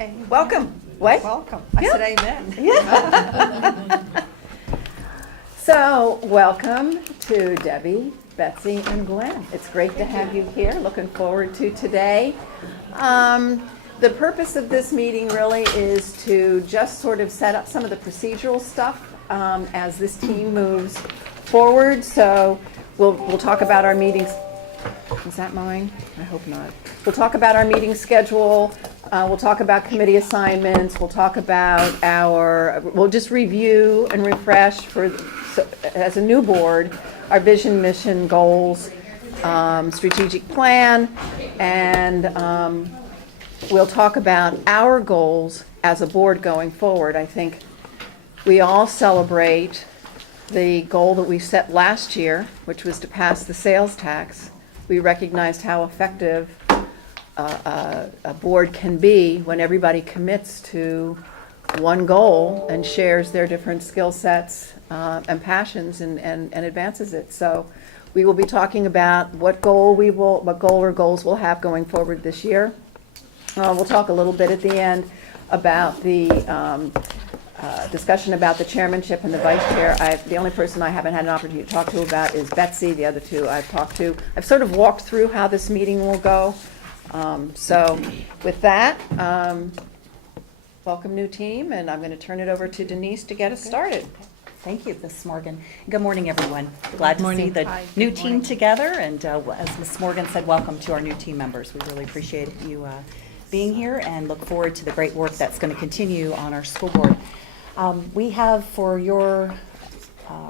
Hey. Welcome. What? Welcome. Yeah. I said amen. Yeah. So, welcome to Debbie, Betsy, and Glenn. It's great to have you here. Looking forward to today. The purpose of this meeting really is to just sort of set up some of the procedural stuff as this team moves forward. So, we'll talk about our meetings. Is that mine? I hope not. We'll talk about our meeting schedule. We'll talk about committee assignments. We'll talk about we'll just review and refresh as a new board, our vision, mission, goals, strategic plan, and we'll talk about our goals as a board going forward. I think we all celebrate the goal that we set last year, which was to pass the sales tax. We recognized how effective a board can be when everybody commits to one goal and shares their different skill sets and passions and advances it. So we will be talking about what goal or goals we'll have going forward this year. We'll talk a little bit at the end about the discussion about the chairmanship and the vice chair. The only person I haven't had an opportunity to talk to about is Betsy. The other two I've talked to. I've sort of walked through how this meeting will go. So with that, welcome new team, and I'm going to turn it over to Denise to get us started. Thank you, Ms. Morgan. Good morning, everyone. Glad to see the Hi, new good team morning. together, and as Ms. Morgan said, welcome to our new team members. We really appreciate you being here and look forward to the great work that's going to continue on our school board. We have for your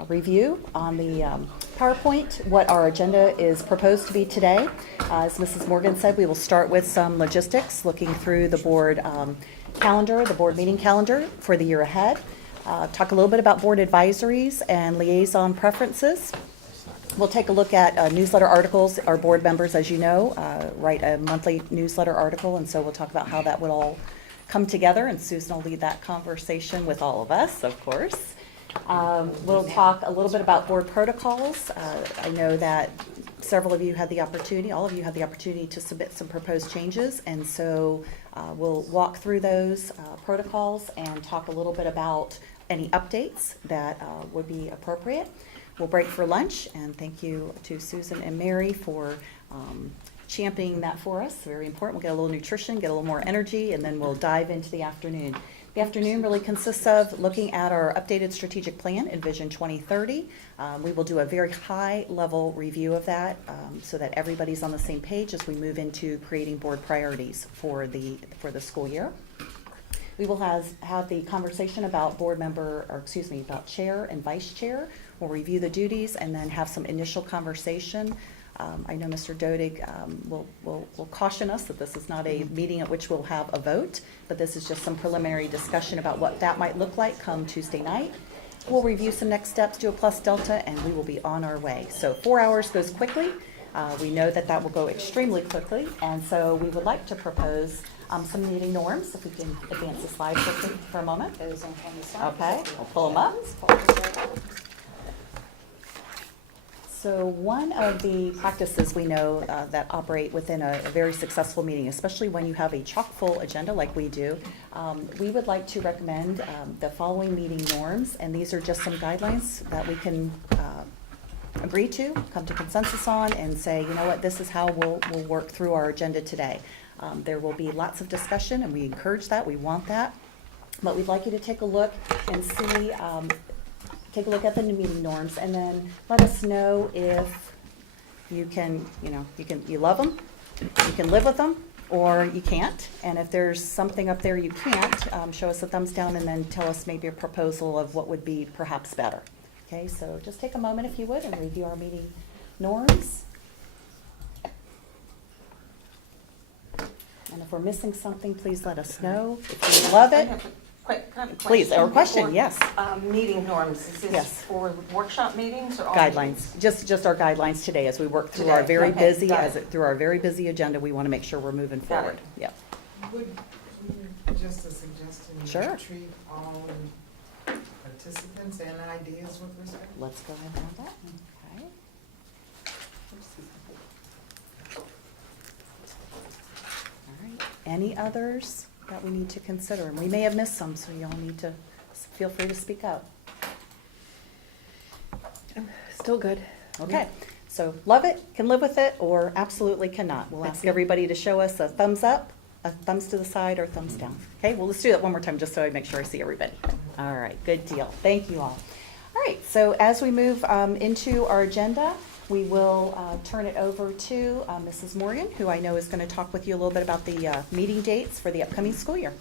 review on the PowerPoint what our agenda is proposed to be today. As Mrs. Morgan said, we will start with some logistics, looking through the board calendar, the board meeting calendar for the year ahead. Talk a little bit about board advisories and liaison preferences. We'll take a look at newsletter articles. Our board members, as you know, write a monthly newsletter article, and so we'll talk about how that would all come together, and Susan will lead that conversation with all of us, of course. We'll talk a little bit about board protocols. I know that several of you had the opportunity, all of you had the opportunity to submit some proposed changes, and so we'll walk through those protocols and talk a little bit about any updates that would be appropriate. We'll break for lunch, and thank you to Susan and Mary for championing that for us. Very important. We'll get a little nutrition, get a little more energy, and then we'll dive into the afternoon. The afternoon really consists of looking at our updated strategic plan, Envision 2030. We will do a very high-level review of that so that everybody's on the same page as we move into creating board priorities for the school year. We will have the conversation about about chair and vice chair. We'll review the duties and then have some initial conversation. I know Mr. Dodig will caution us that this is not a meeting at which we'll have a vote, but this is just some preliminary discussion about what that might look like come Tuesday night. We'll review some next steps, do a plus delta, and we will be on our way. So 4 hours goes quickly. We know that will go extremely quickly, and so we would like to propose some meeting norms, if we can advance the slide quickly for a moment. Okay, we'll pull them up. So one of the practices we know that operate within a very successful meeting, especially when you have a chock-full agenda like we do, we would like to recommend the following meeting norms, and these are just some guidelines that we can agree to, come to consensus on, and say, you know what, this is how we'll work through our agenda today. There will be lots of discussion, and we encourage that, we want that, but we'd like you to take a look and see, take a look at the new meeting norms, and then let us know if you love them, you can live with them, or you can't. And if there's something up there you can't, show us a thumbs down and then tell us maybe a proposal of what would be perhaps better. Okay, so just take a moment if you would and review our meeting norms. And if we're missing something, please let us know. If you love it, please, or question, yes. Meeting norms, is this Yes. for workshop meetings or all Guidelines, just our guidelines today as we work through our Today, very okay, busy, got it. through our very busy agenda, we want to make sure we're moving Got forward. it. Yep. Would just a suggestion, Sure. treat all participants and ideas with respect? Let's go ahead and have that. Okay. All right. Any others? that we need to consider. And we may have missed some, so y'all need to feel free to speak up. Still good. Okay, so love it, can live with it, or absolutely cannot. We'll ask everybody to show us a thumbs up, a thumbs to the side, or thumbs down. Okay, well, let's do that one more time, just so I make sure I see everybody. All right, good deal. Thank you all. All right, so as we move into our agenda, we will turn it over to Mrs. Morgan, who I know is going to talk with you a little bit about the meeting dates for the upcoming school year.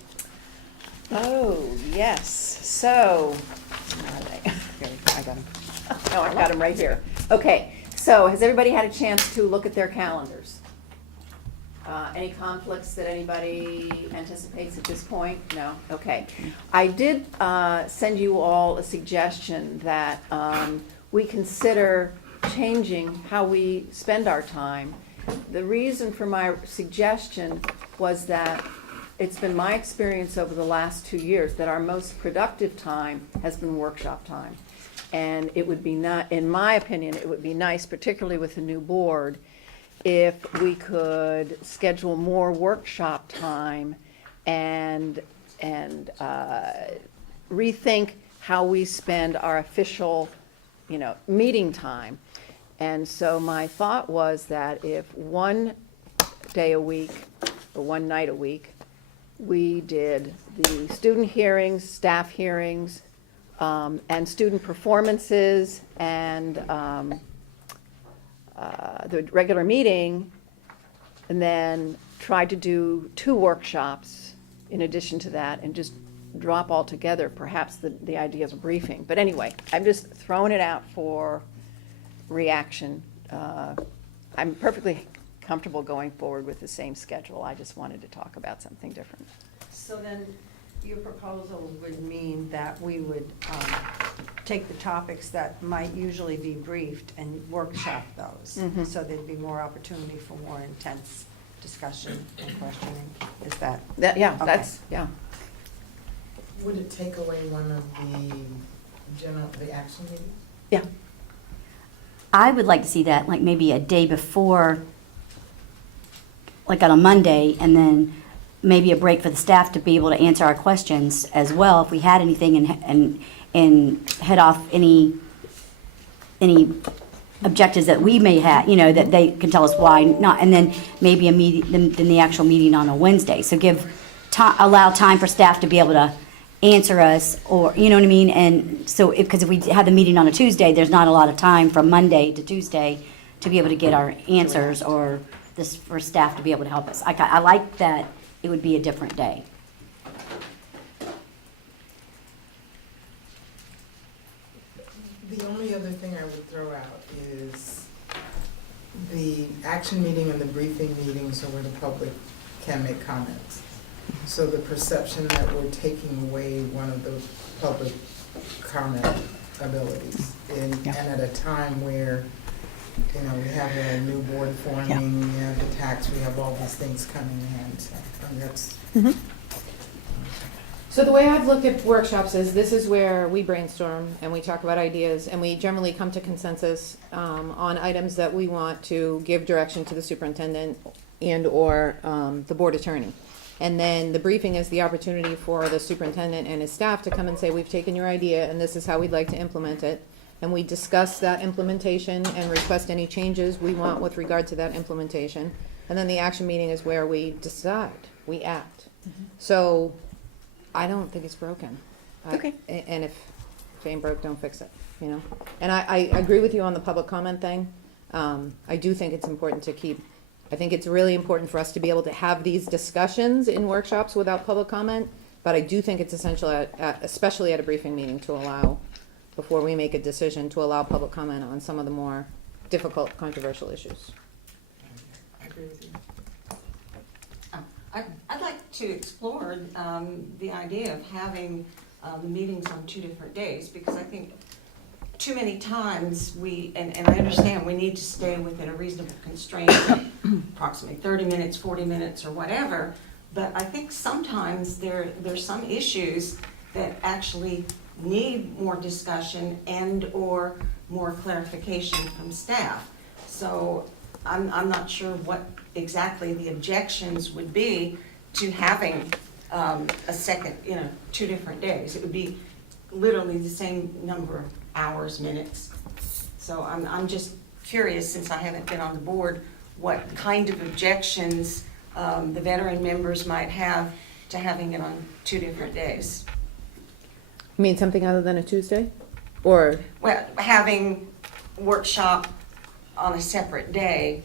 Oh, yes. So, where are they? Here, I got them. Oh, I've got them right here. Okay, so has everybody had a chance to look at their calendars? Any conflicts that anybody anticipates at this point? No? Okay. I did send you all a suggestion that we consider changing how we spend our time. The reason for my suggestion was that it's been my experience over the last 2 years that our most productive time has been workshop time. And it would be not, in my opinion, it would be nice, particularly with the new board, if we could schedule more workshop time and rethink how we spend our official, meeting time. And so my thought was that if one day a week or one night a week, we did the student hearings, staff hearings, and student performances, and the regular meeting, and then tried to do 2 workshops in addition to that, and just drop all together perhaps the idea of a briefing. But anyway, I'm just throwing it out for reaction. I'm perfectly comfortable going forward with the same schedule. I just wanted to talk about something different. So then, your proposal would mean that we would take the topics that might usually be briefed and workshop those. Mhm. So there'd be more opportunity for more intense discussion and questioning. Is that? Yeah, Okay. that's, yeah. Would it take away one of the action meetings? Yeah. I would like to see that, like maybe a day before, like on a Monday, and then maybe a break for the staff to be able to answer our questions as well, if we had anything, and head off any objectives that we may have, that they can tell us why not, and then maybe a meeting, then the actual meeting on a Wednesday. So allow time for staff to be able to answer us, or, you know what I mean? And so, because if we have the meeting on a Tuesday, there's not a lot of time from Monday to Tuesday to be able to get our answers, or this for staff to be able to help us. I like that it would be a different day. The only other thing I would throw out is the action meeting and the briefing meetings are where the public can make comments. So the perception that we're taking away one of those public comment abilities, and at a time where, we have a new board forming, we have the tax, we have all these things coming in, so that's. So the way I've looked at workshops is this is where we brainstorm and we talk about ideas, and we generally come to consensus on items that we want to give direction to the superintendent and or the board attorney. And then the briefing is the opportunity for the superintendent and his staff to come and say, we've taken your idea and this is how we'd like to implement it. And we discuss that implementation and request any changes we want with regard to that implementation. And then the action meeting is where we decide, we act. So I don't think it's broken. Okay. And if it ain't broke, don't fix it, And I agree with you on the public comment thing. I do think it's important to I think it's really important for us to be able to have these discussions in workshops without public comment, but I do think it's essential, especially at a briefing meeting, to allow, before we make a decision, to allow public comment on some of the more difficult, controversial issues. I agree with you. I'd like to explore the idea of having the meetings on 2 different days, because I think too many times and I understand we need to stay within a reasonable constraint, approximately 30 minutes, 40 minutes, or whatever, but I think sometimes there's some issues that actually need more discussion and or more clarification from staff. So I'm not sure what exactly the objections would be to having a second, 2 different days. It would be literally the same number of hours, minutes. So I'm just curious, since I haven't been on the board, what kind of objections the veteran members might have to having it on 2 different days. You mean something other than a Tuesday? Or, Well, having workshop on a separate day,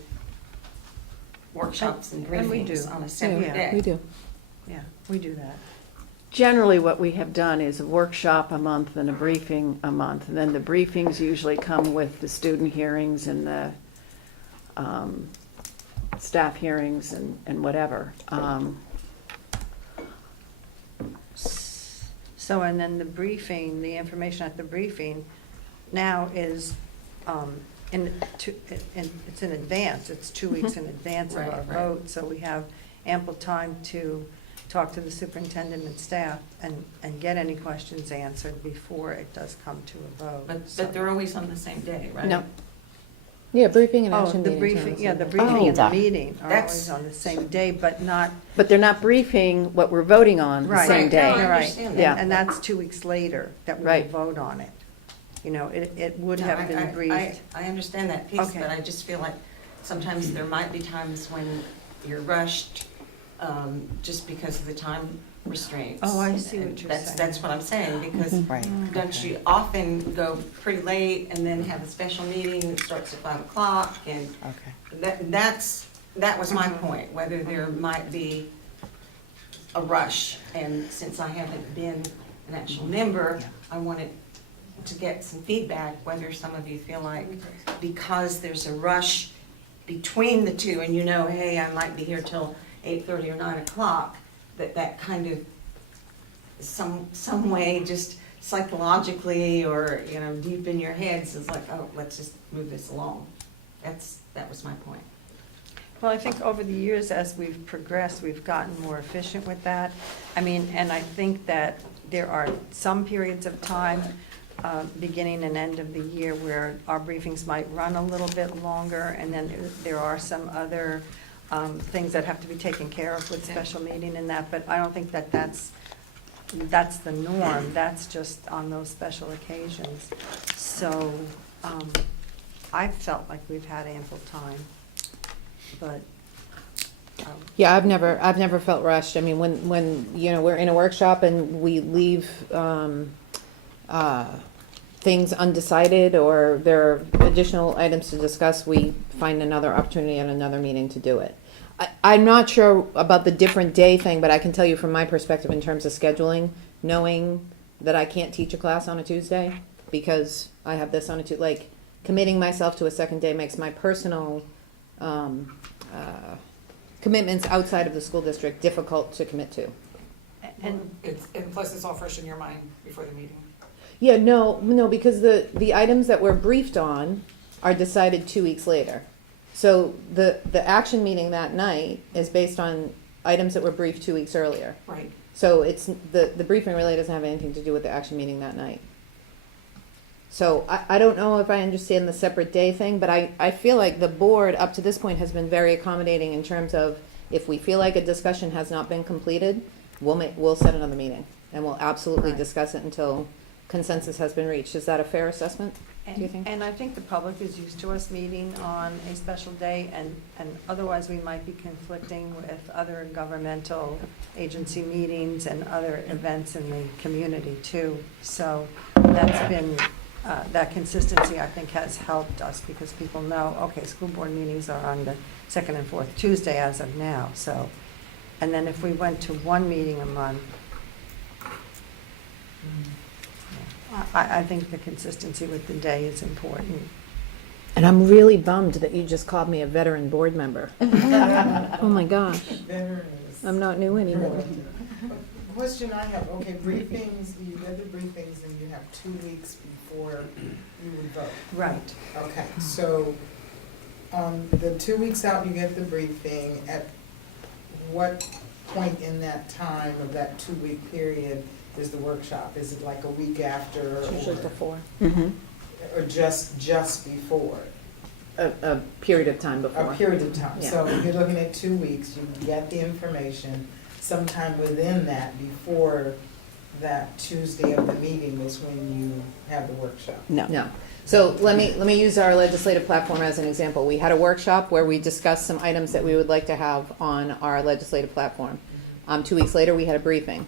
workshops and And we briefings do. on a separate Yeah, we day. do. Yeah, we do that. Generally, what we have done is a workshop a month and a briefing a month. And then the briefings usually come with the student hearings and the staff hearings and whatever. So, and then the briefing, the information at the briefing now is, it's in advance, it's 2 weeks in advance of our Right, right. vote, so we have ample time to talk to the superintendent and staff and get any questions answered before it does come to a vote. But they're always on the same day, right? No. Yeah, briefing and Oh, action the meetings. are on briefing, the yeah, same the day. briefing and the Oh. meeting are That's- always on the same day, but not, But they're not briefing what we're voting on the right. same Right, no, I day. Right, understand Yeah. that. and that's 2 weeks later that we will Right. vote on it. It would No, have been briefed. I understand that piece, Okay. but I just feel like sometimes there might be times when you're rushed just because of the time restraints. Oh, I see what And you're That's saying. what I'm saying, because Right. don't you often go pretty late and then have a special meeting that starts at 5 o'clock? And Okay. that was my point, whether there might be a rush. And since I haven't been an actual member, I wanted to get some feedback, whether some of you feel like because there's a rush between the two, and hey, I might be here till 8:30 or 9 o'clock, that kind of some way just psychologically or, deep in your heads is like, oh, let's just move this along. That was my point. Well, I think over the years, as we've progressed, we've gotten more efficient with that. And I think that there are some periods of time, beginning and end of the year, where our briefings might run a little bit longer, and then there are some other things that have to be taken care of with special meeting and that, but I don't think that's the norm. That's just on those special occasions. So I felt like we've had ample time, but. Yeah, I've never felt rushed. I mean, when we're in a workshop and we leave things undecided or there are additional items to discuss, we find another opportunity at another meeting to do it. I'm not sure about the different day thing, but I can tell you from my perspective in terms of scheduling, knowing that I can't teach a class on a Tuesday because I have this on a Tuesday, like committing myself to a second day makes my personal commitments outside of the school district difficult to commit to. And And plus, it's all fresh in your mind before the meeting. Yeah, no, because the items that we're briefed on are decided 2 weeks later. So the action meeting that night is based on items that were briefed 2 weeks earlier. Right. So it's, the briefing really doesn't have anything to do with the action meeting that night. So I don't know if I understand the separate day thing, but I feel like the board up to this point has been very accommodating in terms of if we feel like a discussion has not been completed, we'll set another meeting and we'll absolutely Right. discuss it until consensus has been reached. Is that a fair assessment, do you think? And I think the public is used to us meeting on a special day, and otherwise we might be conflicting with other governmental agency meetings and other events in the community too. So that's been, that consistency, I think, has helped us because people know, okay, school board meetings are on the second and fourth Tuesday as of now, so. And then if we went to one meeting a month, I think the consistency with the day is important. And I'm really bummed that you just called me a veteran board member. Oh my gosh, Veterans. I'm not new anymore. Question I have, okay, briefings, you read the briefings and you have 2 weeks before you would vote. Right. Okay, so, the 2 weeks out you get the briefing, at what point in that time of that 2 week period is the workshop? Is it like a week after Usually before. or just before? A period of time A before. period of time. Yeah. So you're looking at 2 weeks, you get the information. sometime within that, before that Tuesday of the meeting is when you have the workshop. No. So let me use our legislative platform as an example. We had a workshop where we discussed some items that we would like to have on our legislative platform. 2 weeks later, we had a briefing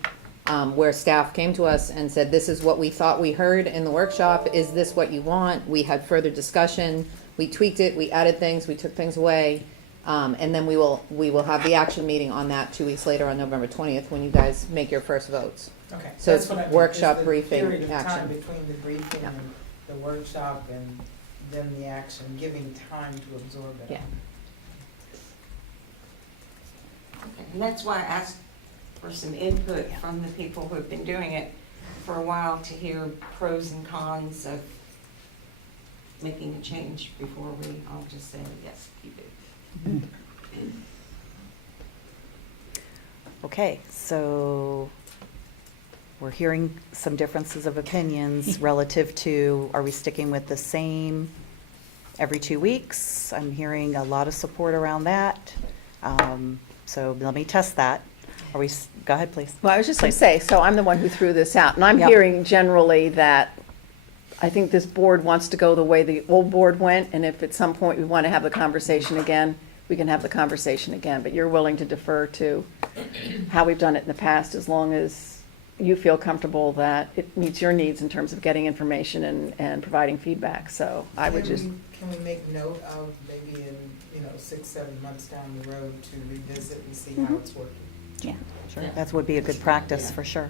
where staff came to us and said, this is what we thought we heard in the workshop. Is this what you want? We had further discussion. We tweaked it. We added things. We took things away. And then we will have the action meeting on that 2 weeks later on November 20th when you guys make your first votes. Okay. So That's it's what I meant, workshop, is the briefing, period of time action. between the briefing Yeah. and the workshop and then the action, giving time to absorb it. Yeah. Okay, and that's why I asked for some input from the people who have been doing it for a while to hear pros and cons of making a change before we all just say, yes, keep it. Okay, so we're hearing some differences of opinions relative to, are we sticking with the same every 2 weeks? I'm hearing a lot of support around that. So let me test that. Are we, go ahead, please. Well, I was just going to say, so I'm the one who threw this out, and I'm Yep. hearing generally that I think this board wants to go the way the old board went, and if at some point we want to have the conversation again, we can have the conversation again, but you're willing to defer to how we've done it in the past, as long as you feel comfortable that it meets your needs in terms of getting information and providing feedback, so I would just, Can we make note of maybe in, 6, 7 months down the road to revisit and see how it's working? Yeah. Sure, that would be a good practice, for sure.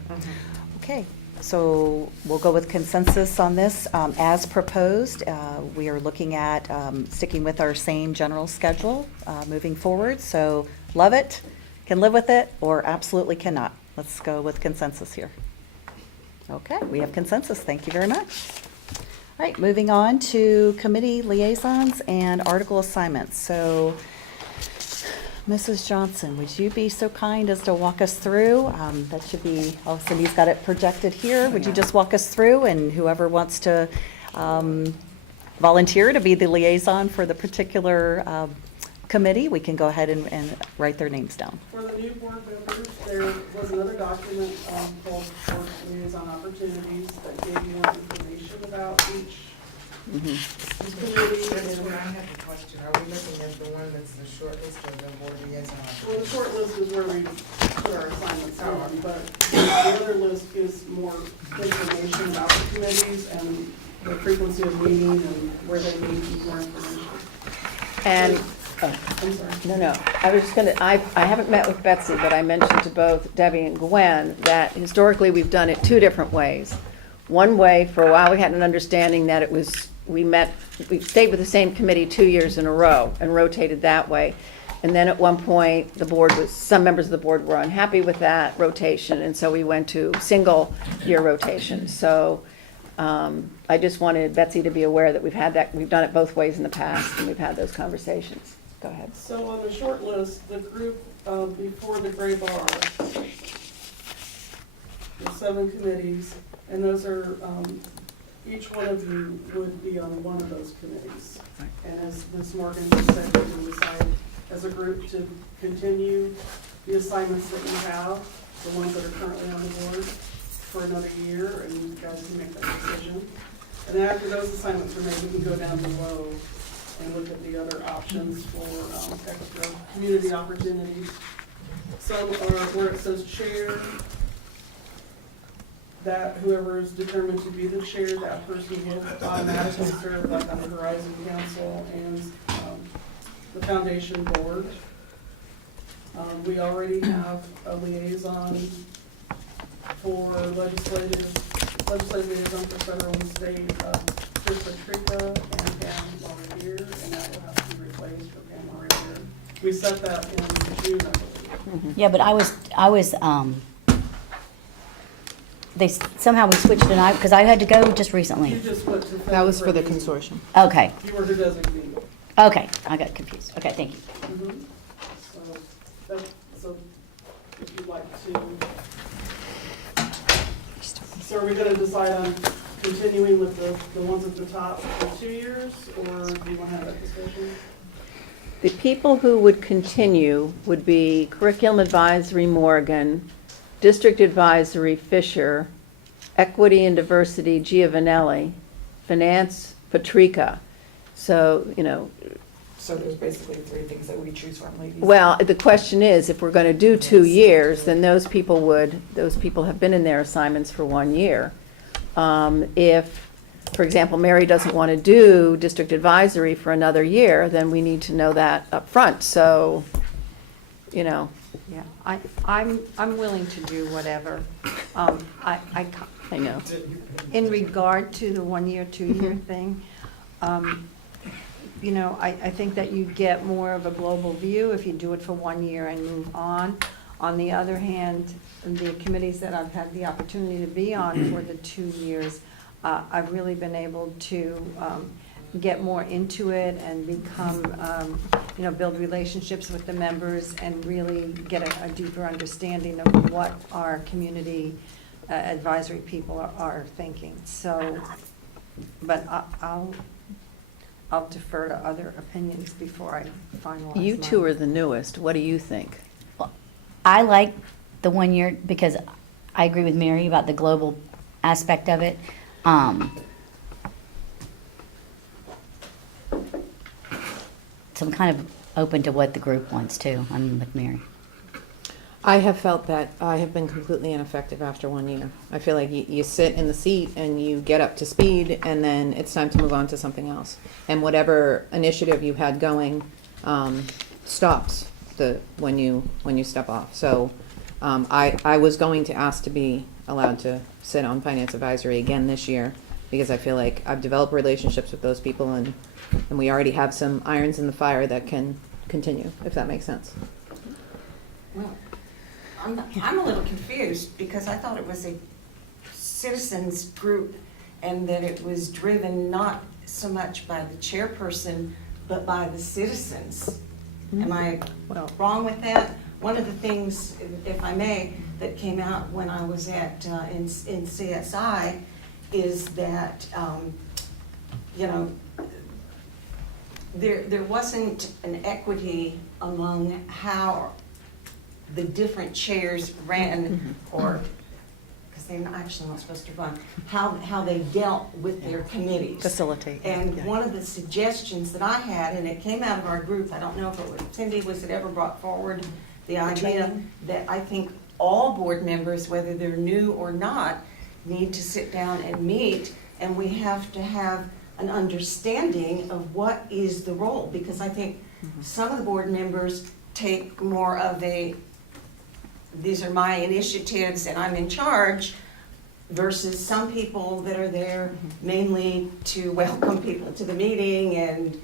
Okay, so we'll go with consensus on this. As proposed, we are looking at sticking with our same general schedule moving forward. So love it, can live with it, or absolutely cannot. Let's go with consensus here. Okay, we have consensus. Thank you very much. All right, moving on to committee liaisons and article assignments. So Mrs. Johnson, would you be so kind as to walk us through? That should be, oh, Cindy's got it projected here. Would you just walk us through, and whoever wants to volunteer to be the liaison for the particular committee, we can go ahead and write their names down. For the new board members, there was another document called Board Liaison Opportunities that gave you more information about each committee. That's where I have a question. Are we looking at the one that's the short list or the board liaison? Well, the short list is where we put our assignments on, but the other list gives more information about the committees and the frequency of meeting and where they meet and more information. and, I'm sorry. no, I was just gonna, I haven't met with Betsy, but I mentioned to both Debbie and Gwen that historically we've done it two different ways. One way, for a while, we had an understanding that it was, we stayed with the same committee 2 years in a row and rotated that way. And then at one point, some members of the board were unhappy with that rotation, and so we went to single year rotation. So I just wanted Betsy to be aware that we've done it both ways in the past, and we've had those conversations. Go ahead. So on the short list, the group before the gray bar, the 7 committees, and those are, each one of you would be on one of those committees. And as Ms. Morgan just said, we can decide as a group to continue the assignments that you have, the ones that are currently on the board, for another year, and you guys can make that decision. And then after those assignments are made, we can go down below and look at the other options for extra community opportunities. Some are where it says chair, that whoever is determined to be the chair, that person will automatically serve like on the Horizon Council and the Foundation Board. We already have a liaison for legislative liaison for federal and state, Chris Patrica and Pam Laurier, and that will have to be replaced for Pam Laurier. We set that in June, I believe. Yeah, but I was, somehow we switched it, because I had to go just You recently. just went to. That was for the federal. consortium. Okay, You were the designee. okay, I got confused. Okay, thank you. Mhm. So if you'd like to, so are we gonna decide on continuing with the ones at the top for 2 years, or do you wanna have that discussion? The people who would continue would be Curriculum Advisory Morgan, District Advisory Fisher, Equity and Diversity Giovanelli, Finance Patrica. So, So there's basically 3 things that we choose from, ladies. well, the question is, if we're going to do 2 years, then those people have been in their assignments for 1 year. If, for example, Mary doesn't want to do district advisory for another year, then we need to know that up front. So, Yeah, I'm willing to do whatever. I know. In regard to the 1 year, 2 year thing, I think that you get more of a global view if you do it for 1 year and move on. On the other hand, the committees that I've had the opportunity to be on for the 2 years, I've really been able to get more into it and become, build relationships with the members and really get a deeper understanding of what our community advisory people are thinking. So, but I'll defer to other opinions before I finalize. You two mine. are the newest. What do you think? I like the 1 year because I agree with Mary about the global aspect of it. So I'm kind of open to what the group wants too. I'm with Mary. I have felt that I have been completely ineffective after 1 year. I feel like you sit in the seat and you get up to speed, and then it's time to move on to something else. And whatever initiative you had going stops when you step off. So I was going to ask to be allowed to sit on finance advisory again this year because I feel like I've developed relationships with those people, and we already have some irons in the fire that can continue, if that makes sense. Well, I'm a little confused because I thought it was a citizens group and that it was driven not so much by the chairperson, but by the citizens. Am I wrong with that? One of the things, if I may, that came out when I was in CSI is that, there wasn't an equity among how the different chairs ran, or, because they're actually not supposed to run, how they dealt with their committees. Facilitate. And yeah. one of the suggestions that I had, and it came out of our group, I don't know if it was Cindy, was it ever brought forward, the idea that I think all board members, whether they're new or not, need to sit down and meet, and we have to have an understanding of what is the role, because I think some of the board members take more of a, these are my initiatives and I'm in charge, versus some people that are there mainly to welcome people to the meeting and,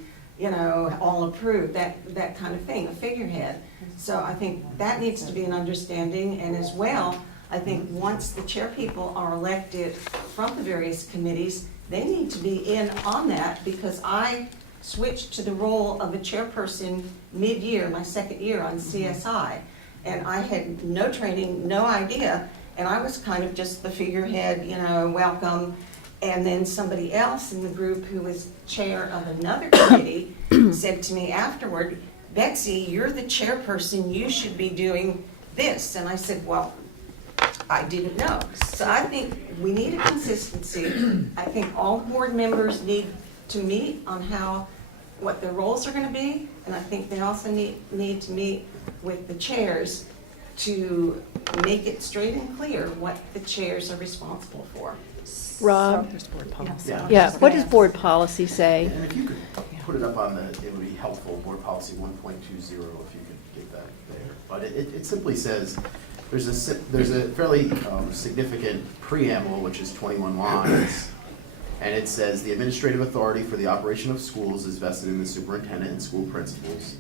all approve, that kind of thing, a figurehead. So I think that needs to be an understanding, and as well, I think once the chair people are elected from the various committees, they need to be in on that, because I switched to the role of a chairperson mid-year, my second year on CSI, and I had no training, no idea, and I was kind of just the figurehead, welcome, and then somebody else in the group who was chair of another committee said to me afterward, Betsy, you're the chairperson, you should be doing this, and I said, well, I didn't know. So I think we need a consistency. I think all board members need to meet on what their roles are going to be, and I think they also need to meet with the chairs to make it straight and clear what the chairs are responsible for. Rob? There's board policy. Yeah, what does board policy say? And if you could put it up on it would be helpful, board policy 1.20, if you could get that there. But it simply says, there's a fairly significant preamble, which is 21 lines, and it says, the administrative authority for the operation of schools is vested in the superintendent and school principals.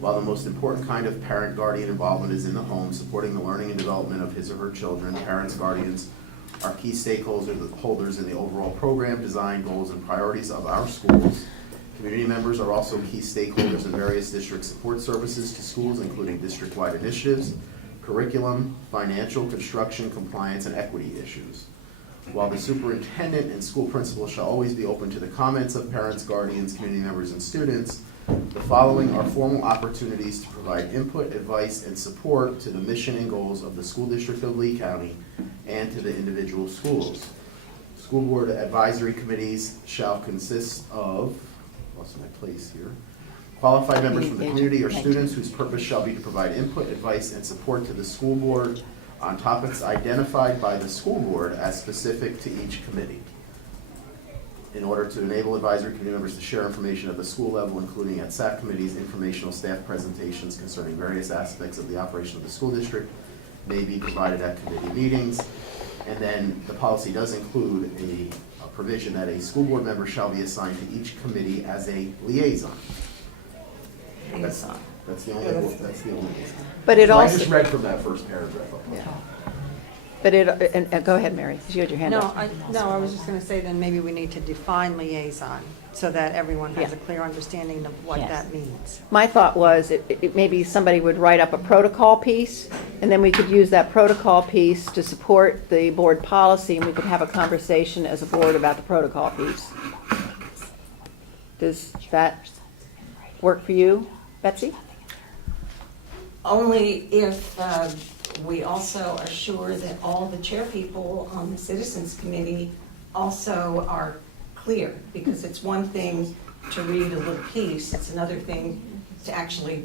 While the most important kind of parent-guardian involvement is in the home, supporting the learning and development of his or her children, parents, guardians are key stakeholders in the overall program, design, goals, and priorities of our schools. Community members are also key stakeholders in various district support services to schools, including district-wide initiatives, curriculum, financial, construction, compliance, and equity issues. While the superintendent and school principal shall always be open to the comments of parents, guardians, community members, and students, The following are formal opportunities to provide input, advice, and support to the mission and goals of the School District of Lee County and to the individual schools. School Board Advisory Committees shall consist of, lost my place here, qualified members from the community or students whose purpose shall be to provide input, advice, and support to the school board on topics identified by the school board as specific to each committee. In order to enable advisory committee members to share information at the school level, including at SAC committees, informational staff presentations concerning various aspects of the operation of the school district may be provided at committee meetings. And then the policy does include a provision that a school board member shall be assigned to each committee as a liaison. That's the only, that's the only. But it So I also, just read from that first paragraph up. yeah. But it, and go ahead, Mary, 'cause you had your hand No, up. I was just gonna say then maybe we need to define liaison so that everyone has Yeah. a clear understanding of what Yes. that means. My thought was, maybe somebody would write up a protocol piece, and then we could use that protocol piece to support the board policy, and we could have a conversation as a board about the protocol piece. Does that work for you, Betsy? Only if we also are sure that all the chair people on the Citizens Committee also are clear, because it's one thing to read a little piece, it's another thing to actually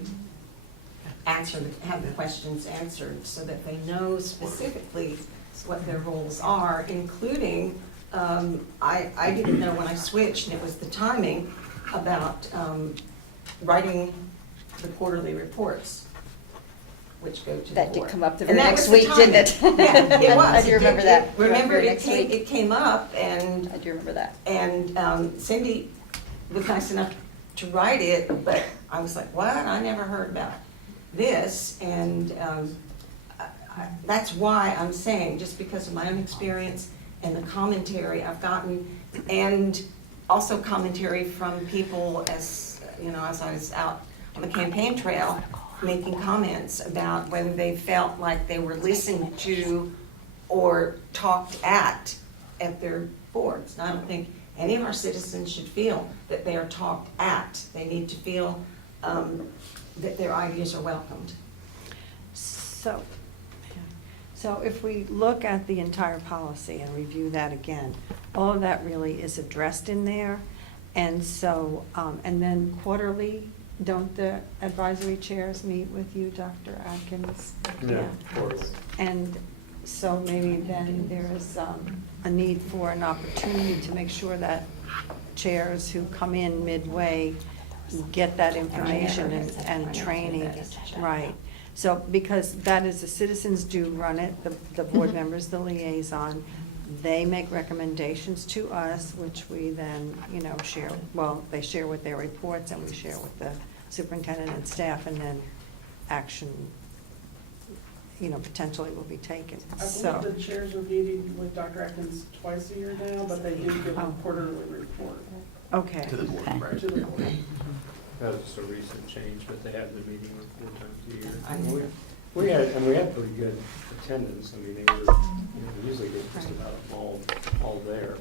answer, have the questions answered, so that they know specifically what their roles are, including, I didn't know when I switched, and it was the timing, about writing the quarterly reports, which go to the board. That did come up the And very that next was the week, didn't it? timing. Yeah, it was. I do It remember did. that. Remember, Very it next came, week. it came up, and I do remember that. Cindy was nice enough to write it, but I was like, what? I never heard about this, and that's why I'm saying, just because of my own experience and the commentary I've gotten, and also commentary from people as, you know, as I was out on the campaign trail, making comments about whether they felt like they were listened to or talked at their boards. And I don't think any of our citizens should feel that they are talked at. They need to feel that their ideas are welcomed. So if we look at the entire policy and review that again, all of that really is addressed in there. And so, and then quarterly, don't the advisory chairs meet with you, Dr. Atkins? Yeah, quarterly. And so maybe then there is a need for an opportunity to make sure that chairs who come in midway get that information and training, right? So, because that is, the citizens do run it, the board members, the liaison, they make recommendations to us, which we then, you know, share, well, they share with their reports and we share with the superintendent and staff, and then action, you know, potentially will be taken, I so. believe the chairs are meeting with Dr. Atkins twice a year now, but they do give a Oh. quarterly report Okay. To the board, right? to the board. That was just a recent change, but they have the meeting 4 times a year. I And know. we had pretty good attendance. I mean, they were, we usually get just about all there.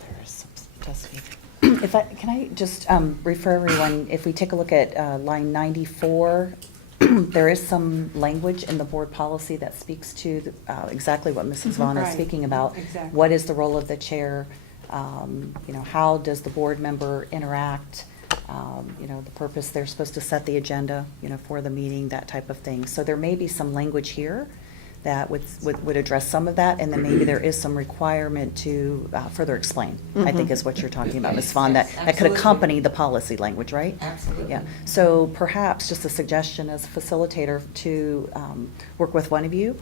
There is some stuff. If I, can I just refer everyone, if we take a look at line 94, there is some language in the board policy that speaks to exactly what Mrs. Vaughn is Right. speaking about. Exactly. What is the role of the chair? You know, how does the board member interact? You know, the purpose, they're supposed to set the agenda, you know, for the meeting, that type of thing. So there may be some language here that would address some of that, and then maybe there is some requirement to further explain, I think is what you're talking about, Ms. Vaughn, that could Absolutely. accompany the policy language, right? Absolutely. Yeah, so perhaps just a suggestion as a facilitator to work with one of you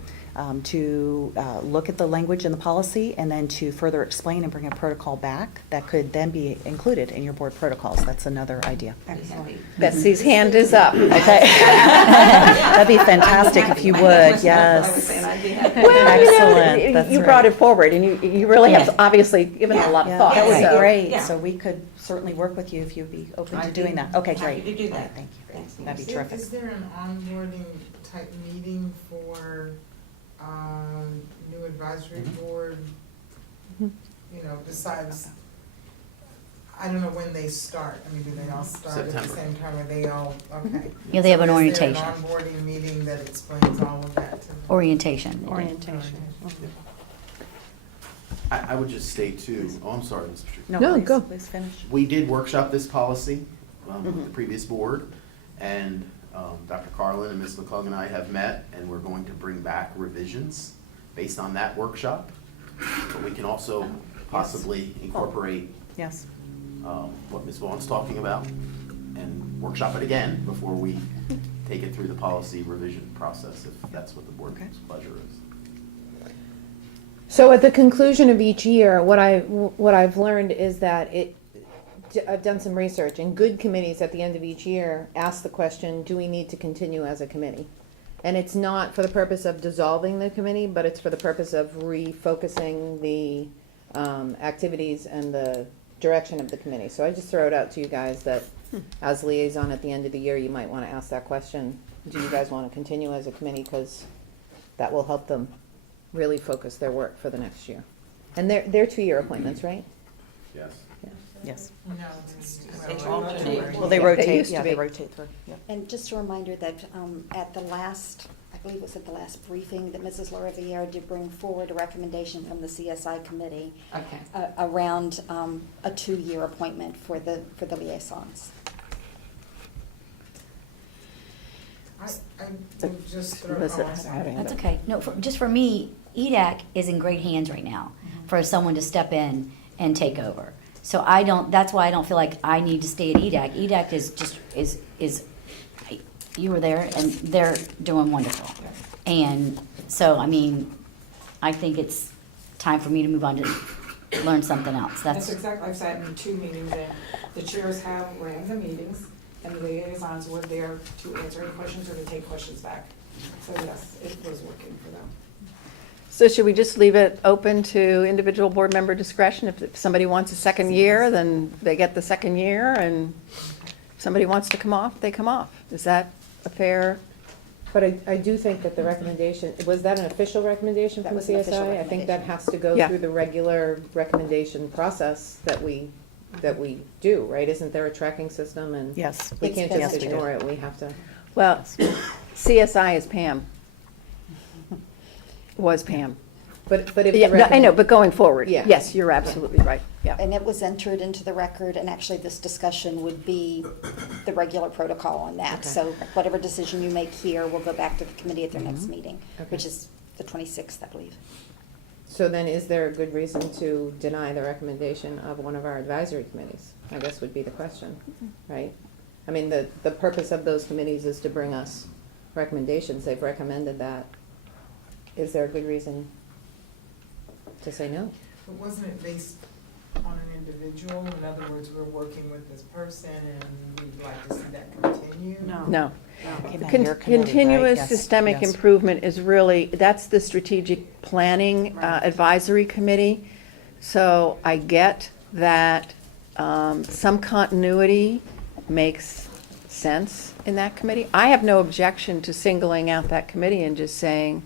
to look at the language in the policy and then to further explain and bring a protocol back that could then be included in your board protocols. That's another idea. Excellent. Betsy's hand is up. Okay. That'd be fantastic if you would, yes. Well, you know, Excellent, that's you brought right. it forward, and you really have Yeah. obviously given it a lot of Yeah, thought. that would so- be great. Yeah. So we could certainly work with you if you'd be open to I'd doing be that. Okay, happy great. to do that. All right, thank you. Thanks. That'd be terrific. Is there an onboarding type meeting for new advisory Mm-hmm. board? You know, besides, I don't know when they start. I mean, do they all start at the September. same time? Are they all, okay. Yeah, they have an So orientation. Is there an onboarding meeting that explains all of that to them? Orientation. Orientation. I would just state too, oh, I'm sorry, Mr. Tree. No, please- go. Please finish. We did workshop this policy with the previous board, and Dr. Carlin and Ms. McClung and I have met, and we're going to bring back revisions based on that workshop. But we can also possibly incorporate Yes. what Ms. Vaughn's talking about and workshop it again before we take it through the policy revision process, if that's what the board's pleasure is. So at the conclusion of each year, what I've learned is that I've done some research, and good committees at the end of each year ask the question, do we need to continue as a committee? And it's not for the purpose of dissolving the committee, but it's for the purpose of refocusing the activities and the direction of the committee. So I just throw it out to you guys that as liaison at the end of the year, you might want to ask that question. Do you guys want to continue as a committee? Because that will help them really focus their work for the next year. And they're 2-year appointments, right? Yes. Yes. No, They well, alternate. Well, they They rotate, used to yeah, they be. rotate through. Yep. And just a reminder that at the last, I believe it was at the last briefing, that Mrs. LaRiviere did bring forward a recommendation from the CSI committee Okay. around a 2-year appointment for the liaisons. I would just throw, Elizabeth, oh, I'm sorry. having That's it. okay. No, just for me, EDAC is in great hands right now for someone to step in and take over. So that's why I don't feel like I need to stay at EDAC. EDAC is, you were there and they're doing wonderful. And so, I mean, I think it's time for me to move on to learn something else. That's exactly, I've sat in 2 meetings and the chairs have ran the meetings and the liaisons were there to answer any questions or to take questions back. So yes, it was working for them. So should we just leave it open to individual board member discretion? If somebody wants a second year, then they get the second year, and if somebody wants to come off, they come off. Is that a fair? But I do think that the recommendation, was that an official recommendation That from the was an official CSI? I think that recommendation. has to go Yeah. through the regular recommendation process that we do, right? Isn't there a tracking system and? Yes. We can't Yes, just we do. ignore it, we have to. Well, CSI is Pam. Was Pam. But if the Yeah, no, I know, but going forward, Yeah. yes, you're absolutely right, yeah. And it was entered into the record, and actually this discussion would be the regular protocol on that. Okay. So whatever decision you make here will go back to the committee at their next meeting, Okay. which is the 26th, I believe. So then is there a good reason to deny the recommendation of one of our advisory committees? I guess would be the question, right? I mean, the purpose of those committees is to bring us recommendations. They've recommended that. Is there a good reason to say no? But wasn't it based on an individual? In other words, we're working with this person and we'd like to see that continue? No. No. Came out of Con- your committee, right? Continuous Yes, systemic yes. improvement is really, that's the strategic planning advisory committee. So I get that some continuity makes sense in that committee. I have no objection to singling out that committee and just saying,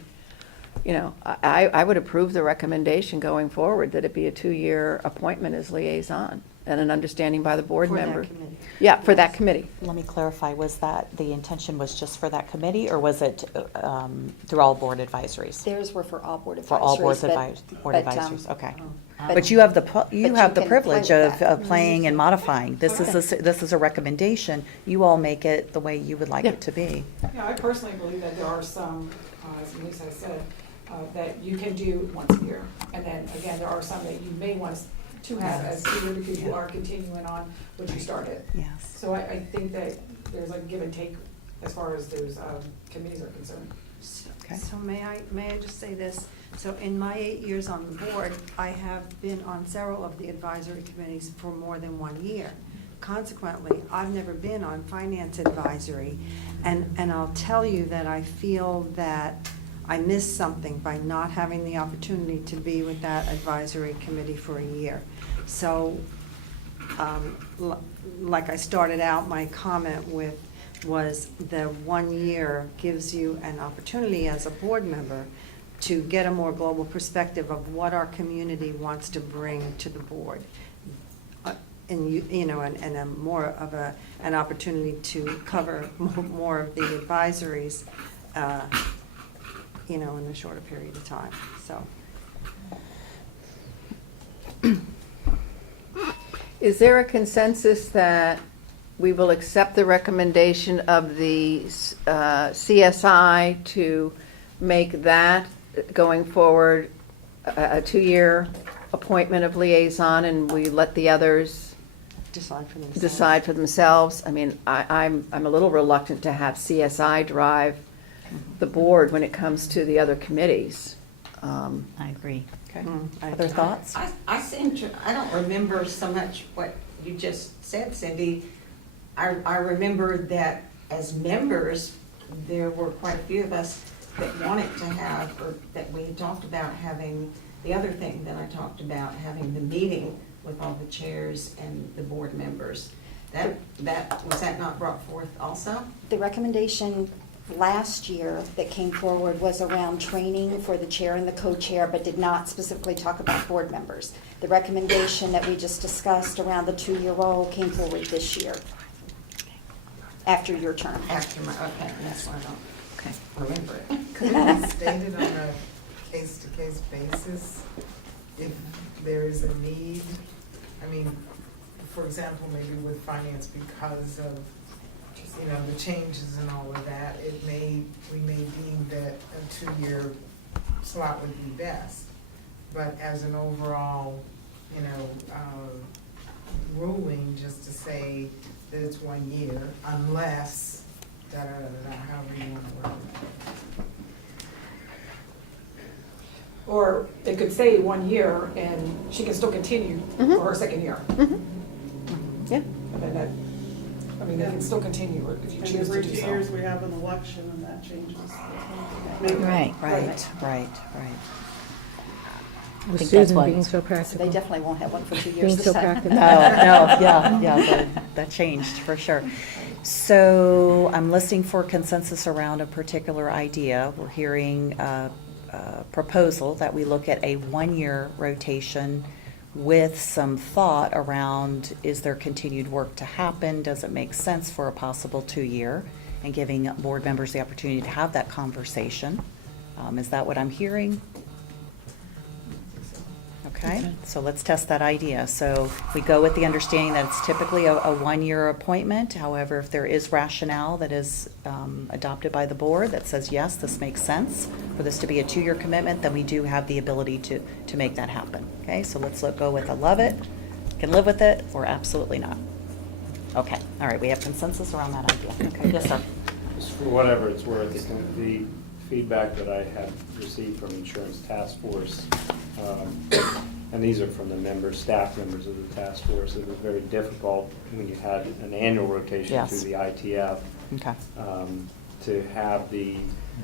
you know, I would approve the recommendation going forward that it be a 2-year appointment as liaison and an understanding by the board For that member. committee. Yeah, for that committee. Let me clarify, was that, the intention was just for that committee, or was it through all board advisories? Theirs were for all board advisories. For all board but- advisories, okay. but- But you have the, but you you have the can play privilege with of that. playing and modifying. This is a recommendation. You all make it the way you would like Yeah. it to be. Yeah, I personally believe that there are some, as Lisa said, that you can do once a year. And then again, there are some that you may want to have as year because you are continuing on what you started. Yes. So I think that there's a give and take as far as those committees are concerned. Okay. So may I just say this? So in my 8 years on the board, I have been on several of the advisory committees for more than 1 year. Consequently, I've never been on finance advisory, and I'll tell you that I feel that I missed something by not having the opportunity to be with that advisory committee for a year. So, like I started out my comment with, was the 1 year gives you an opportunity as a board member to get a more global perspective of what our community wants to bring to the board. and you know, and a more of an opportunity to cover more of the advisories, you know, in a shorter period of time, so. Is there a consensus that we will accept the recommendation of the CSI to make that going forward a 2-year appointment of liaison, and we let the others Decide for themselves. decide for themselves? I mean, I'm a little reluctant to have CSI drive the board when it comes to the other committees. I agree. Okay. I Other agree. thoughts? I seem to, I don't remember so much what you just said, Cindy. I remember that as members, there were quite a few of us that wanted to have, or that we had talked about having, the other thing that I talked about, having the meeting with all the chairs and the board members. Was that not brought forth also? The recommendation last year that came forward was around training for the chair and the co-chair, but did not specifically talk about board members. The recommendation that we just discussed around the 2-year role came forward this year, after your term. After my, okay, that's why I don't remember it. Could it be stated on a case-to-case basis if there is a need? I mean, for example, maybe with finance, because of, you know, the changes and all of that, we may deem that a 2-year slot would be best. But as an overall, you know, ruling, just to say that it's 1 year, unless, da-da-da-da-da, however you want to word it. Or it could say 1 year and she can still continue Mhm. for her second year. Yeah. And then that, I mean, they can still continue if you And choose to every do 2 so. years, we have an election and that changes. Right. Right. I think that's what. so So they definitely won't have one for 2 years Being this so time. practical. No, yeah, that changed for sure. So I'm listening for consensus around a particular idea. We're hearing a proposal that we look at a 1-year rotation with some thought around, is there continued work to happen? Does it make sense for a possible 2-year? And giving board members the opportunity to have that conversation. Is that what I'm hearing? Okay, so let's test that idea. So we go with the understanding that it's typically a 1-year appointment. However, if there is rationale that is adopted by the board that says, yes, this makes sense for this to be a 2-year commitment, then we do have the ability to make that happen. Okay, so let's go with I love it, can live with it, or absolutely not. Okay, all right, we have consensus around that idea. Okay, yes, sir. Just for whatever it's worth, the feedback that I have received from Insurance Task Force, and these are from the members, staff members of the task force, it was very difficult when you had an annual rotation Yes. through the ITF Okay. to have the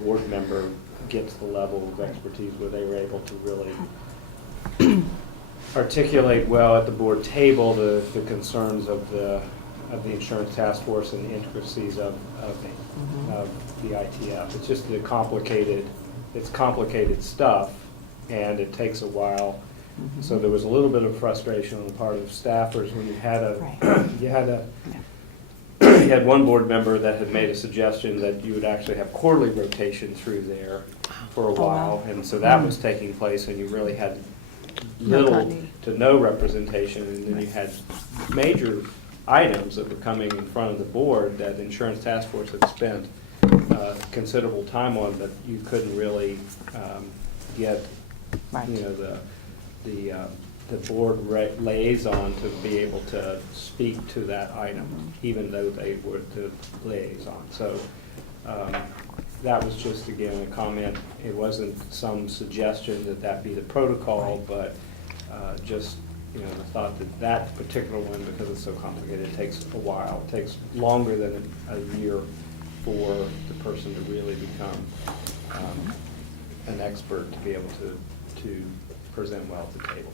board member get to the level of expertise where they were able to really articulate well at the board table the concerns of the insurance task force and the intricacies of the ITF. It's just it's complicated stuff, and it takes a while. So there was a little bit of frustration on the part of staffers when you had one board member that had made a suggestion that you would actually have quarterly rotation through there for a while, and so that was taking place, and you really had little to no representation, and then you had major items that were coming in front of the board that the insurance task force had spent considerable time on, but you couldn't really get, Right. you know, the board liaison to be able to speak to that item, even though they were the liaison. So that was just, again, a comment. It wasn't some suggestion that that be the protocol, but just, you know, the thought that particular one, because it's so complicated, it takes a while. It takes longer than a year for the person to really become an expert to be able to present well at the table.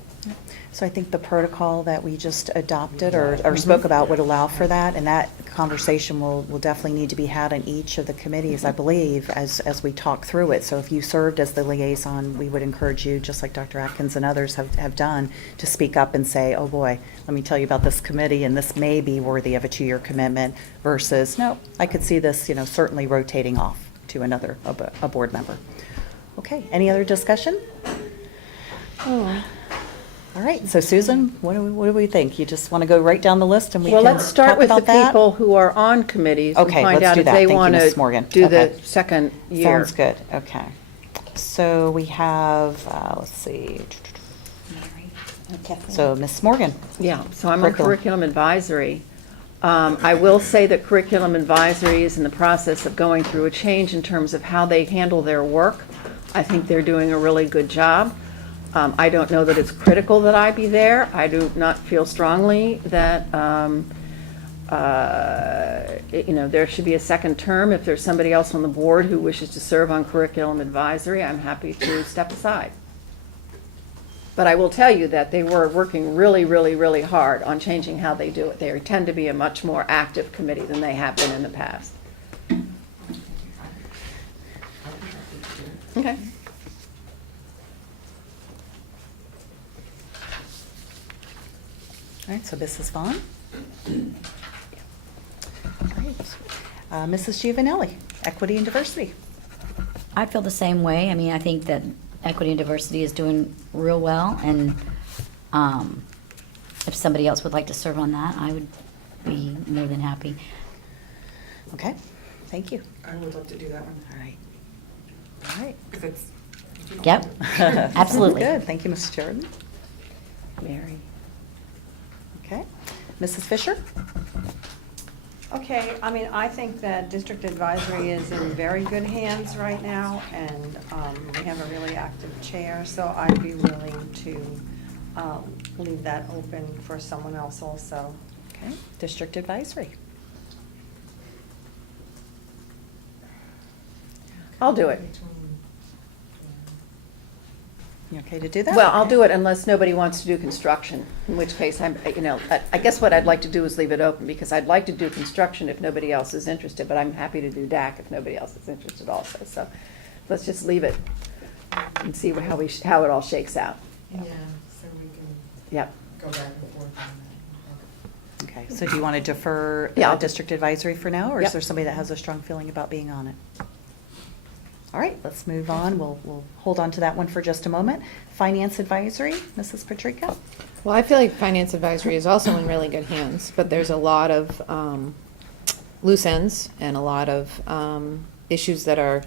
So I think the protocol that we just adopted or spoke about would allow for that, and that conversation will definitely need to be had in each of the committees, I believe, as we talk through it. So if you served as the liaison, we would encourage you, just like Dr. Atkins and others have done, to speak up and say, oh boy, let me tell you about this committee, and this may be worthy of a 2-year commitment, versus, no, I could see this, certainly rotating off to another, a board member. Okay, any other discussion? All right, so Susan, what do we think? You just want to go right down the list and we Well, can let's start talk with the about that? people who are on committees and Okay, find let's out do if that. they Thank you, want Ms. Morgan. to do the Okay. second year. Sounds good, okay. So we have, let's see, so Ms. Morgan. Yeah, so I'm on Curriculum. curriculum advisory. I will say that curriculum advisory is in the process of going through a change in terms of how they handle their work. I think they're doing a really good job. I don't know that it's critical that I be there. I do not feel strongly that, there should be a second term. If there's somebody else on the board who wishes to serve on curriculum advisory, I'm happy to step aside. But I will tell you that they were working really, really, really hard on changing how they do it. They tend to be a much more active committee than they have been in the past. Okay. All right, so Mrs. Vaughn. All right, Mrs. Giovanelli, Equity and Diversity. I feel the same way. I mean, I think that equity and diversity is doing real well, and if somebody else would like to serve on that, I would be more than happy. Okay, thank you. I would love to do that one. All right. All right. If it's. Yep, absolutely. Good, thank you, Mrs. Jordan. Mary. Okay, Mrs. Fisher? Okay, I mean, I think that district advisory is in very good hands right now, and we have a really active chair, so I'd be willing to leave that open for someone else also. Okay, District Advisory. I'll do it. You okay to do that? Well, I'll Okay. do it unless nobody wants to do construction, in which case I guess what I'd like to do is leave it open, because I'd like to do construction if nobody else is interested, but I'm happy to do DAC if nobody else is interested also. So let's just leave it and see how it all shakes out. Yeah, so we can Yep. go back and forth on that. Okay, so do you want to defer Yeah. District Advisory for now, or is Yep. there somebody that has a strong feeling about being on it? All right, let's move on. We'll hold on to that one for just a moment. Finance Advisory, Mrs. Patrica? Well, I feel like finance advisory is also in really good hands, but there's a lot of loose ends and a lot of issues that are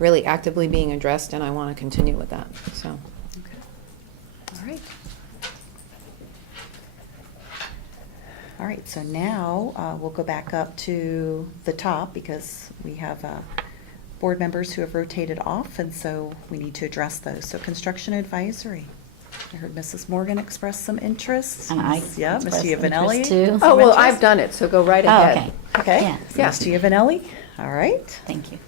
really actively being addressed, and I want to continue with that, so. All right. All right, so now we'll go back up to the top because we have board members who have rotated off, and so we need to address those. So Construction Advisory. I heard Mrs. Morgan express some interest. And I Yeah, Ms. expressed Giovanelli. interest too. Oh, well, interest? I've done it, so go right Oh, ahead. okay. Okay, Yeah. so Ms. Giovanelli, all right, Thank you.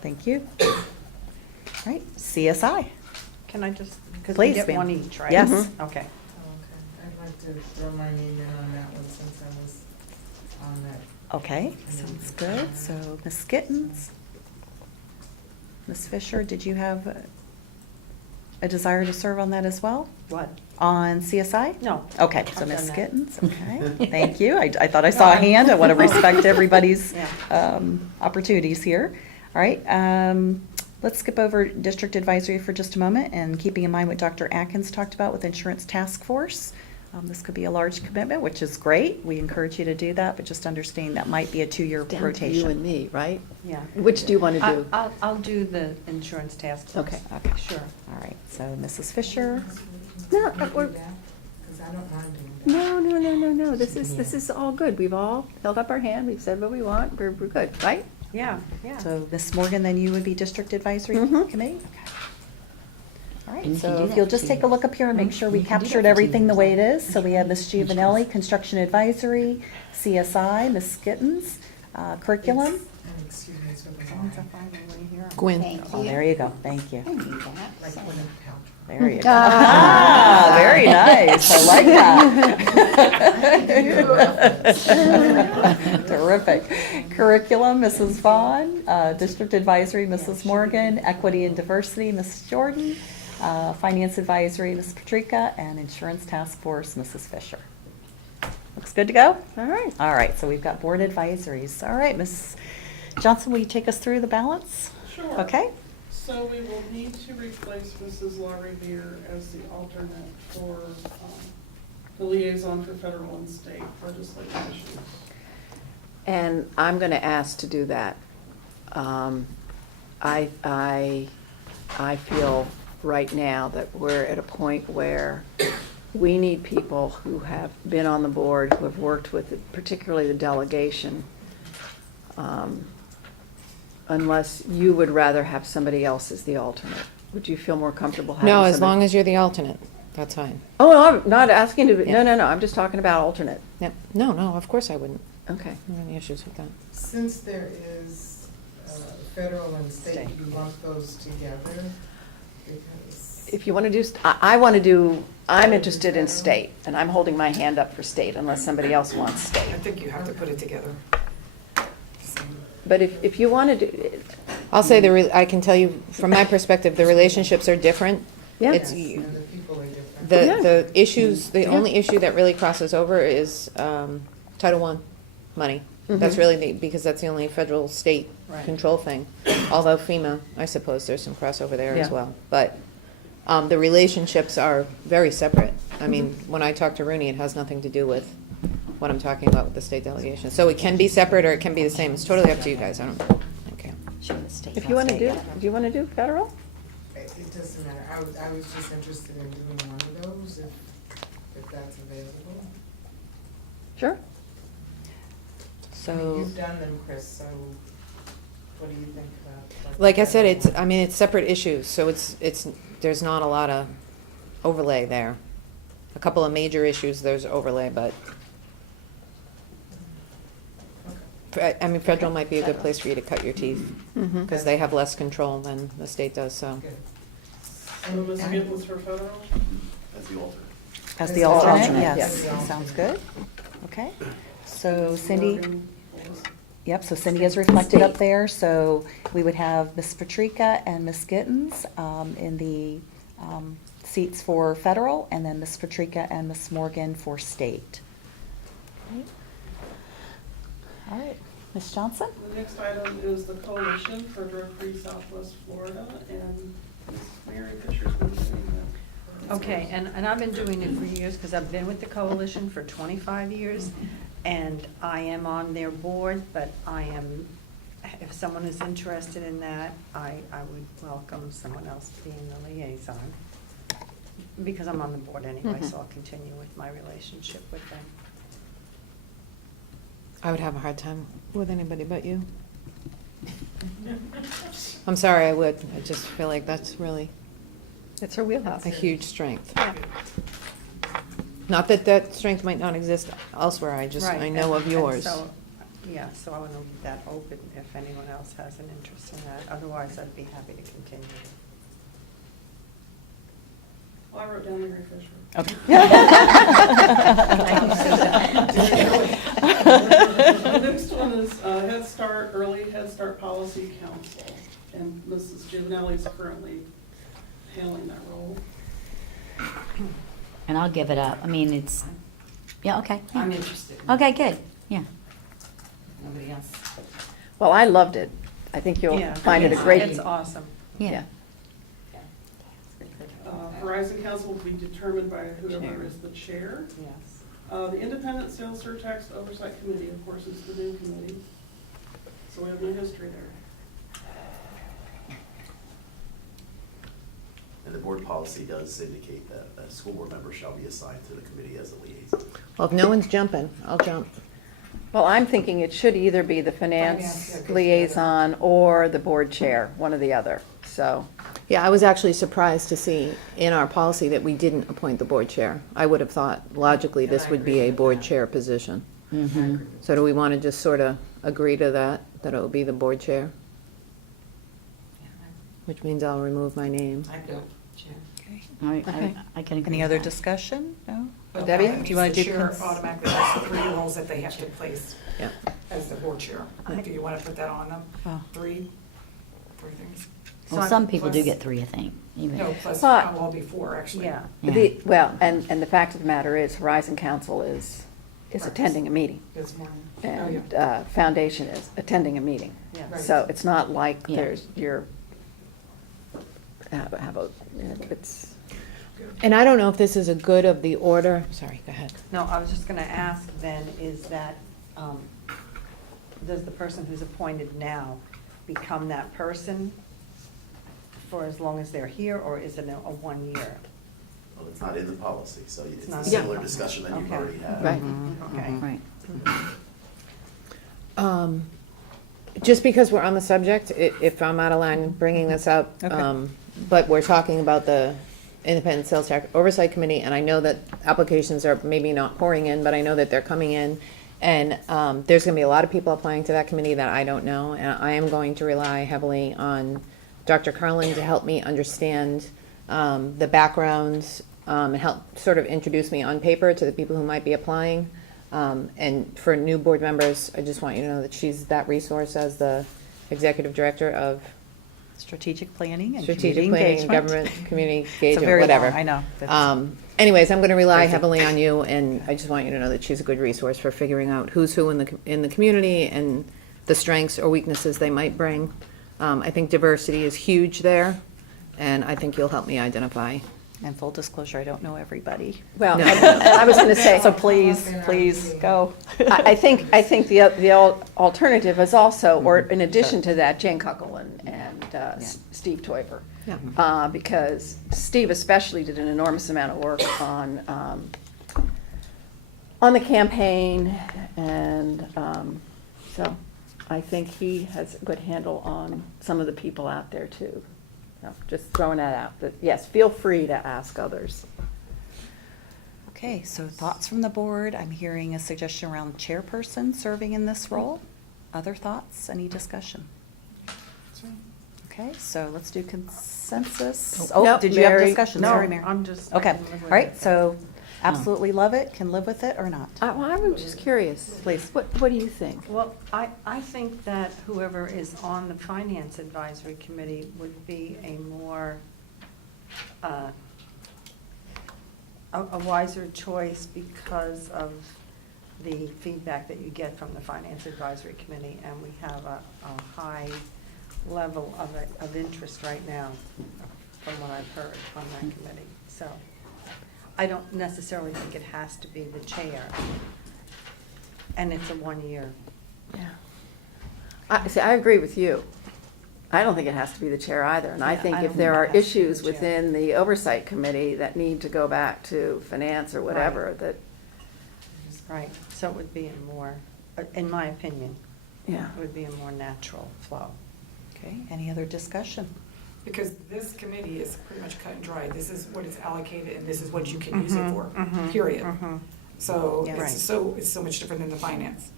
thank you. All right, CSI. Can I just, because Please, we get ma'am. one each, right? Yes. Okay. Oh, okay. I'd like to throw my name in on that one since I was on that. Okay, sounds good. So Ms. Skittens, Ms. Fisher, did you have a desire to serve on that as well? What? On CSI? No. Okay, so I've Ms. done that. Skittens, okay, thank you. I thought I saw a hand. I want to respect everybody's Yeah. opportunities here. All right, let's skip over District Advisory for just a moment, and keeping in mind what Dr. Atkins talked about with Insurance Task Force. This could be a large commitment, which is great. We encourage you to do that, but just understand that might be a 2-year Down to rotation. you and me, right? Yeah. Which do you want to do? I'll do the insurance task force. Okay. Okay. Sure. All right, so Mrs. Fisher. No, Can we we're- do that? 'Cause I don't mind doing that. No. This is all good. We've all held up our hand. We've said what we want. We're good, right? Yeah, yeah. So Ms. Morgan, then you would be District Advisory Mhm. Committee? Okay. All right, And you can so do if that you'll for just 2 take a look years. up here and make sure we You can do that captured for 2 everything the years. way it is. So we have Ms. Giovanelli, Construction Advisory, CSI, Ms. Skittens, Curriculum. And excuse me, it's with the Someone's line, up on the way here. Gwen. Thank Oh, you. there you go, thank you. I knew that. like So- Gwyneth Paltrow. There you go. Ah, very nice. I like that. Terrific. Curriculum, Mrs. Vaughn. District Advisory, Mrs. Morgan. Equity and Diversity, Mrs. Jordan. Finance Advisory, Ms. Patrica. And Insurance Task Force, Mrs. Fisher. Looks good to go? All right. All right, so we've got board advisories. All right, Ms. Johnson, will you take us through the balance? Sure. Okay? So we will need to replace Mrs. LaRiviere as the alternate for the liaison for federal and state legislative issues. And I'm going to ask to do that. I feel right now that we're at a point where we need people who have been on the board, who have worked with, particularly the delegation, unless you would rather have somebody else as the alternate. Would you feel more comfortable having No, somebody? as long as you're the alternate, that's fine. Oh, no, I'm not asking to, Yeah. no, I'm just talking about alternate. Yep. No, of course I wouldn't. Okay. I don't have any issues with that. Since there is federal and state, do you want those together? Because If you want to do, I want to do, I'm interested in state, and I'm holding my hand up for state unless somebody else wants state. I think you have to put it together. But if you want to do, I'll say I can tell you, from my perspective, the relationships are different. Yeah. It's, and the people are different. the issues, the Yeah. only issue that really crosses over is Title I money. That's really because that's the only federal state Right. control thing. Although FEMA, I suppose there's some crossover there as Yeah. well. But the relationships are very separate. I mean, when I talk to Rooney, it has nothing to do with what I'm talking about with the state delegation. So it can be separate or it can be the same. It's totally up to you guys. I don't, okay. if you want to do you want to do federal? It doesn't matter. I was just interested in doing one of those if that's available. Sure. I mean, So, you've done them, Chris, so what do you think about? Like I said, it's separate issues, so there's not a lot of overlay there. A couple of major issues, there's overlay, but I mean, federal might be a good place for you to cut your teeth, Mm-hmm. because they have less control than the state does, so. Good. So Ms. Gittens for federal? As the alternate. as the As the alternate, alternate, yes, yes. sounds good. Okay, so Ms. Cindy, Morgan was- yep, so Cindy is reflected up there, so we would have Ms. Patrica and Ms. Gittens in the seats for federal, and then Ms. Patrica and Ms. Morgan for state. All right, Ms. Johnson? The next item is the Coalition for Drug-Free Southwest Florida, and Ms. Mary Fisher's been doing that. Okay, and I've been doing it for years, because I've been with the coalition for 25 years, and I am on their board, but if someone is interested in that, I would welcome someone else being the liaison, because I'm on the board anyway, so I'll continue with my relationship with them. I would have a hard time with anybody but you. I'm sorry, I would. I just feel like that's really It's her wheelhouse. a huge strength. Not that that strength might not exist elsewhere, I Right, know of and yours. so, yeah, so I want to leave that open if anyone else has an interest in that, otherwise I'd be happy to continue. Well, I wrote down Mary Fisher. Okay. The next one is Head Start, Early Head Start Policy Council, and Mrs. Giovanelli is currently handling that role. And I'll give it up. I mean, it's, yeah, okay. yeah. I'm interested. Okay, good, yeah. Nobody else? Well, I loved it. I think you'll Yeah, find it a it's- great. It's awesome. Yeah. Horizon Council will be determined by whoever is the chair. Yes. The Independent Sales Surtax Oversight Committee, of course, is the new committee, so we have no history there. And the board policy does indicate that a school board member shall be assigned to the committee as a liaison. Well, if no one's jumping, I'll jump. Well, I'm thinking it should either be the Finance, finance yeah, liaison or the board chair, one or the other, so. Yeah, I was actually surprised to see in our policy that we didn't appoint the board chair. I would have thought logically And this I would be agree a with board that. chair position. I agree with So do we want to just sort of agree to that it will be the board chair? Which means I'll remove my name. I don't, Chair. Okay. I can agree Any with other that. discussion? No? But Debbie? that Do you wanna means the do chair cons- automatically has 3 roles that they have to place Yep. as the board chair. Do you want to put that on them? Oh. 3 things? Well, some people do get 3, I think, even. No, plus But- well before, actually. Yeah. Yeah. And the fact of the matter is Horizon Council is attending a meeting. This morning. And Foundation is attending a meeting. Yeah. Right. So it's not like Yeah. it's, And I don't know if this is a good of the order, sorry, go ahead. No, I was just gonna ask then, is that, does the person who's appointed now become that person for as long as they're here, or is it a 1 year? Well, it's not in the policy, so it's not a in similar the- discussion that you've okay. already had. right. Okay. Right. Just because we're on the subject, if I'm out of line bringing this up, Okay. but we're talking about the Independent Sales Tax Oversight Committee, and I know that applications are maybe not pouring in, but I know that they're coming in. And there's gonna be a lot of people applying to that committee that I don't know, and I am going to rely heavily on Dr. Carlin to help me understand the backgrounds, and help sort of introduce me on paper to the people who might be applying. And for new board members, I just want you to know that she's that resource as the executive director of Strategic planning and strategic community planning, engagement. government, community It's a engagement, very whatever. long, I know. That's- Anyways, I'm going to rely Crazy. heavily on you, and I just want you to know that she's a good resource for figuring out who's who in the community and the strengths or weaknesses they might bring. I think diversity is huge there, and I think you'll help me identify. And full disclosure, I don't know everybody. Well, and I was going to say, So please, please, go. I think the alternative is also, or in addition to that, Jane Kuckel and Steve Toiver. Yeah. Because Steve especially did an enormous amount of work on the campaign, and so I think he has a good handle on some of the people out there too. So just throwing that out, but yes, feel free to ask others. Okay, so thoughts from the board. I'm hearing a suggestion around chairperson serving in this role. Other thoughts? Any discussion? Okay, so let's do consensus. Oh, Nope, did you have Mary. discussion? No, Sorry, Mary. I'm just. Okay, I can live all with right, it. so absolutely love it, can live with it or not? Well, I was just curious. Please. What do you think? Well, I think that whoever is on the Finance Advisory Committee would be a more, a wiser choice because of the feedback that you get from the Finance Advisory Committee, and we have a high level of interest right now, from what I've heard on that committee. So I don't necessarily think it has to be the chair, and it's a 1 year. Yeah. See, I agree with you. I don't think it has to be the chair either, and I Yeah, think I if don't there think are it has to be issues the chair. within the Oversight Committee that need to go back to finance or whatever, Right. that, Right, so it would be a more, in my opinion, yeah. it would be a more natural flow. Okay, any other discussion? Because this committee is pretty much cut and dry. This is what it's allocated, and this is what you can use it for, period. So Yeah. it's Right. so much different than the finance.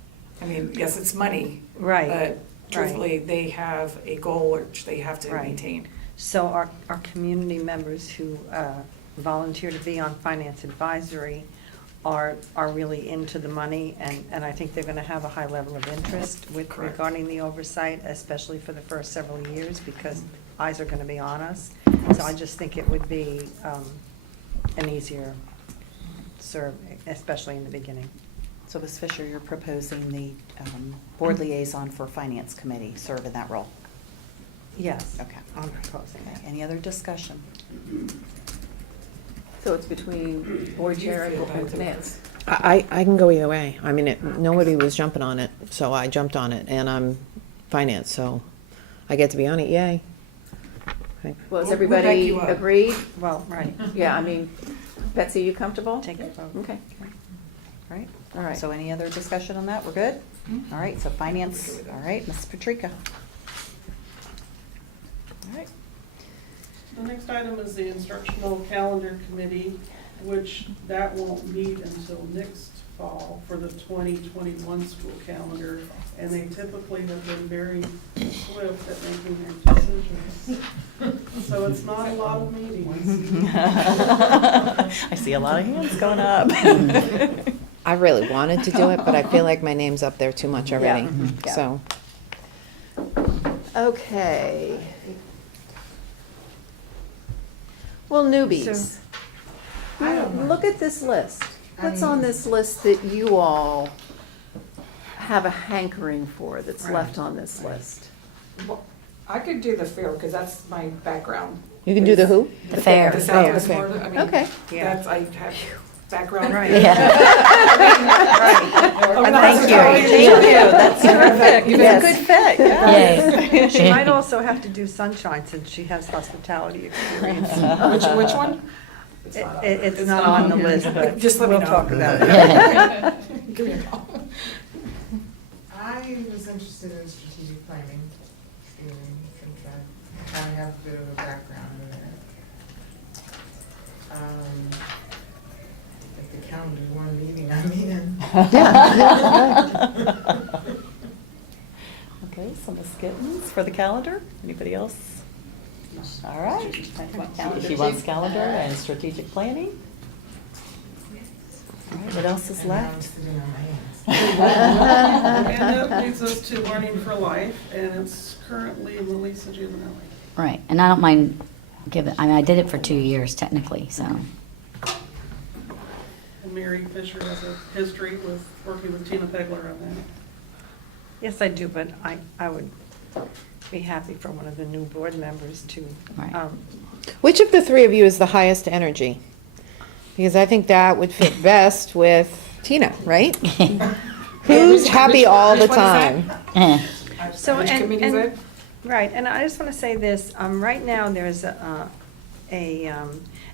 I mean, yes, it's money. Right, But truthfully, they have a goal which they have to Right. maintain. So our community members who volunteer to be on Finance Advisory are really into the money, and I think they're gonna have a high level of interest with Correct. regarding the oversight, especially for the first several years, because eyes are gonna be on us. So I just think it would be an easier serve, especially in the beginning. So Ms. Fisher, you're proposing the board liaison for Finance Committee serve in that role? Yes. Okay. I'm proposing Okay, that. any other discussion? So it's between board chair and finance. I can go either way. I mean, nobody was jumping on it, so I jumped on it, and I'm finance, so I get to be on it, yay. Okay. Well, is We'll back everybody you up. agreed? Well, right, Yeah, I mean, Betsy, you comfortable? take a vote. Okay, All right, all right. so any other discussion on that? We're good? All right, so Finance, all right, Ms. Patrica. All right, The next item is the Instructional Calendar Committee, which that won't meet until next fall for the 2021 school calendar. And they typically have been very swift at making their decisions. So it's not a lot of meetings. I see a lot of hands going up. I really wanted to do it, but I feel like my name's up there too much already, Yeah. so. Okay. Well, newbies, So- I don't know. look at this list. What's I on mean- this list that you all have a hankering for that's Right. left on this list? Well, I could do the fair, because that's my background. You can do the who? The fair. The Southwest Fair. Florida, I mean, Okay. Yeah. that's, I have background. Right. Yeah. Thank you. Thank you. That's terrific. It's a Yes. good fit. Yay. She might also have to do sunshine since she has hospitality experience. Which one? It's not on the list, but Just let me we'll know. talk about it. Yeah. Give me a call. I was interested in strategic planning, since I kind of have a bit of a background in it. If the calendar one meeting I'm in. Okay, so Ms. Gittens for the calendar. Anybody else? All right. She wants calendar and strategic planning. All right, what else is And now I'm left? sitting on my hands. And that leads us to Learning for Life, and it's currently Melissa Giovanelli. Right, and I don't mind giving, I mean, I did it for 2 years technically, so. And Mary Fisher has a history with working with Tina Pegler on that. Yes, I do, but I would be happy for one of the new board members to, Right. Which of the three of you is the highest energy? Because I think that would fit best with Tina, right? Who's happy all the which one is time? Eh. So, Which and- committee is and- it? right, and I just want to say this, right now, there's an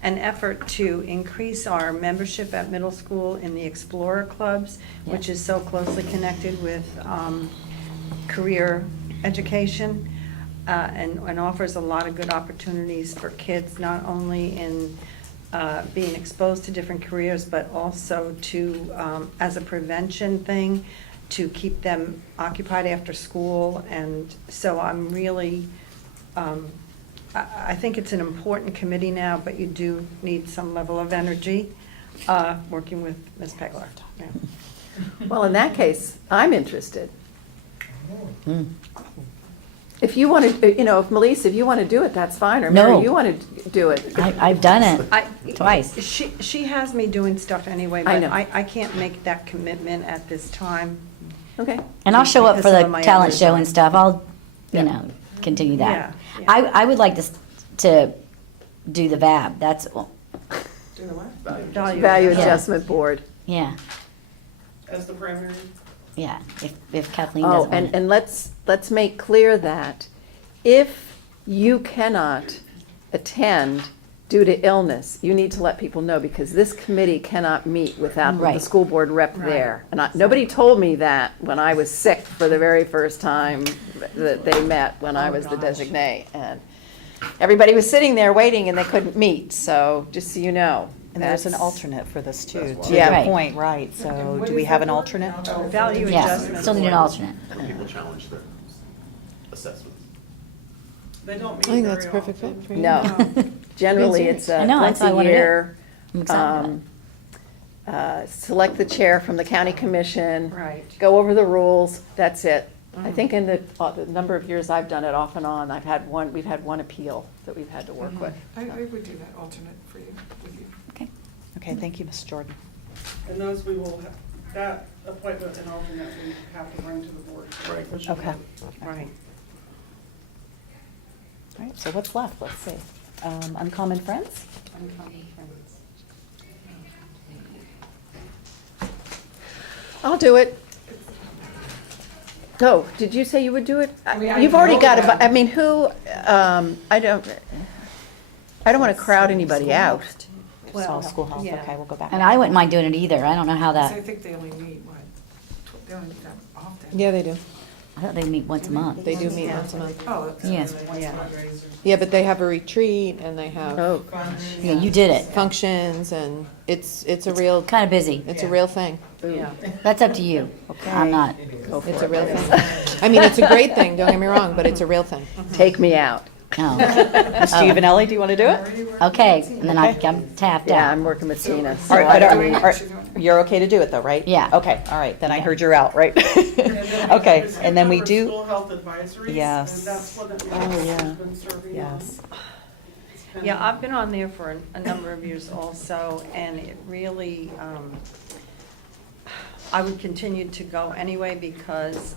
effort to increase our membership at middle school in the Explorer Clubs, which Yeah. is so closely connected with career education, and offers a lot of good opportunities for kids, not only in being exposed to different careers, but also to, as a prevention thing, to keep them occupied after school. And so I'm really, I think it's an important committee now, but you do need some level of energy, working with Ms. Pegler. Yeah. Well, in that case, I'm interested. Hmm. If you want to, if Melissa, if you want to do it, that's fine, or No. Mary, you want to do it. I've done it I- twice. She has me doing stuff anyway, I but know. I can't make that commitment at this time. Okay. And I'll show up for Because the of my talent other- show and stuff. I'll, Yeah. continue that. Yeah, I would like to do the VAB. That's, Do the what? Value Yeah. Adjustment Board. yeah, As the primary. yeah. If Kathleen Oh, doesn't want and let's make clear that if you cannot attend due to illness, you need to let people know, because this committee cannot meet without the Right. school board rep Right. there. And nobody told me that when I was sick for the very first time that they met, when I Oh, was the gosh. designee. And everybody was sitting there waiting and they couldn't meet, so just so you know. And there's an that's- alternate for this too, That's to why. your Right. point, right? And So what do is we have that an for? alternate? Value Yes, adjustment. still need an alternate. And people challenge their assessments. They don't meet I think very that's a perfect often. fit for you. No, generally it's I know, once that's why I a wanted it. year. I'm excited about Select the chair from the county commission. Right. Go over the rules, that's it. I Mm. think in the number of years I've done it off and on, we've had one appeal that we've had to work with. I would do that alternate for you, with you. Okay. Okay, thank you, Ms. Jordan. And those we will, that appointment and alternate we have to bring to the board. for Right. official Okay. vote. Right. All right, so what's left? Let's see. Uncommon Friends? I'll do it. Oh, did you say you would do it? I mean, I You've already know got that. I mean, who, I don't want to crowd anybody out. Well, Schoolhouse, yeah. okay, we'll go back. And I wouldn't mind doing it either. I don't know how So I that, think they only meet, what, they only meet that often. Yeah, they do. I thought they meet once a month. They do meet once a month. Oh, Yeah. Yeah, but they have a retreat and they have Oh, Yeah, you did it. functions and it's a Kind of busy. real thing. Yeah. That's up to you. I'm not. It's a real thing. I mean, it's a great thing, don't get me wrong, but it's a real thing. take me out. No. Mr. Uvanelli, do you want to do it? Okay, and then I'm tapped Yeah, out. I'm working with Tina. All so right, but I- you're okay to do it though, right? Yeah. Okay, all right, then I heard you're out, right? Okay, and then we do, School health advisories. Yes. And that's one that Oh, yeah. has been serving on. yes. Yeah, I've been on there for a number of years also, and it really, I would continue to go anyway because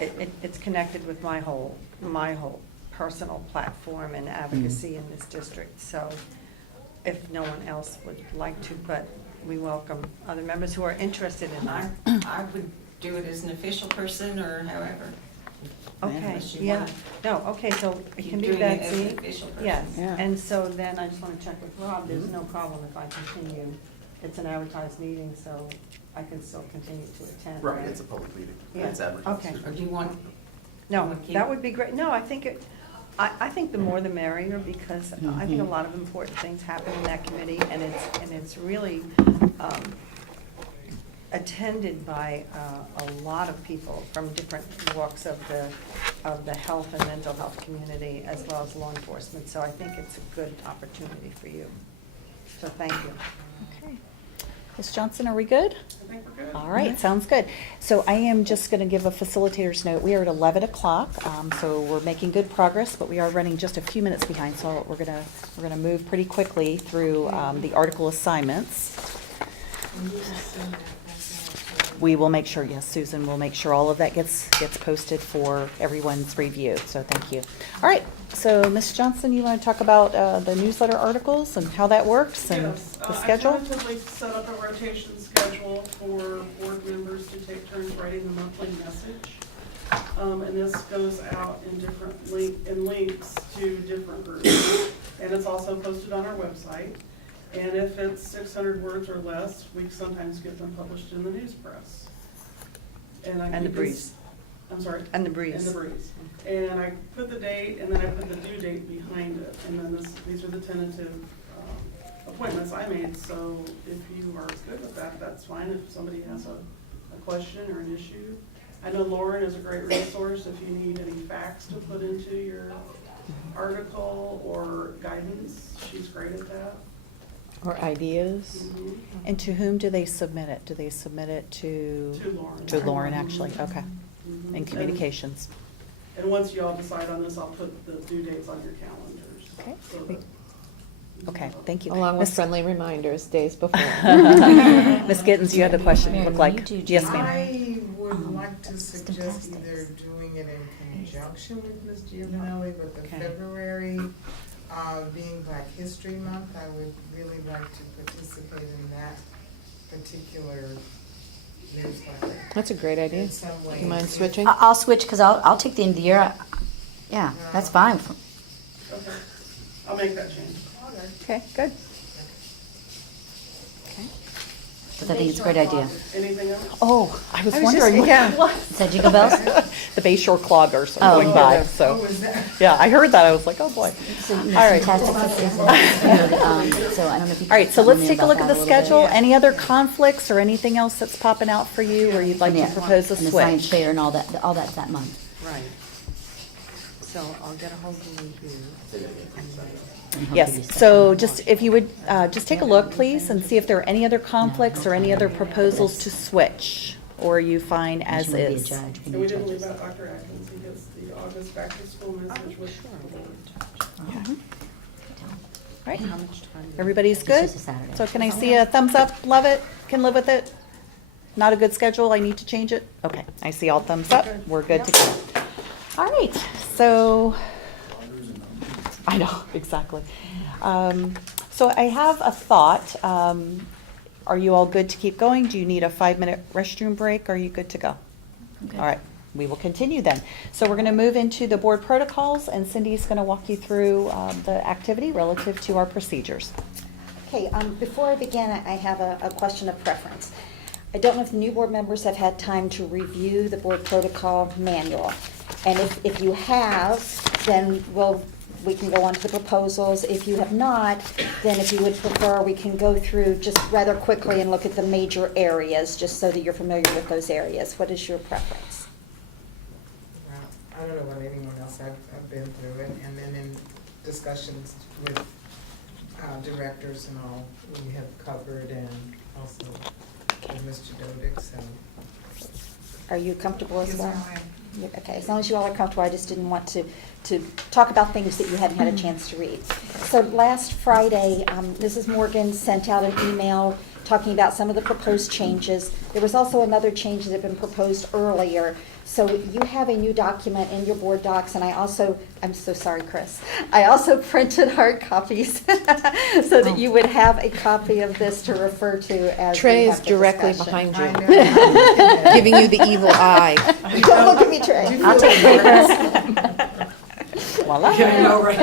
it's connected with my whole personal platform and advocacy in this district. So if no one else would like to, but we welcome other members who are interested in that. I would do it as an official person or however. Okay, Unless you yeah. want No, okay, so it keep can be doing it as an Betsy. official person. Yes, Yeah. and so then I just want to check with Rob, there's no problem if I continue. It's an advertised meeting, so I can still continue to attend. Right, it's a public meeting. Yeah. It's advertised. Okay. Or do you want, No, Would keep- that would be great. No, I think I think the more the merrier, because I think a Mhm. lot of important things happen in that committee, and it's really attended by a lot of people from different walks of the health and mental health community, as well as law enforcement. So I think it's a good opportunity for you. So thank you. Okay. Ms. Johnson, are we good? I think we're good. All right, sounds good. So I am just going to give a facilitator's note. We are at 11 o'clock, so we're making good progress, but we are running just a few minutes behind, so we're gonna move pretty quickly through the article assignments. We will make sure, yes, Susan will make sure all of that gets posted for everyone's review, so thank you. All right, so Ms. Johnson, you want to talk about the newsletter articles and how that works and Yes, the schedule? I tentatively set up a rotation schedule for board members to take turns writing the monthly message. And this goes out in different links to different groups. And it's also posted on our website. And if it's 600 words or less, we sometimes get them published in the news press. And I And the keep this- breeze. I'm sorry? And the breeze. And the breeze. And I put the date, and then I put the due date behind it, and then these are the tentative appointments I made, so if you are good with that, that's fine, if somebody has a question or an issue. I know Lauren is a great resource if you need any facts to put into your article or guidance, she's great at that. Or ideas. Mhm. And to whom do they submit it? Do they submit it to? To Lauren. To Lauren, actually, okay. Mhm. In communications. And once you all decide on this, I'll put the due dates on your calendars. Okay. so that- Okay, thank you. Along with Miss- friendly reminders days before. Ms. Gittens, you had the question, Mary, looked will you like. do Yes, June? ma'am. I would like to suggest Statistics. either doing it in conjunction with Ms. Giovanelli, but the Okay. February, being Black History Month, I would really like to participate in that particular newsletter. That's a great idea. In some way. Do you mind switching? I'll switch because I'll take the end of the year. Yeah, that's fine. Okay, I'll make that change. Okay, good. Because I think it's a great idea. Anything else? Oh, I was I was wondering. just- yeah. what- Is that Jingle Bells? The Bay Shore cloggers Oh. are going by, Oh, so, is that? yeah, I heard that, I was like, oh boy. So, you know, All right. fantastic. So I don't know if you. All right, so can let's tell me take a about look at the that a little bit. schedule. Any other conflicts or anything else that's popping out for you where you'd like to Yeah, propose a and the science switch? fair and all that's that month. Right. So I'll get a hold of you here. And hopefully Yes, you start so on just, if you would, just take a look, please, and see if there are any other conflicts or any other proposals to switch, or you find that. as You wanna be a is. judge, you can And be we a didn't judge. leave out Dr. Atkins, he gets the August back to school message with Right, How much time? everybody's It's good? just a Saturday. So can I see a thumbs up, love it, can live with it? Not a good schedule, I need to change it? Okay, I see all thumbs up, we're good to go. All right, so, I know, exactly. So I have a thought. Are you all good to keep going? Do you need a 5-minute restroom break? Are you good to go? Okay. All right, we will continue then. So we're going to move into the board protocols, and Cindy's going to walk you through the activity relative to our procedures. Okay, before I begin, I have a question of preference. I don't know if the new board members have had time to review the board protocol manual. And if you have, then we can go on to the proposals. If you have not, then if you would prefer, we can go through just rather quickly and look at the major areas, just so that you're familiar with those areas. What is your preference? Well, I don't know about anyone else, I've been through it, and then in discussions with directors and all, we have covered, and also with Mr. Dodick, so. Are you comfortable as Yes, well? I am. Yeah, okay, as long as you all are comfortable, I just didn't want to talk about things that you hadn't had a chance to read. So last Friday, Mrs. Morgan sent out an email talking about some of the proposed changes. There was also another change that had been proposed earlier. So you have a new document in your board docs, and I'm so sorry, Chris. I also printed hard copies so that you would have a copy of this to refer to as Trey we is have the directly discussion. behind I you, know. giving you the evil eye. Don't look at me, Trey. I'll take papers. Voila. I know, right?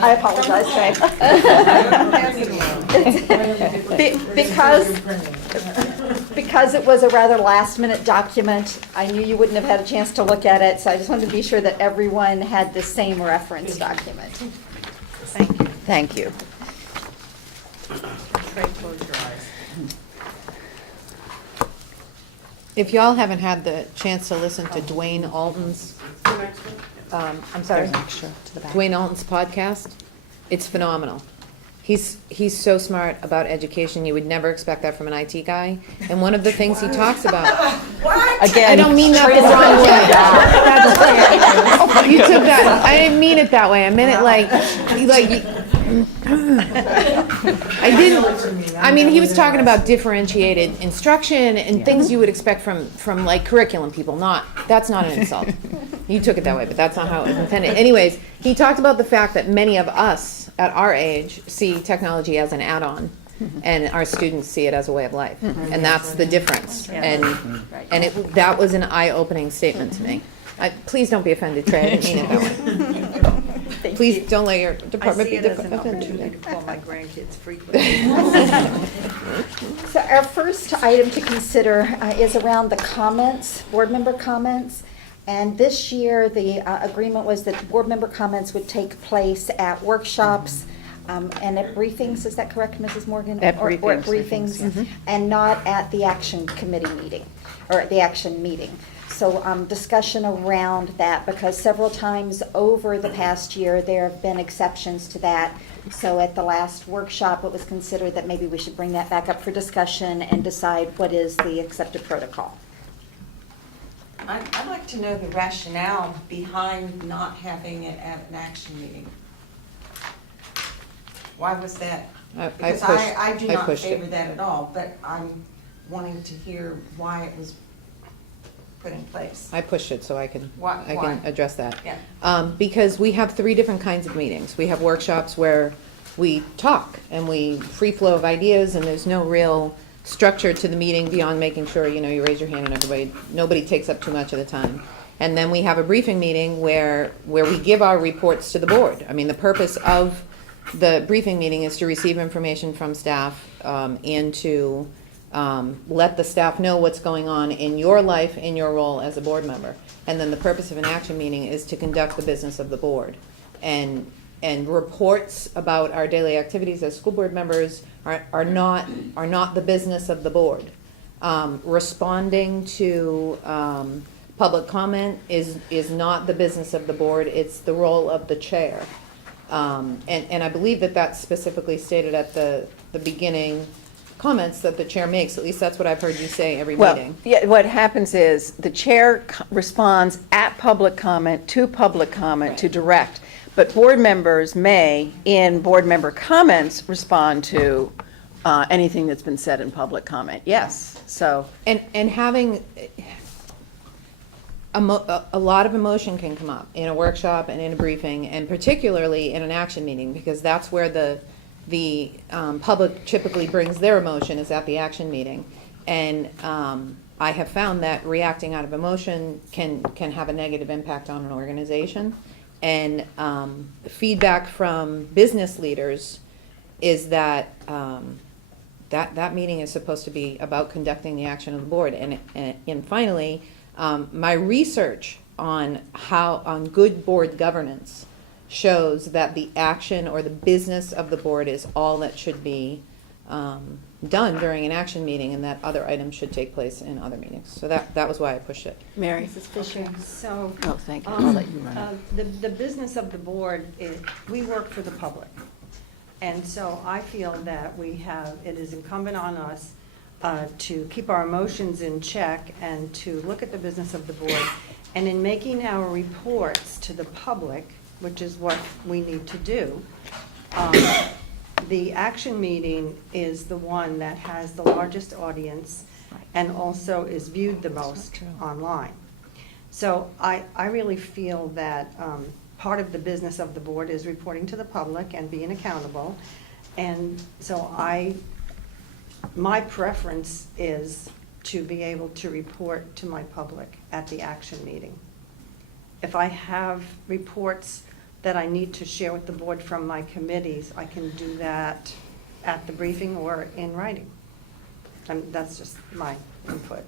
I apologize, Trey. Because it was a rather last-minute document, I knew you wouldn't have had a chance to look at it, so I just wanted to be sure that everyone had the same reference document. Thank you. Thank you. Trey, close your eyes. If y'all haven't had the chance to listen to Dwayne Alton's, I'm sorry, There's an extra to the back. Dwayne Alton's podcast, it's phenomenal. He's so smart about education. You would never expect that from an IT guy. And one of the things he talks about. Again. I don't mean that the wrong way. You took that. I didn't mean it that way. I meant it like. I didn't. I mean, he was talking about differentiated instruction and things you would expect from like curriculum people. That's not an insult. You took it that way, but that's not how it was intended. Anyways, he talked about the fact that many of us at our age see technology as an add-on, and our students see it as a way of life, and that's the difference. And that was an eye-opening statement to me. Please don't be offended, Trey. I didn't mean it that way. Please don't let your I department see be it as an offended. opportunity to call my grandkids frequently. So our first item to consider is around the comments, board member comments. And this year, the agreement was that board member comments would take place at workshops and at briefings. Is that correct, Mrs. Morgan? At Or at briefings. briefings, and not at the action committee meeting, or at the action meeting. So discussion around that, because several times over the past year, there have been exceptions to that. So at the last workshop, it was considered that maybe we should bring that back up for discussion and decide what is the accepted protocol. I'd like to know the rationale behind not having it at an action meeting. Why was that? Because I do not pushed it. favor that at all, but I'm wanting to hear why it was put in place. I pushed it so I can Why? address that. Yeah. Because we have 3 different kinds of meetings. We have workshops where we talk and we free flow of ideas, and there's no real structure to the meeting beyond making sure, you raise your hand and nobody takes up too much of the time. And then we have a briefing meeting where we give our reports to the board. I mean, the purpose of the briefing meeting is to receive information from staff and to let the staff know what's going on in your life, in your role as a board member. And then the purpose of an action meeting is to conduct the business of the board. And reports about our daily activities as school board members are not the business of the board. Responding to public comment is not the business of the board. It's the role of the chair. And I believe that that's specifically stated at the beginning comments that the chair makes. At least that's what I've heard you say every meeting. Yeah, what happens is the chair responds at public comment, to direct. But board members may, in board member comments, respond to anything that's been said in public comment. Yes, so. And having a lot of emotion can come up in a workshop and in a briefing, and particularly in an action meeting, because that's where the public typically brings their emotion, is at the action meeting. And I have found that reacting out of emotion can have a negative impact on an organization. And feedback from business leaders is that that meeting is supposed to be about conducting the action of the board. And finally, my research on good board governance shows that the action or the business of the board is all that should be done during an action meeting, and that other items should take place in other meetings. So that was why I pushed it. Mary? Mrs. Fisher, so. Oh, thank you. I'll let you run it. The business of the board is, we work for the public. And so I feel that it is incumbent on us to keep our emotions in check and to look at the business of the board. And in making our reports to the public, which is what we need to do, the action meeting is the one that has the largest audience and also is viewed the most online. So I really feel that part of the business of the board is reporting to the public and being accountable. And so my preference is to be able to report to my public at the action meeting. If I have reports that I need to share with the board from my committees, I can do that at the briefing or in writing. And that's just my input.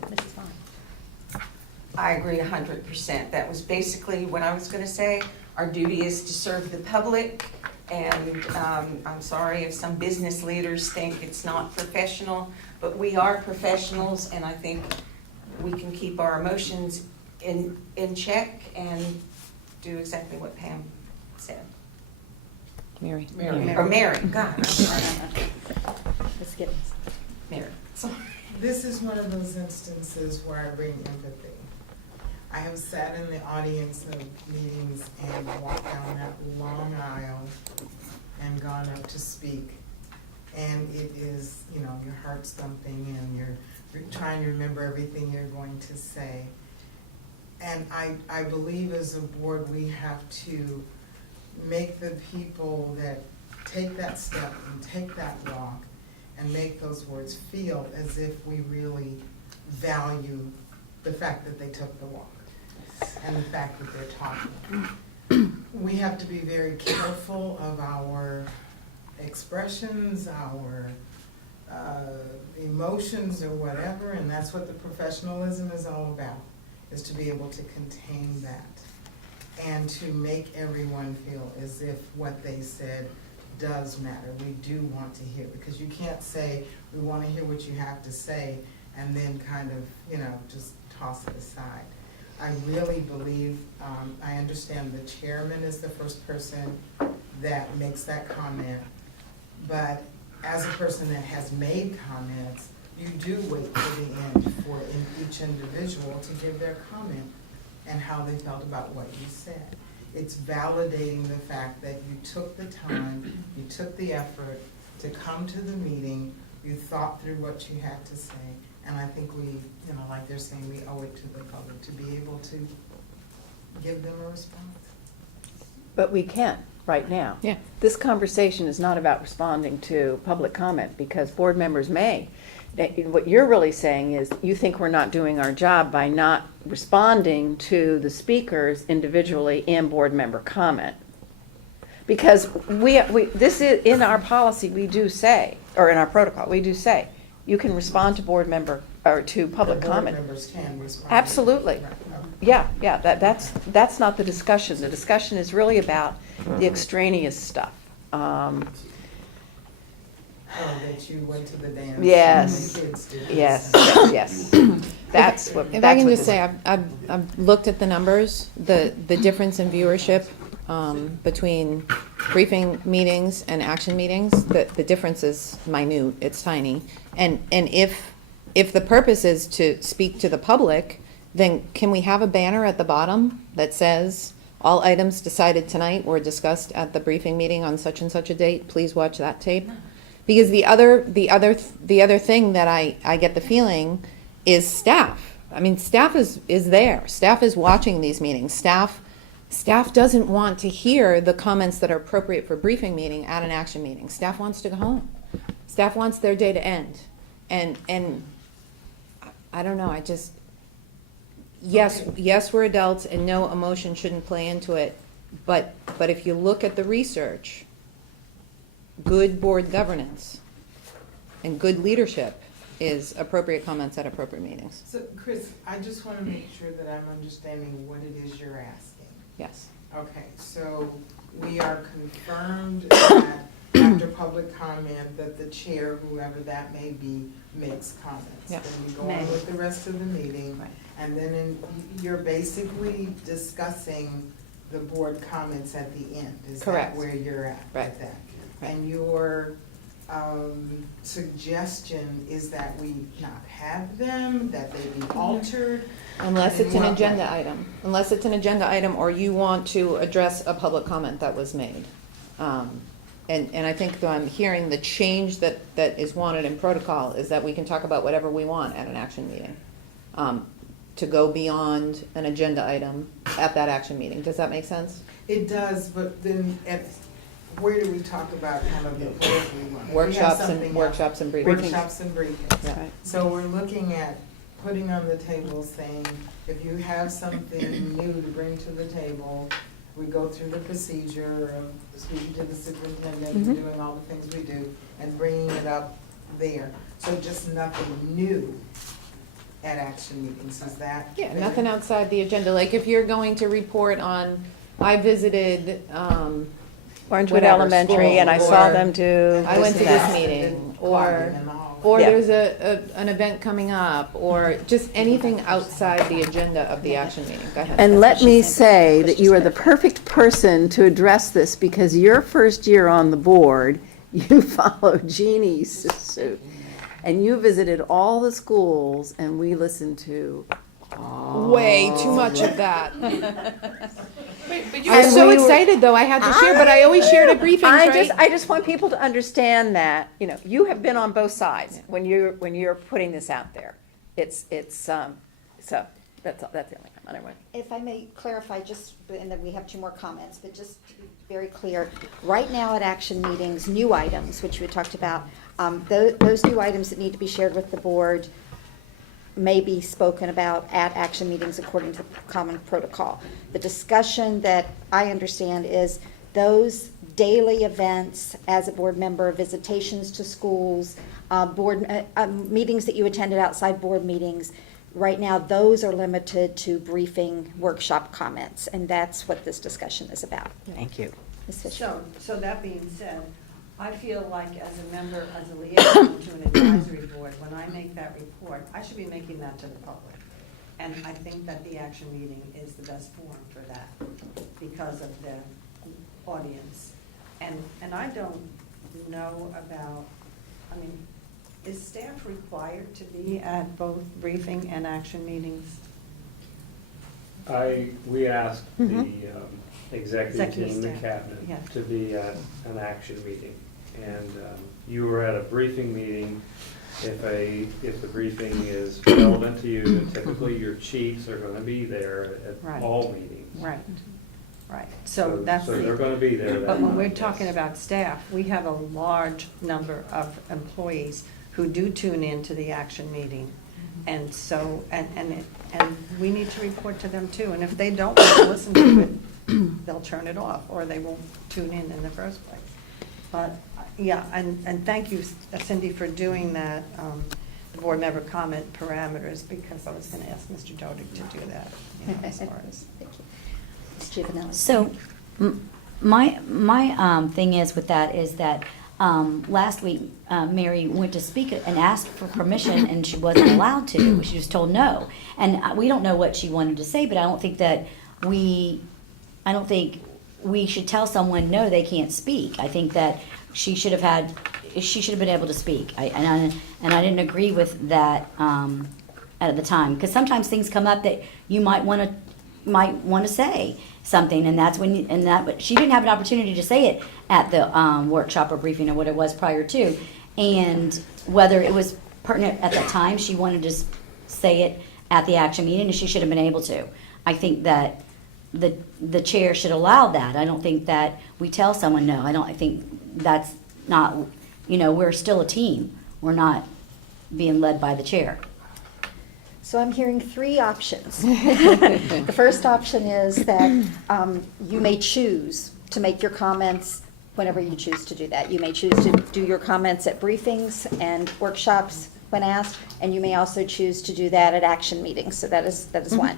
Mrs. Vaughn. I agree 100%. That was basically what I was going to say. Our duty is to serve the public, and I'm sorry if some business leaders think it's not professional, but we are professionals, and I think we can keep our emotions in check and do exactly what Pam said. Mary. Or Mary, God, I'm sorry. Ms. Gibbons. Mary, sorry. This is one of those instances where I bring empathy. I have sat in the audience of meetings and walked down that long aisle and gone up to speak. And it is, your heart's thumping and you're trying to remember everything you're going to say. And I believe as a board we have to make the people that take that step and take that walk and make those words feel as if we really value the fact that they took the walk and the fact that they're talking. We have to be very careful of our expressions, our emotions or whatever, and that's what the professionalism is all about, is to be able to contain that and to make everyone feel as if what they said does matter. We do want to hear, because you can't say, we want to hear what you have to say, and then kind of, just toss it aside. I really believe, I understand the chairman is the first person that makes that comment, but as a person that has made comments, you do wait till the end for each individual to give their comment and how they felt about what you said. It's validating the fact that you took the time, you took the effort to come to the meeting, you thought through what you had to say, and I think we, like they're saying, we owe it to the public to be able to give them a response. But we can, right now. Yeah. This conversation is not about responding to public comment, because board members may. What you're really saying is you think we're not doing our job by not responding to the speakers individually and board member comment. Because this is, in our policy, we do say, or in our protocol, we do say, you can respond to board member, or to public The board comment. members can respond. Absolutely. Right, okay. Yeah, that's not the discussion. The discussion is really about the extraneous stuff. That you went to the dance. Yes. And the kids did. Yes, yes. That's what. If that's I can what just this- say, I've looked at the numbers, the difference in viewership between briefing meetings and action meetings, the difference is minute, it's tiny. And if the purpose is to speak to the public, then can we have a banner at the bottom that says, all items decided tonight were discussed at the briefing meeting on such and such a date, please watch that tape? Because the other thing that I get the feeling is staff. I mean, staff is there. Staff is watching these meetings. Staff doesn't want to hear the comments that are appropriate for a briefing meeting at an action meeting. Staff wants to go home. Staff wants their day to end. And I don't know, yes, we're adults and no emotion shouldn't play into it. But if you look at the research, good board governance And good leadership is appropriate comments at appropriate meetings. So, Chris, I just want to make sure that I'm understanding what it is you're asking. Yes. Okay, so we are confirmed that after public comment, that the chair, whoever that may be, makes comments. Yep. Then we go on with the rest of the meeting, Right. and then you're basically discussing the board comments at the end. Is that Correct. where you're at Right. with that? Right. And your suggestion is that we not have them, that they be altered? Unless In it's an what agenda way? item. Unless it's an agenda item or you want to address a public comment that was made. And I think that I'm hearing the change that is wanted in protocol is that we can talk about whatever we want at an action meeting. To go beyond an agenda item at that action meeting. Does that make sense? It does, but then where do we talk about kind of the what we want? If we have Workshops something and else- workshops and briefings. Workshops and briefings. Yeah. So we're looking at putting on the table saying, if you have something new to bring to the table, we go through the procedure of speaking to the superintendent, and doing all the things we do, and bringing it up there. So just nothing new at action meetings, is that? Yeah, fair? nothing outside the agenda. Like if you're going to report on, I visited, Orangewood whatever, Elementary, and I school, saw or them do. I went to and this that. meeting, Clogging and all. or Yeah. there's an event coming up, or just anything outside the agenda of the action meeting. Go ahead. And let me say that you are the perfect person to address this, because your first year on the board, you followed Jeannie's suit. And you visited all the schools, and we listened to Way too much of that. But I was so we were- excited though, I had to share, but I always shared at briefings, right? I just want people to understand that, you know, you have been on both sides when you're putting this out there. So that's the only comment I want. If I may clarify, just, and then we have two more comments, but just to be very clear, right now at action meetings, new items, which we talked about, those new items that need to be shared with the board may be spoken about at action meetings according to common protocol. The discussion that I understand is those daily events as a board member, visitations to schools, meetings that you attended outside board meetings. Right now, those are limited to briefing workshop comments, and that's what this discussion is about. Thank you. Ms. Fisher? So that being said, I feel like as a member, as a liaison to an advisory board, when I make that report, I should be making that to the public. And I think that the action meeting is the best forum for that because of the audience. And I don't know about, I mean, is staff required to be at both briefing and action meetings? We asked the executive Executive team, the staff, cabinet, yeah. to be at an action meeting. And you were at a briefing meeting. If the briefing is relevant to you, then typically your chiefs are gonna be there Right. at all meetings. Right. So that's So they're the, gonna be there that but when we're month, talking yes. about staff, we have a large number of employees who do tune in to the action meeting. And so, and we need to report to them too. And if they don't want to listen to it, they'll turn it off, or they won't tune in the first place. But, yeah, and thank you, Cindy, for doing that, the board member comment parameters, because I was gonna ask Mr. Dodig to do that, you know, as far as. Thank you. Ms. Giovanelli? So, my thing is with that is that last week, Mary went to speak and asked for permission, and she wasn't allowed to. She was told no. And we don't know what she wanted to say, but I don't think we should tell someone, no, they can't speak. I think that she should have been able to speak. And I didn't agree with that at the time, because sometimes things come up that you might want to say something, and that's when but she didn't have an opportunity to say it at the workshop or briefing or what it was prior to, and whether it was pertinent at that time, she wanted to say it at the action meeting, and she should have been able to. I think that the chair should allow that. I don't think that we tell someone no. I think that's not, we're still a team. We're not being led by the chair. So I'm hearing three options. The first option is that you may choose to make your comments whenever you choose to do that. You may choose to do your comments at briefings and workshops when asked, and you may also choose to do that at action meetings, so that is one.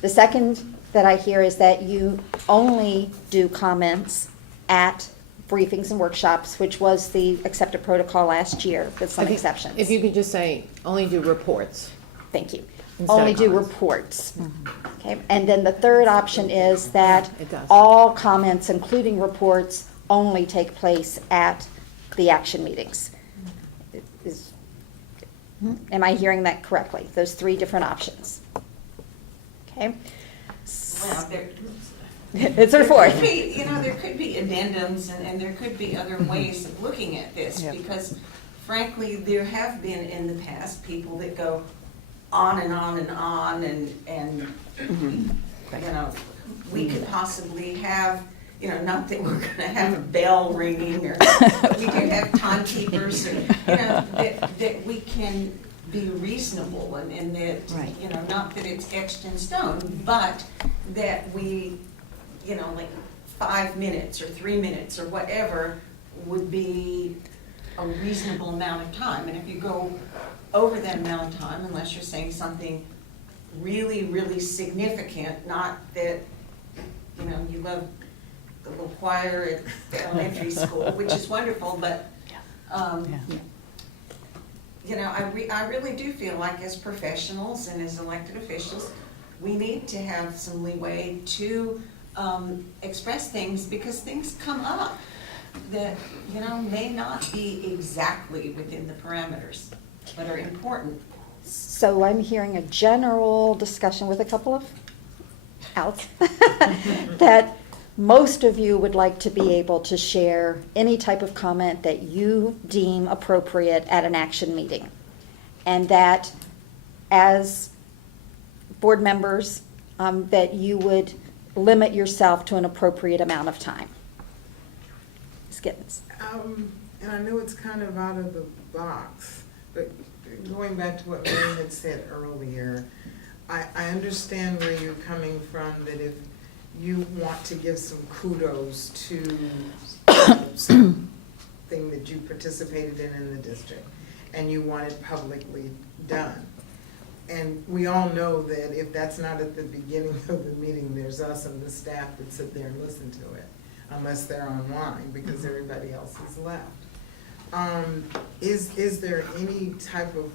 The second that I hear is that you only do comments at briefings and workshops, which was the accepted protocol last year, with some I think exceptions. If you could just say, only do reports. Thank you. Instead of Only do comments. reports. Okay, and then the third option is that It does. all comments, including reports, only take place at the action meetings. Is- Am I hearing that correctly? Those three different options? Okay? Well, there, It's our there fourth. could be, you know, there could be addendums and there could be other ways of looking at this, Yeah. because frankly, there have been in the past people that go on and on and on and, you know, we could possibly have, you know, not that we're gonna have a bell ringing or, but we do have timekeepers and, you know, that we can be reasonable and that, Right. you know, not that it's etched in stone, but that we, you know, like 5 minutes or 3 minutes or whatever would be a reasonable amount of time. And if you go over that amount of time, unless you're saying something really, really significant, not that, you know, you love the little choir at the elementary school, which is wonderful, but, Yeah. you know, I really do feel like as professionals and as elected officials, we need to have some leeway to express things, because things come up that, you know, may not be exactly within the parameters, but are important. So I'm hearing a general discussion with a couple of outs, that most of you would like to be able to share any type of comment that you deem appropriate at an action meeting. And that as board members, that you would limit yourself to an appropriate amount of time. Ms. Gittens. And I know it's kind of out of the box, but going back to what Lynn had said earlier, I understand where you're coming from, that if you want to give some kudos to something that you participated in the district, and you want it publicly done. And we all know that if that's not at the beginning of the meeting, there's us and the staff that sit there and listen to it, unless they're online, because everybody else is left. Is there any type of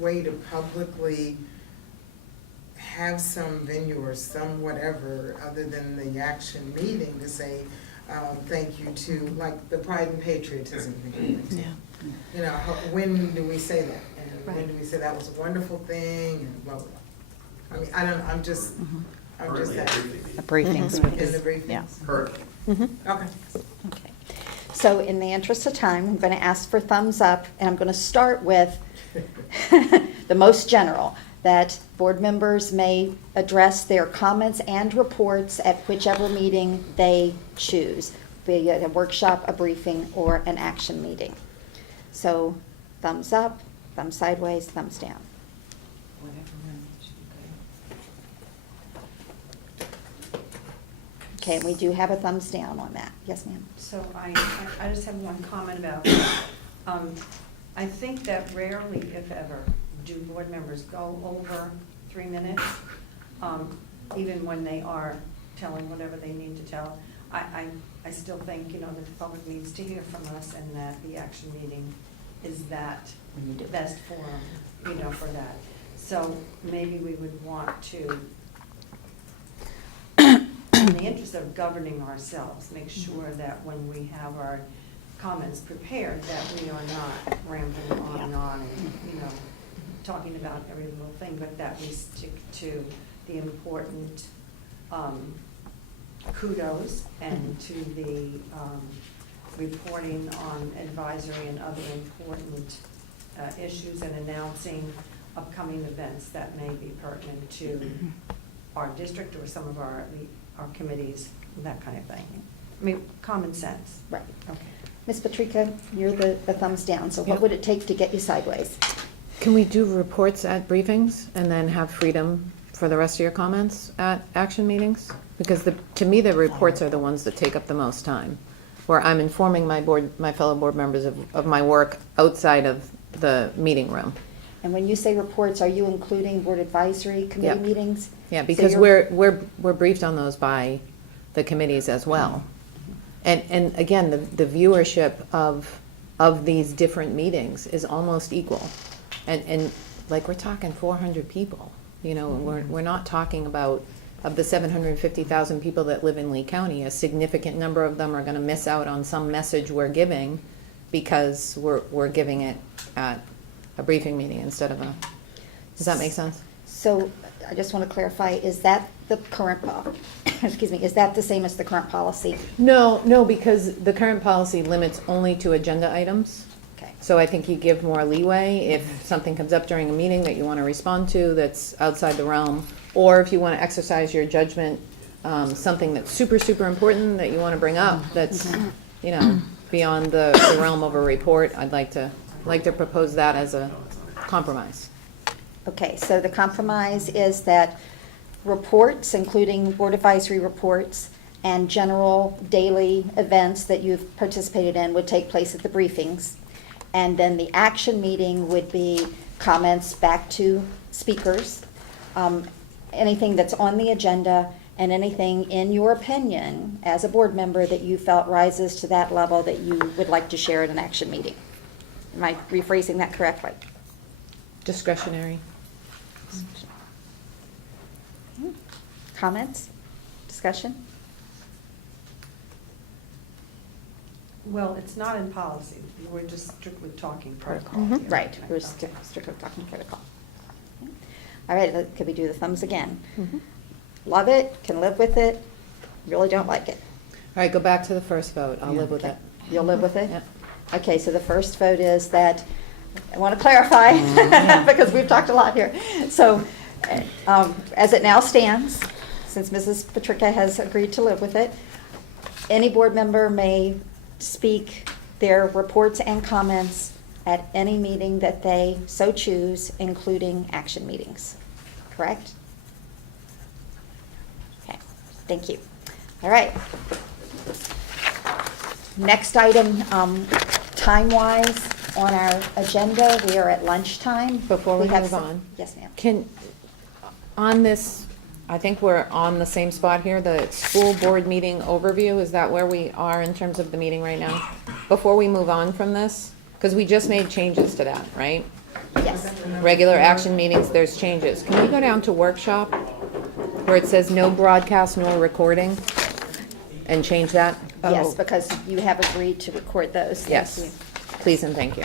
way to publicly have some venue or some whatever, other than the action meeting, to say, thank you to, like, the Pride and Patriotism thing? You know, when do we say that? And when do we say that was a wonderful thing, and blah, blah, blah? I mean, I don't, I'm just Currently, that, The briefings would in the be, briefings? yeah. Currently. Okay. Okay. So in the interest of time, I'm going to ask for thumbs up, and I'm going to start with the most general, that board members may address their comments and reports at whichever meeting they choose, be it a workshop, a briefing, or an action meeting. So thumbs up, thumbs sideways, thumbs down. Okay, and we do have a thumbs down on that. Yes, ma'am. So I just have one comment about, I think that rarely, if ever, do board members go over 3 minutes, even when they are telling whatever they need to tell. I still think, you know, that the public needs to hear from us, and that the action meeting is that best forum, you know, for that. So maybe we would want to, in the interest of governing ourselves, make sure that when we have our comments prepared, that we are not rambling on and on and, you know, talking about every little thing, but that we stick to the important kudos and to the reporting on advisory and other important issues, and announcing upcoming events that may be pertinent to our district or some of our committees, that kind of thing. I mean, common sense. Right. Okay. Ms. Patrica, you're the thumbs down, so what Yep. would it take to get you sideways? Can we do reports at briefings and then have freedom for the rest of your comments at action meetings? Because to me, the reports are the ones that take up the most time. where I'm informing my fellow board members of my work outside of the meeting room. And when you say reports, are you including board advisory committee Yeah. meetings? Yeah, So because you're- we're briefed on those by the committees as well. And again, the viewership of these different meetings is almost equal. And like, we're talking 400 people, you know, we're not talking about, of the 750,000 people that live in Lee County, a significant number of them are gonna miss out on some message we're giving because we're giving it at a briefing meeting instead of a, does that make sense? So I just want to clarify, is that the current, excuse me, is that the same as the current policy? No, because the current policy limits only to agenda items. Okay. So I think you give more leeway if something comes up during a meeting that you want to respond to that's outside the realm, or if you want to exercise your judgment, something that's super, super important that you want to bring up that's, you know, beyond the realm of a report, I'd like to propose that as a compromise. Okay, so the compromise is that reports, including board advisory reports and general daily events that you've participated in, would take place at the briefings. And then the action meeting would be comments back to speakers, anything that's on the agenda, and anything in your opinion as a board member that you felt rises to that level that you would like to share at an action meeting. Am I rephrasing that correctly? Discretionary. Comments? Discussion? Well, it's not in policy. We're just strictly talking protocol. Mhm. Right, we're strictly talking protocol. All right, could we do the thumbs again? Love it, can live with it, really don't like it. All right, go back to the first vote. I'll live with it. You'll live with it? Yeah. Okay, so the first vote is that, I want to clarify, because we've talked a lot here. So, as it now stands, since Mrs. Patrica has agreed to live with it, any board member may speak their reports and comments at any meeting that they so choose, including action meetings. Correct? Okay, thank you. All right. Next item, time-wise, on our agenda, we are at lunchtime. Before we have move some- on. Yes, ma'am. On this, I think we're on the same spot here, the school board meeting overview, is that where we are in terms of the meeting right now? Before we move on from this, because we just made changes to that, right? Yes. Regular action meetings, there's changes. Can we go down to workshop, where it says no broadcast nor recording, and change that? Yes, because you have agreed to record those. Thank Yes, you. please and thank you.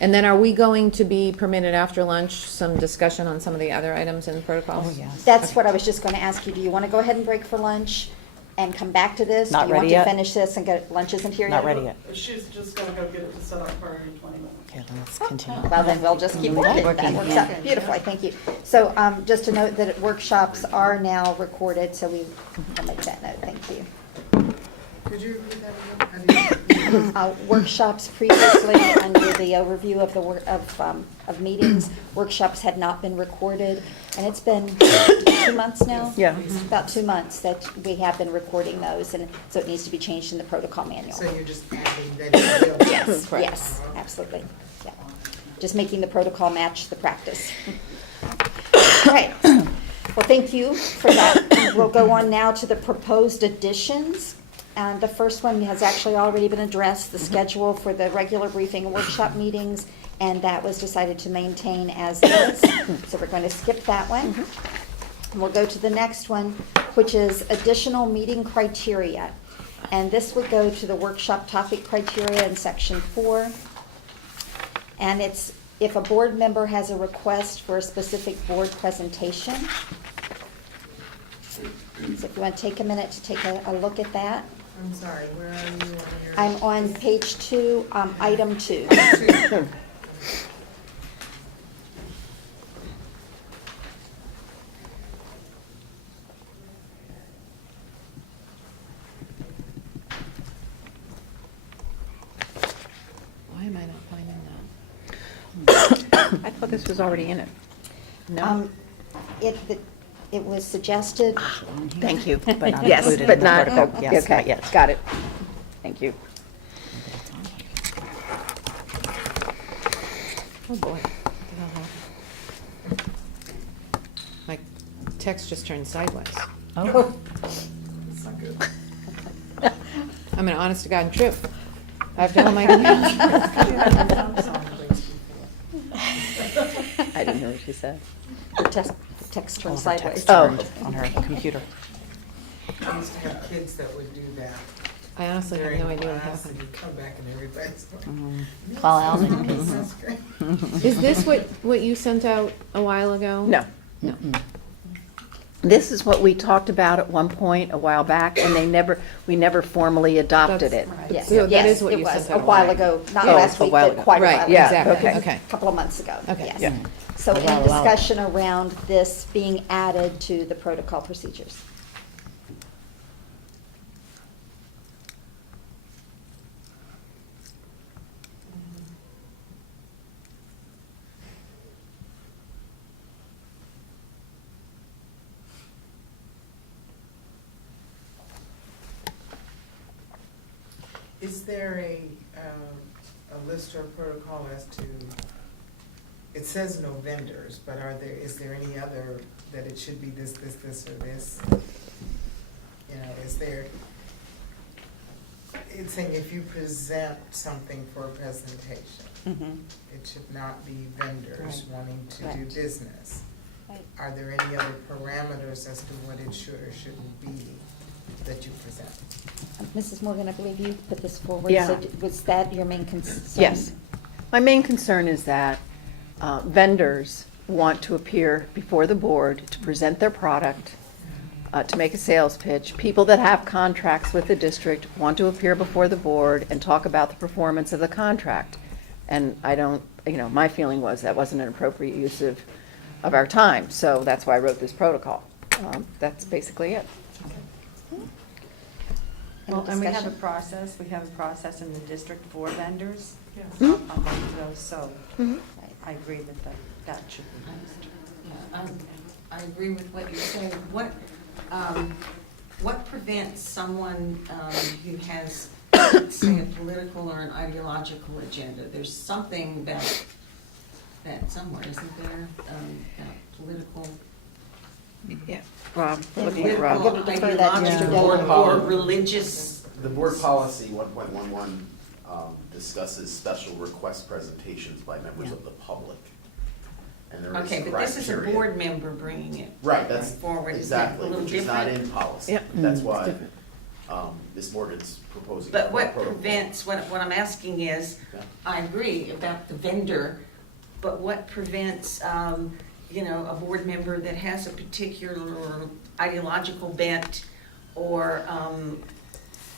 And then are we going to be permitted after lunch some discussion on some of the other items in the protocol? Oh, yes. That's what I was just going to ask you. Do you want to go ahead and break for lunch and come back to this? Not Do you want ready to yet. finish this and get, lunch isn't here yet? Not ready yet. She's just gonna go get it to set up prior to 20 minutes. Okay, then let's continue. Well, then we'll just keep working. That works out beautifully, thank you. So just to note that workshops are now recorded, so we will make that note, thank you. Could you repeat that again? Workshops previously, under the overview of the of meetings, workshops had not been recorded, and it's been 2 months now? Yeah. About 2 months that we have been recording those, and so it needs to be changed in the protocol manual. So you're just adding that. Yes, yes, absolutely, yeah. Just making the protocol match the practice. All right, well, thank you for that. We'll go on now to the proposed additions. And the first one has actually already been addressed, the schedule for the regular briefing and workshop meetings, and that was decided to maintain as is. So we're going to skip that one. And we'll go to the next one, which is additional meeting criteria. And this would go to the workshop topic criteria in section 4. And it's if a board member has a request for a specific board presentation. So if you want to take a minute to take a look at that. I'm sorry, where are you on your? I'm on page 2, item 2. Why am I not finding that? I thought this was already in it. No? It was suggested, Thank you. But not Yes, included but in the not, protocol. Yes, okay, not yet. got it. Thank you. Oh, boy. What the hell happened? My text just turned sideways. Oh, It's not good. I mean, honest to God and true. I have to hold my computer. I didn't hear what she said. The text turned all of her sideways. text Oh. turned on her computer. I used to have kids that would do that. I honestly have during no idea what class, and happened. you come back and everybody's like, Mhm. Fall out. That's great. Is this what you sent out a while ago? No. No. This is what we talked about at one point a while back, and we never formally adopted it. Yes, So that yes, is what it you was sent out a while ago, not Oh, last a week, while but ago. quite a Right, while ago. Yeah, exactly, okay. okay. A couple of months ago, Okay. yes. Yeah. So A any while. discussion around this being added to the protocol procedures? Is there a list or protocol as to, it says no vendors, but is there any other, that it should be this, or this? You know, is there, it's saying if you present something for a presentation, Mhm. it should not be vendors Right. wanting to do Correct. business. Right. Are there any other parameters as to what it should or shouldn't be that you present? Mrs. Morgan, I believe you put this forward. Yeah. So was that your main concern? Yes. My main concern is that vendors want to appear before the board to present their product, to make a sales pitch. People that have contracts with the district want to appear before the board and talk about the performance of the contract. And I don't, my feeling was that wasn't an appropriate use of our time, so that's why I wrote this protocol. That's basically it. Any Well, and we have a discussion? process in the district for vendors Yes. on both of those, so Mhm. I agree that should be used. Yeah, I agree with what you're saying. What prevents someone who has, say, a political or an ideological agenda? There's something about that somewhere, isn't there? About political. Yeah. Rob, Yeah, looking at I'm Rob. gonna defer that to Ideological Mr. or Dillon. religious. The board policy 1.11 discusses special request presentations by members of the public. And there is Okay, but this is a criteria. board member bringing it Right, that's forward. Is that a exactly, little which is not different? in policy. Yep. That's It's why different. Ms. Morgan's proposing. But a what protocol. prevents, what I'm asking is, Yeah. I agree about the vendor, but what prevents, a board member that has a particular ideological bent or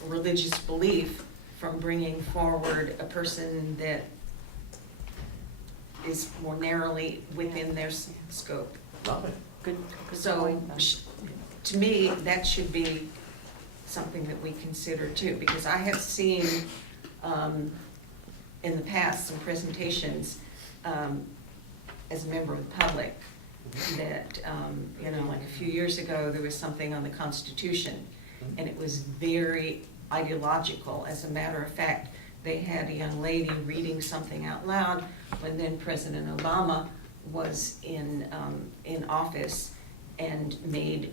religious belief from bringing forward a person that is more narrowly within their scope? Nothing. Good So, point, then. to me, that should be something that we consider too, because I have seen, in the past, some presentations, as a member of the public, that, like a few years ago, there was something on the Constitution, and it was very ideological. As a matter of fact, they had a young lady reading something out loud when then President Obama was in office and made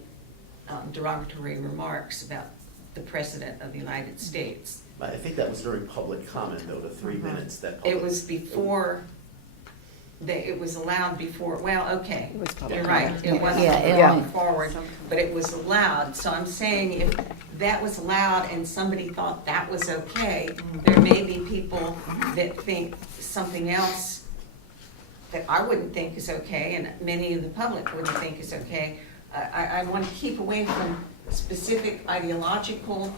derogatory remarks about the President of the United States. I think that was during public comment, though, the 3 minutes that. It public- was before, it was allowed before, well, okay, It was public you're right, comment. it wasn't Yeah, it brought was. forward, but it was allowed. So I'm saying if that was allowed and somebody thought that was okay, there may be people that think something else that I wouldn't think is okay, and many of the public wouldn't think is okay. I want to keep away from specific ideological,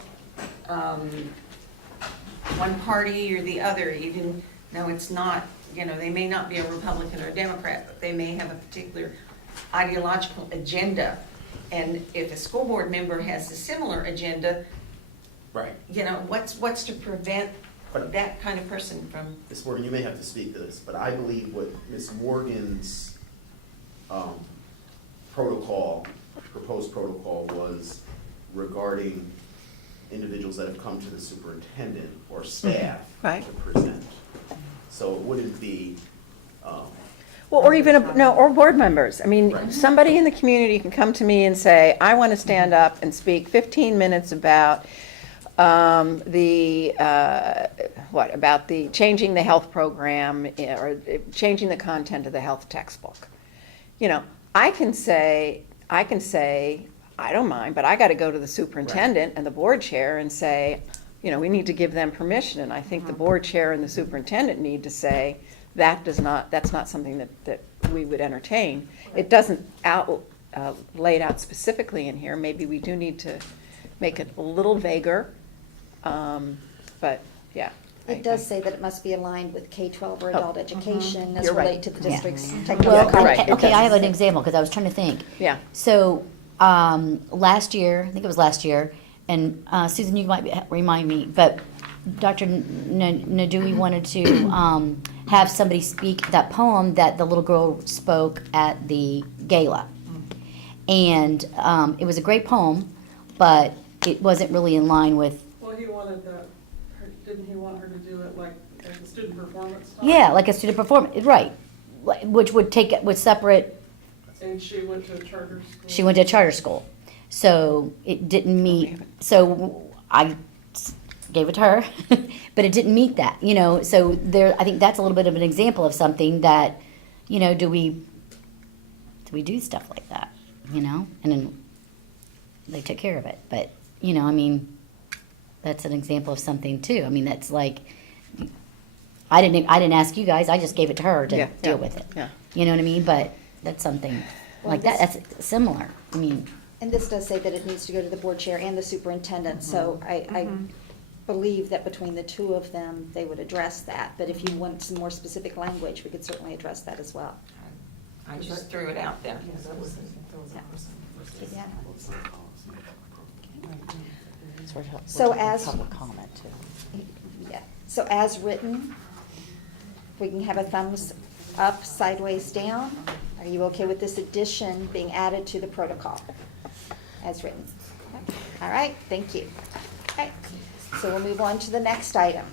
one party or the other, even though it's not, they may not be a Republican or a Democrat, but they may have a particular ideological agenda. And if a school board member has a similar agenda, Right. what's to prevent But- that kind of person from? Ms. Morgan, you may have to speak to this, but I believe what Ms. Morgan's proposed protocol was regarding individuals that have come to the superintendent or staff Right. to present. So it wouldn't be, Well, or even, or board members. I mean, Right. somebody in the community can come to me and say, I want to stand up and speak 15 minutes about about the changing the health program or changing the content of the health textbook. You know, I can say, I don't mind, but I got to go to the superintendent and the board chair and say, you know, we need to give them permission. And I think the board chair and the superintendent need to say, that's not something that we would entertain. It doesn't lay it out specifically in here. Maybe we do need to make it a little vaguer. But, yeah. It does say that it must be aligned with K-12 or adult education as You're right. relate to the Yeah. district's Well, technical Yeah, and- right, it okay, I does. have an example, because I was trying to think. Yeah. So, last year, I think it was last year, and Susan, you might remind me, but Dr. Nadui wanted to have somebody speak that poem that the little girl spoke at the gala. And it was a great poem, but it wasn't really in line with, Well, he wanted that, didn't he want her to do it like as a student performance style? yeah, like a student performance, right, which would separate. And she went to a charter school. She went to a charter school, so it didn't meet. So I gave it to her, but it didn't meet that. You know, so there. I think that's a little bit of an example of something that, you know, do we do stuff like that? You know, and then they took care of it. But you know, I mean, that's an example of something too. I mean, that's like. I didn't ask you guys. I just gave it to her to Yeah, deal yeah, with it. yeah. You know what I mean? But that's something like that. That's similar. I mean, And this does say that it needs to go to the board chair and the superintendent, so I believe that between the two of them, they would address that. But if you want some more specific language, we could certainly address that as well. I just threw it out there. Yeah, that was Yeah. We're So taking as- public comment too. Yeah. So as written, we can have a thumbs up, sideways down. Are you okay with this addition being added to the protocol as written? Okay. All right, thank you. Okay, so we'll move on to the next item.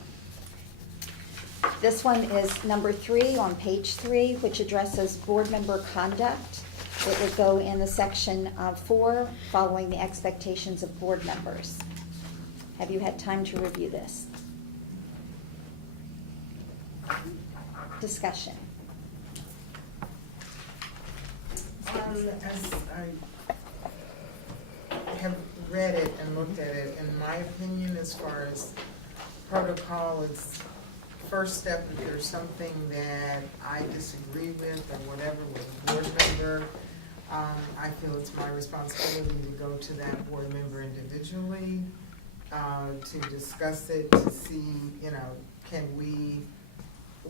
This one is number 3 on page 3, which addresses board member conduct. It would go in the section 4, following the expectations of board members. Have you had time to review this? Discussion. As I have read it and looked at it, in my opinion, as far as protocol, it's first step, if there's something that I disagree with or whatever with a board member, I feel it's my responsibility to go to that board member individually, to discuss it, to see, you know, can we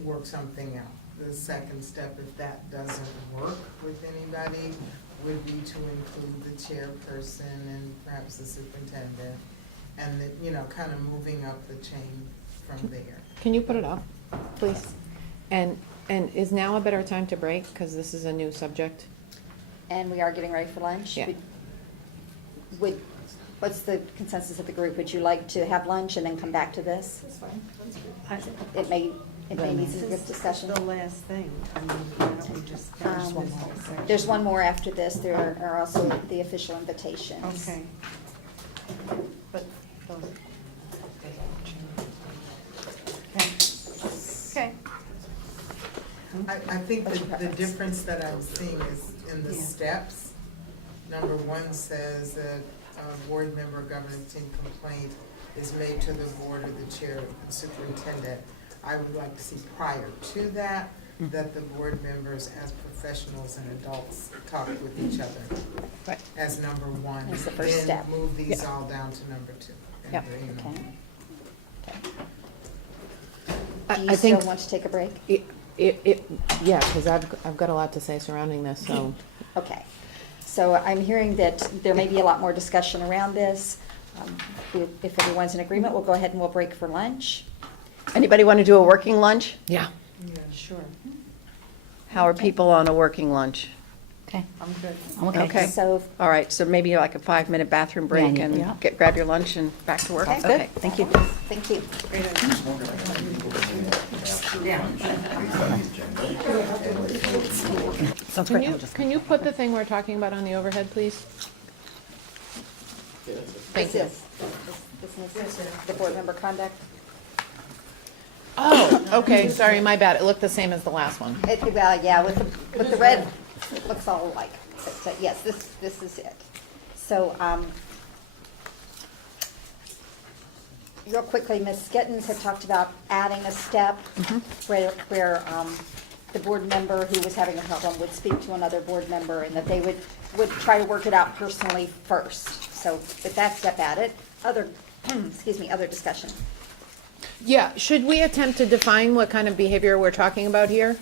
work something out. The second step, if that doesn't work with anybody, would be to include the chairperson and perhaps the superintendent, and, you know, kind of moving up the chain from there. Can you put it up, please? And is now a better time to break, because this is a new subject? And we are getting ready for lunch. Yeah. What's the consensus of the group? Would you like to have lunch and then come back to this? That's fine, that's good. It may need some good discussion. The last thing, I mean, why don't we just finish Um, one more section? There's one more after this. There are also the official invitations. Okay. But those. Okay. I think that the difference that I'm seeing is in the Yeah. steps. Number 1 says that a board member governance team complaint is made to the board or the chair or the superintendent. I would like to see prior to that, that the board members as professionals and adults talk with each other. Right. As number 1. That's the first step. Then move these Yeah. all down to number 2. and, Yep. you know. Okay. I Do you still think want to take a break? yeah, because I've got a lot to say surrounding this, so. Okay. So I'm hearing that there may be a lot more discussion around this. If everyone's in agreement, we'll go ahead and we'll break for lunch. Anybody want to do a working lunch? Yeah. Yeah. Sure. How are people on a working lunch? Okay, I'm good. I'm okay. Okay. So, All right, so maybe like a 5-minute bathroom break Yeah. and grab your lunch and back to work? Okay. Thank you. thank you. Sounds Can great. you, can you put the thing we're talking about on the overhead, please? Thank you. This is the board member conduct. Oh, okay, sorry, my bad. It looked the same as the last one. Well, yeah, with the red, looks all alike. So, yes, this is it. So, real quickly, Ms. Skittens had talked about adding a step where the board member who was having a problem would speak to another board member and that they would try to work it out personally first. So with that step added, other, excuse me, other discussion. Yeah, should we attempt to define what kind of behavior we're talking about here?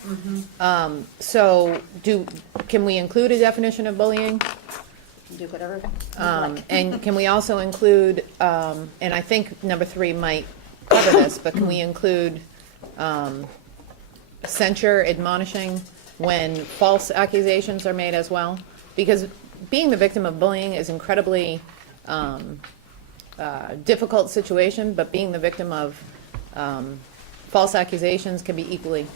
So can we include a definition of bullying? Do whatever you like. And can we also include, and I think number 3 might cover this, but can we include censure, admonishing when false accusations are made as well? Because being the victim of bullying is incredibly difficult situation, but being the victim of false accusations can be equally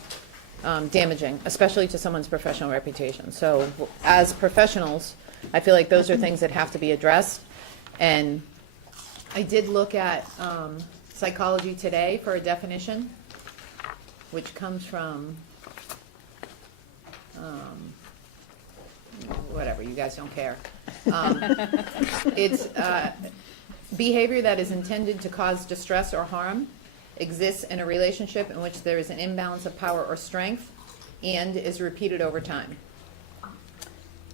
damaging, especially to someone's professional reputation. So as professionals, I feel like those are things that have to be addressed. And I did look at Psychology Today for a definition, which comes from, whatever, you guys don't care. It's behavior that is intended to cause distress or harm, exists in a relationship in which there is an imbalance of power or strength, and is repeated over time.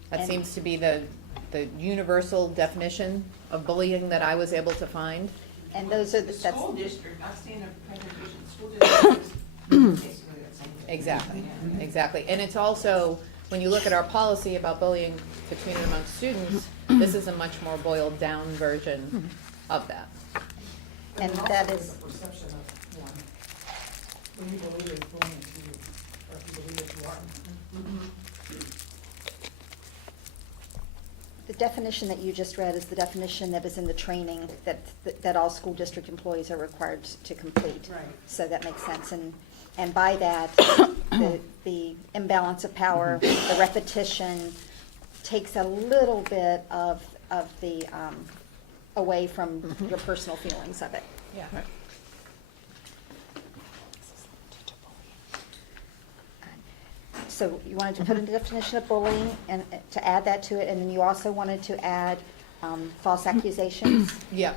That And- seems to be the universal definition of bullying that I was able to find. And those are, The that's, school district, I've seen a presentation, the school district is basically the same thing. Exactly, exactly. And it's also, when you look at our policy about bullying between and among students, this is a much more boiled down version of that. and also that there's is, a perception of one. When you believe it's bullying to you, or if you believe it you are. the definition that you just read is the definition that is in the training that all school district employees are required to complete. Right. So that makes sense. And by that, the imbalance of power, the repetition takes a little bit of the, away from your personal feelings of it. Yeah. So you wanted to put in the definition of bullying and to add that to it, and then you also wanted to add false accusations. Yeah.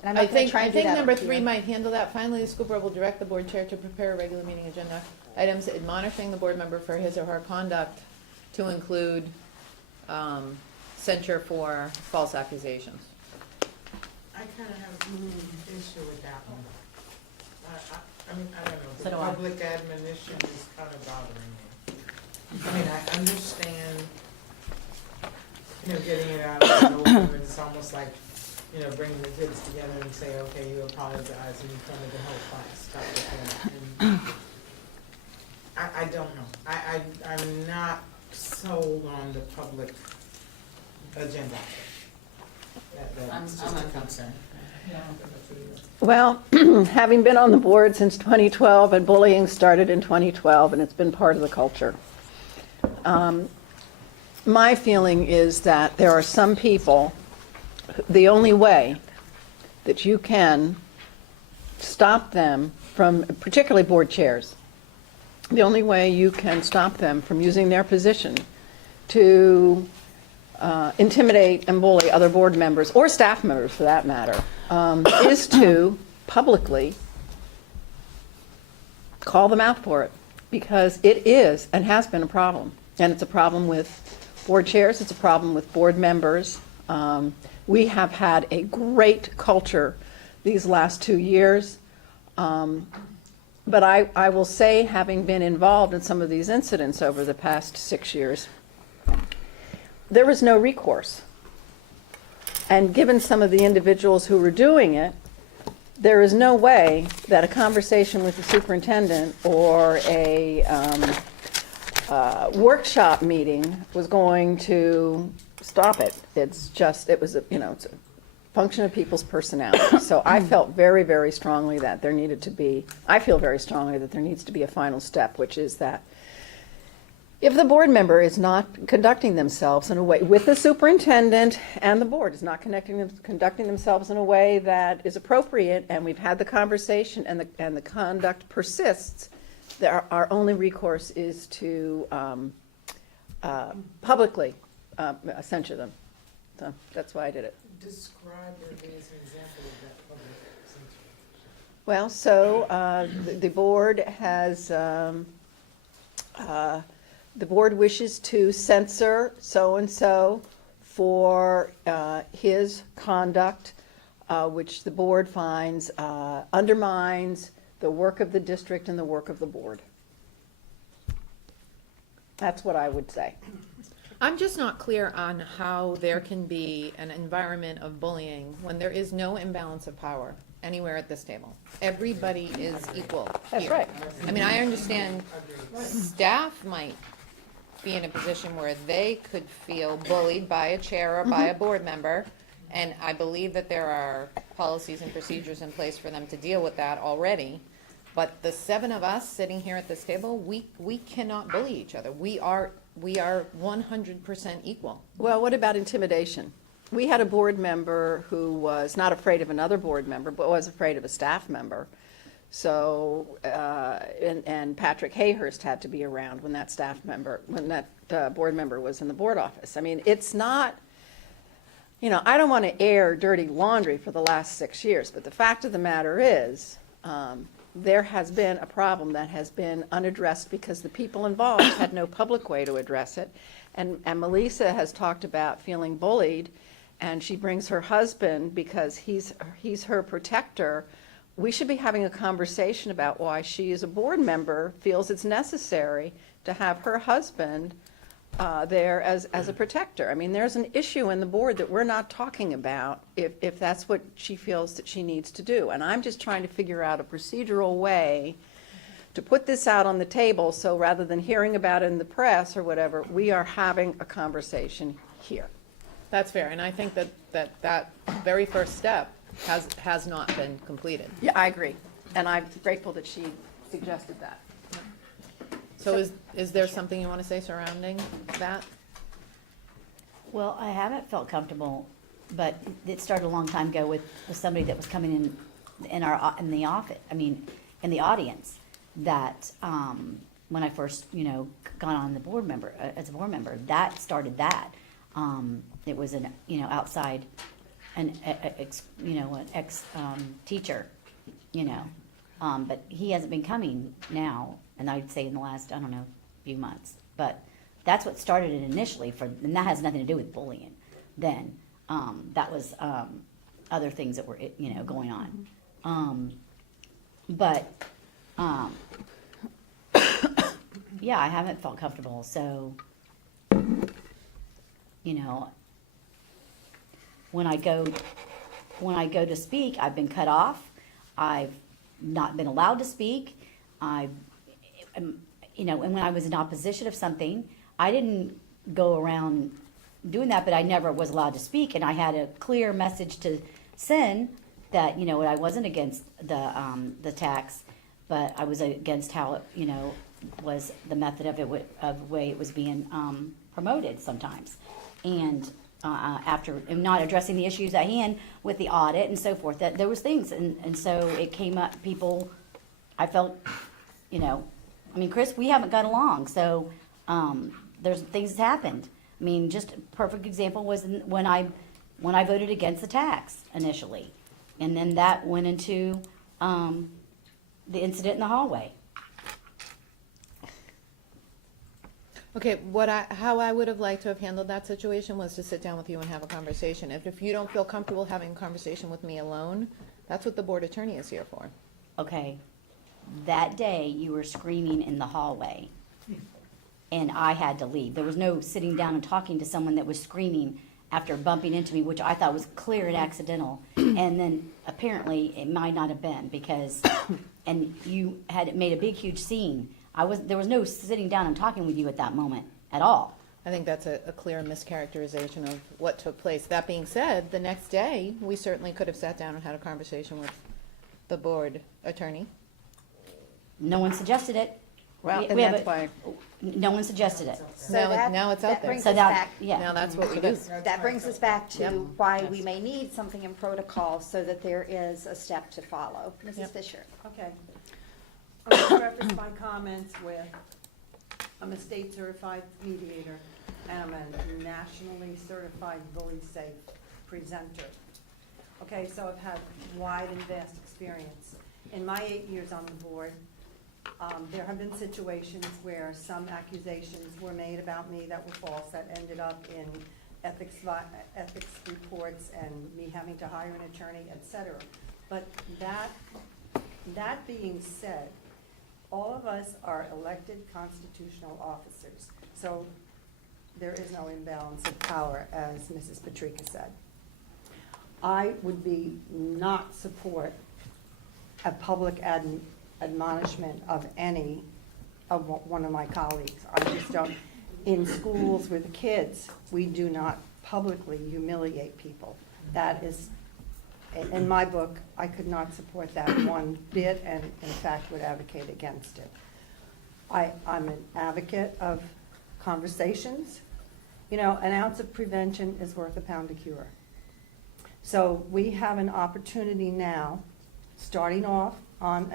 And I'm I not going think, to try I and do think that number up 3 here. might handle that. Finally, the school board will direct the board chair to prepare a regular meeting agenda items admonishing the board member for his or her conduct to include censure for false accusations. I kind of have an issue with that one. I mean, I don't know, So the do I. public admonition is kind of bothering me. I mean, I understand, getting it out of the open, it's almost like, bringing the kids together and say, okay, you apologize in front of the whole class, stuff like that. And I don't know, I'm not sold on the public agenda. That's just a concern. Well, having been on the board since 2012, and bullying started in 2012, and it's been part of the culture. My feeling is that there are some people, the only way that you can stop them from, particularly board chairs, the only way you can stop them from using their position to intimidate and bully other board members, or staff members for that matter, is to publicly call them out for it, because it is and has been a problem. And it's a problem with board chairs, it's a problem with board members. We have had a great culture these last 2 years. But I will say, having been involved in some of these incidents over the past 6 years, there was no recourse. And given some of the individuals who were doing it, there is no way that a conversation with the superintendent or a workshop meeting was going to stop it. It's just, it was, it's a function of people's personality. So I felt very, very strongly that there needed to be, I feel very strongly that there needs to be a final step, which is that if the board member is not conducting themselves in a way, with the superintendent and the board is not conducting themselves in a way that is appropriate, and we've had the conversation and the conduct persists, our only recourse is to publicly censure them. So that's why I did it. Describe or give us an example of that public censure. Well, so the board has, the board wishes to censor so-and-so for his conduct, which the board finds undermines the work of the district and the work of the board. That's what I would say. I'm just not clear on how there can be an environment of bullying when there is no imbalance of power anywhere at this table. Everybody is equal That's here. right. I mean, I understand staff might be in a position where they could feel bullied by a chair or by a board member, and I believe that there are policies and procedures in place for them to deal with that already. But the seven of us sitting here at this table, we cannot bully each other. We are 100% equal. Well, what about intimidation? We had a board member who was not afraid of another board member, but was afraid of a staff member. So, and Patrick Hayhurst had to be around when that board member was in the board office. I mean, it's not, I don't want to air dirty laundry for the last 6 years, but the fact of the matter is, there has been a problem that has been unaddressed because the people involved had no public way to address it. And Melissa has talked about feeling bullied, and she brings her husband because he's her protector. We should be having a conversation about why she, as a board member, feels it's necessary to have her husband there as a protector. I mean, there's an issue in the board that we're not talking about if that's what she feels that she needs to do. And I'm just trying to figure out a procedural way to put this out on the table, so rather than hearing about it in the press or whatever, we are having a conversation here. That's fair, and I think that very first step has not been completed. Yeah, I agree. And I'm grateful that she suggested that. So is there something you want to say surrounding that? Well, I haven't felt comfortable, but it started a long time ago with somebody that was coming in the office. I mean, in the audience. That when I first, got on the board member as a board member, that started that. It was an outside, an ex teacher, but he hasn't been coming now, and I'd say in the last few months. But that's what started it initially and that has nothing to do with bullying. Then that was other things that were going on. Yeah, I haven't felt comfortable. So when I go to speak, I've been cut off. I've not been allowed to speak. And when I was in opposition of something, I didn't go around doing that, but I never was allowed to speak. And I had a clear message to send that, I wasn't against the tax, but I was against how it, was the method of the way it was being promoted sometimes. And after not addressing the issues at hand with the audit and so forth, that there was things, and so it came up. People, I felt, Chris, we haven't got along, so there's things that happened. I mean, just a perfect example was when I voted against the tax initially, and then that went into the incident in the hallway. Okay, how I would have liked to have handled that situation was to sit down with you and have a conversation. If you don't feel comfortable having a conversation with me alone, that's what the board attorney is here for. Okay, that day you were screaming in the hallway, and I had to leave. There was no sitting down and talking to someone that was screaming after bumping into me, which I thought was clear and accidental. And then apparently it might not have been because, and you had made a big, huge scene There was no sitting down and talking with you at that moment at all. I think that's a clear mischaracterization of what took place. That being said, the next day, we certainly could have sat down and had a conversation with the board attorney. No one suggested it. Well, We and have that's a- why, No one suggested it. So Now it's out that there. brings So us that, back, yeah. Now that's what we do. that brings us back to Yep. why we may need something in protocol so that there is a step to follow. Mrs. Yep. Fisher? Okay. I'm going to preface my comments with, I'm a state certified mediator, and I'm a nationally certified bully safe presenter. Okay, so I've had wide and vast experience. In my 8 years on the board, there have been situations where some accusations were made about me that were false, that ended up in ethics reports and me having to hire an attorney, et cetera. But that being said, all of us are elected constitutional officers. So there is no imbalance of power, as Mrs. Patrica said. I would be not support a public admonishment of any of one of my colleagues. I just don't, in schools with kids, we do not publicly humiliate people. That is, in my book, I could not support that one bit, and in fact would advocate against it. I'm an advocate of conversations. You know, an ounce of prevention is worth a pound of cure. So we have an opportunity now, starting off on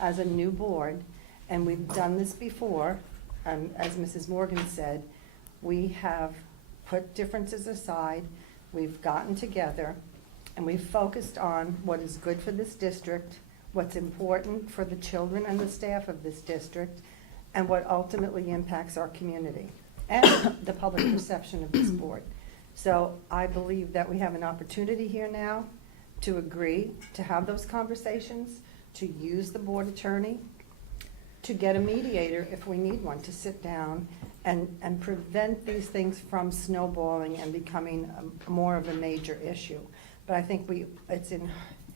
as a new board, and we've done this before, as Mrs. Morgan said, we have put differences aside, we've gotten together, and we've focused on what is good for this district, what's important for the children and the staff of this district, and what ultimately impacts our community and the public perception of this board. So I believe that we have an opportunity here now to agree to have those conversations, to use the board attorney, to get a mediator if we need one, to sit down and prevent these things from snowballing and becoming more of a major issue. But I think it's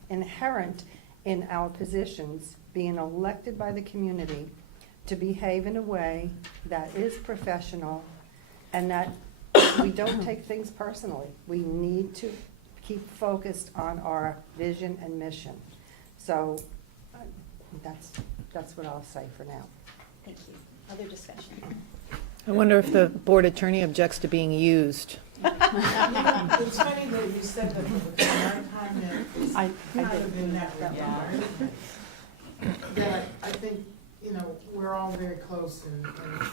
inherent in our positions, being elected by the community, to behave in a way that is professional and that we don't take things personally. We need to keep focused on our vision and mission. So that's what I'll say for now. Thank you. Other discussion? I wonder if the board attorney objects to being used. It's funny that you said that, because my comment is I kind did. of in that regard. That I think, you know, we're all very close and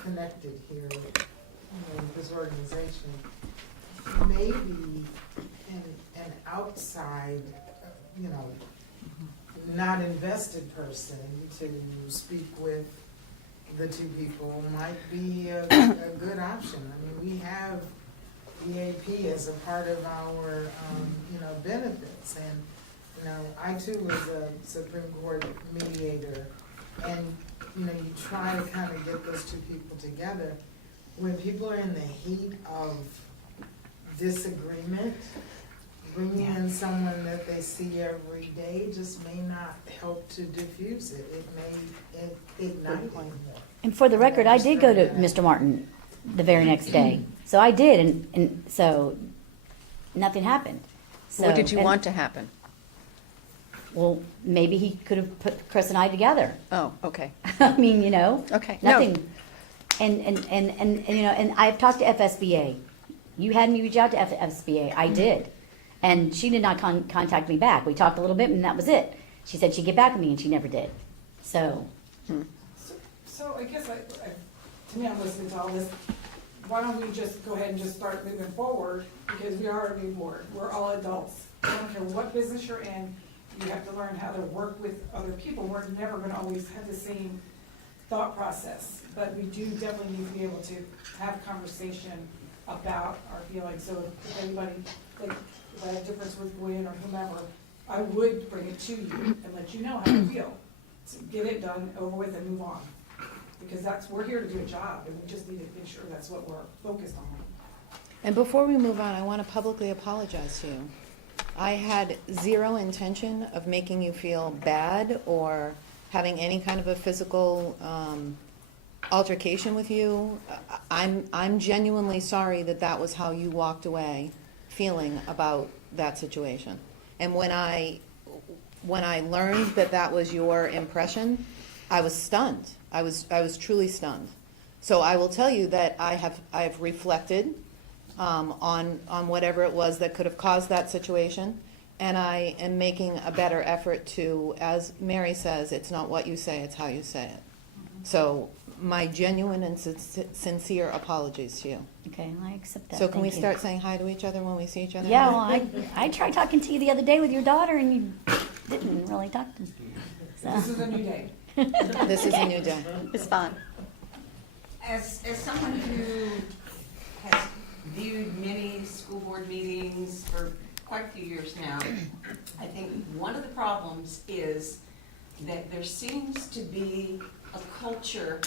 connected here, you know, with this organization. Maybe an outside, you know, not invested person to speak with the two people might be a good option. I mean, we have EAP as a part of our, you know, benefits. And, you know, I too was a Supreme Court mediator. And, you know, you try to kind of get those two people together. When people are in the heat of disagreement, bringing in someone that they see every day just may not help to diffuse it. It may ignite it more. And for the record, I did go to Mr. Martin the very next day. So I did, and so nothing happened. So, what did you and- want to happen? Well, maybe he could have put Chris and I together. Oh, okay. I mean, you know, Okay, no. nothing. And you know, and I've talked to FSBA. You had me reach out to FSBA. I did, and she did not contact me back. We talked a little bit, and that was it. She said she'd get back with me, and she never did. So, So I guess, to me, I'm listening to all this, why don't we just go ahead and just start moving forward, because we are a new board, we're all adults. I don't care what business you're in, you have to learn how to work with other people. We're never gonna always have the same thought process, but we do definitely need to be able to have conversation about our feelings. So if anybody, like, if I had a difference with Gwen or whomever, I would bring it to you and let you know how I feel. To get it done, over with, and move on. Because we're here to do a job, and we just need to make sure that's what we're focused on. And before we move on, I want to publicly apologize to you. I had zero intention of making you feel bad or having any kind of a physical altercation with you. I'm genuinely sorry that that was how you walked away feeling about that situation. And when I learned that that was your impression, I was stunned. I was truly stunned. So I will tell you that I have reflected on whatever it was that could have caused that situation, and I am making a better effort to, as Mary says, it's not what you say, it's how you say it. So my genuine and sincere apologies to you. Okay, I accept that. So can we Thank you. start saying hi to each other when we see each other? Yeah, well, I tried talking to you the other day with your daughter, and you didn't really talk to me. This is a new day. This is a new day. It's fun. As someone who has viewed many school board meetings for quite a few years now, I think one of the problems is that there seems to be a culture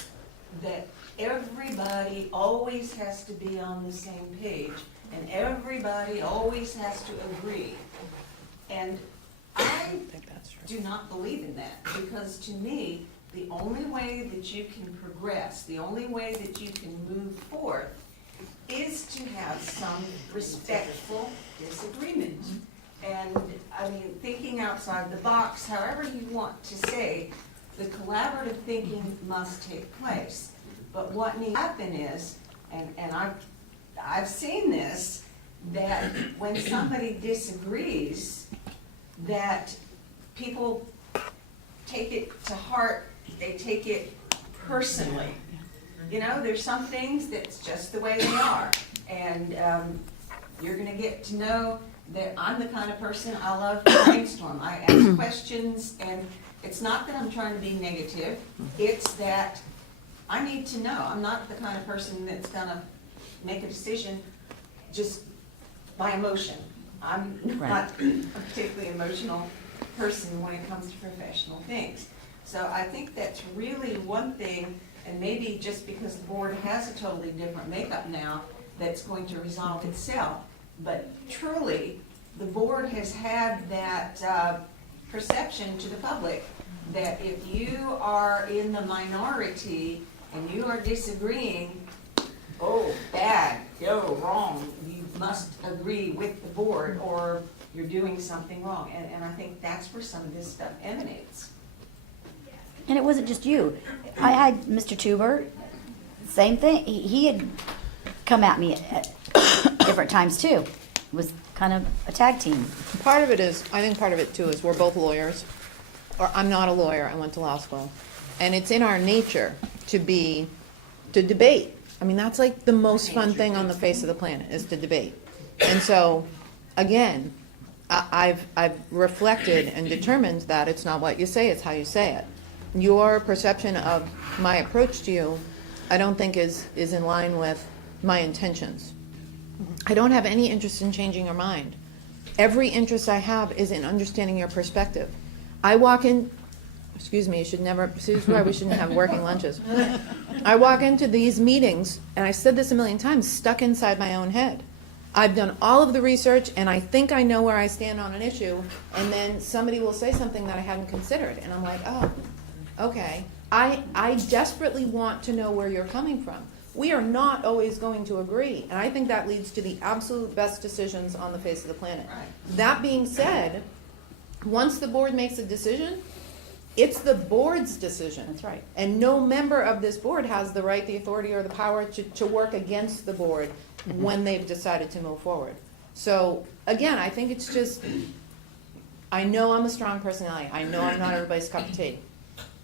that everybody always has to be on the same page, and everybody always has to agree. And I do not believe in that, because to me, the only way that you can progress, the only way that you can move forth is to have some respectful disagreement. And, I mean, thinking outside the box, however you want to say, the collaborative thinking must take place. But what needs to happen is, and I've seen this, that when somebody disagrees, that people take it to heart, they take it personally. You know, there's some things that's just the way they are. And you're gonna get to know that I'm the kind of person, I love to brainstorm. I ask questions, and it's not that I'm trying to be negative, it's that I need to know. I'm not the kind of person that's gonna make a decision just by emotion. I'm not a particularly emotional person when it comes to professional things. So I think that's really one thing, and maybe just because the board has a totally different makeup now, that's going to resolve itself. But truly, the board has had that perception to the public that if you are in the minority and you are disagreeing, oh, bad, go wrong, you must agree with the board or you're doing something wrong. And I think that's where some of this stuff emanates. And it wasn't just you. I had Mr. Tuber, same thing. He had come at me at different times too. It was kind of a tag team. Part of it is, I think part of it too is we're both lawyers, or I'm not a lawyer, I went to law school. And it's in our nature to debate. I mean, that's like the most fun thing on the face of the planet, is to debate. And so, again, I've reflected and determined that it's not what you say, it's how you say it. Your perception of my approach to you, I don't think is in line with my intentions. I don't have any interest in changing your mind. Every interest I have is in understanding your perspective. I walk in, excuse me, this is why we shouldn't have working lunches. I walk into these meetings, and I said this a million times, stuck inside my own head. I've done all of the research, and I think I know where I stand on an issue, and then somebody will say something that I hadn't considered, and I'm like, oh, okay. I desperately want to know where you're coming from. We are not always going to agree, and I think that leads to the absolute best decisions on the face of the planet. Right. That being said, once the board makes a decision, it's the board's decision. That's right. And no member of this board has the right, the authority, or the power to work against the board when they've decided to move forward. So, again, I think it's just, I know I'm a strong personality. I know I'm not everybody's cup of tea.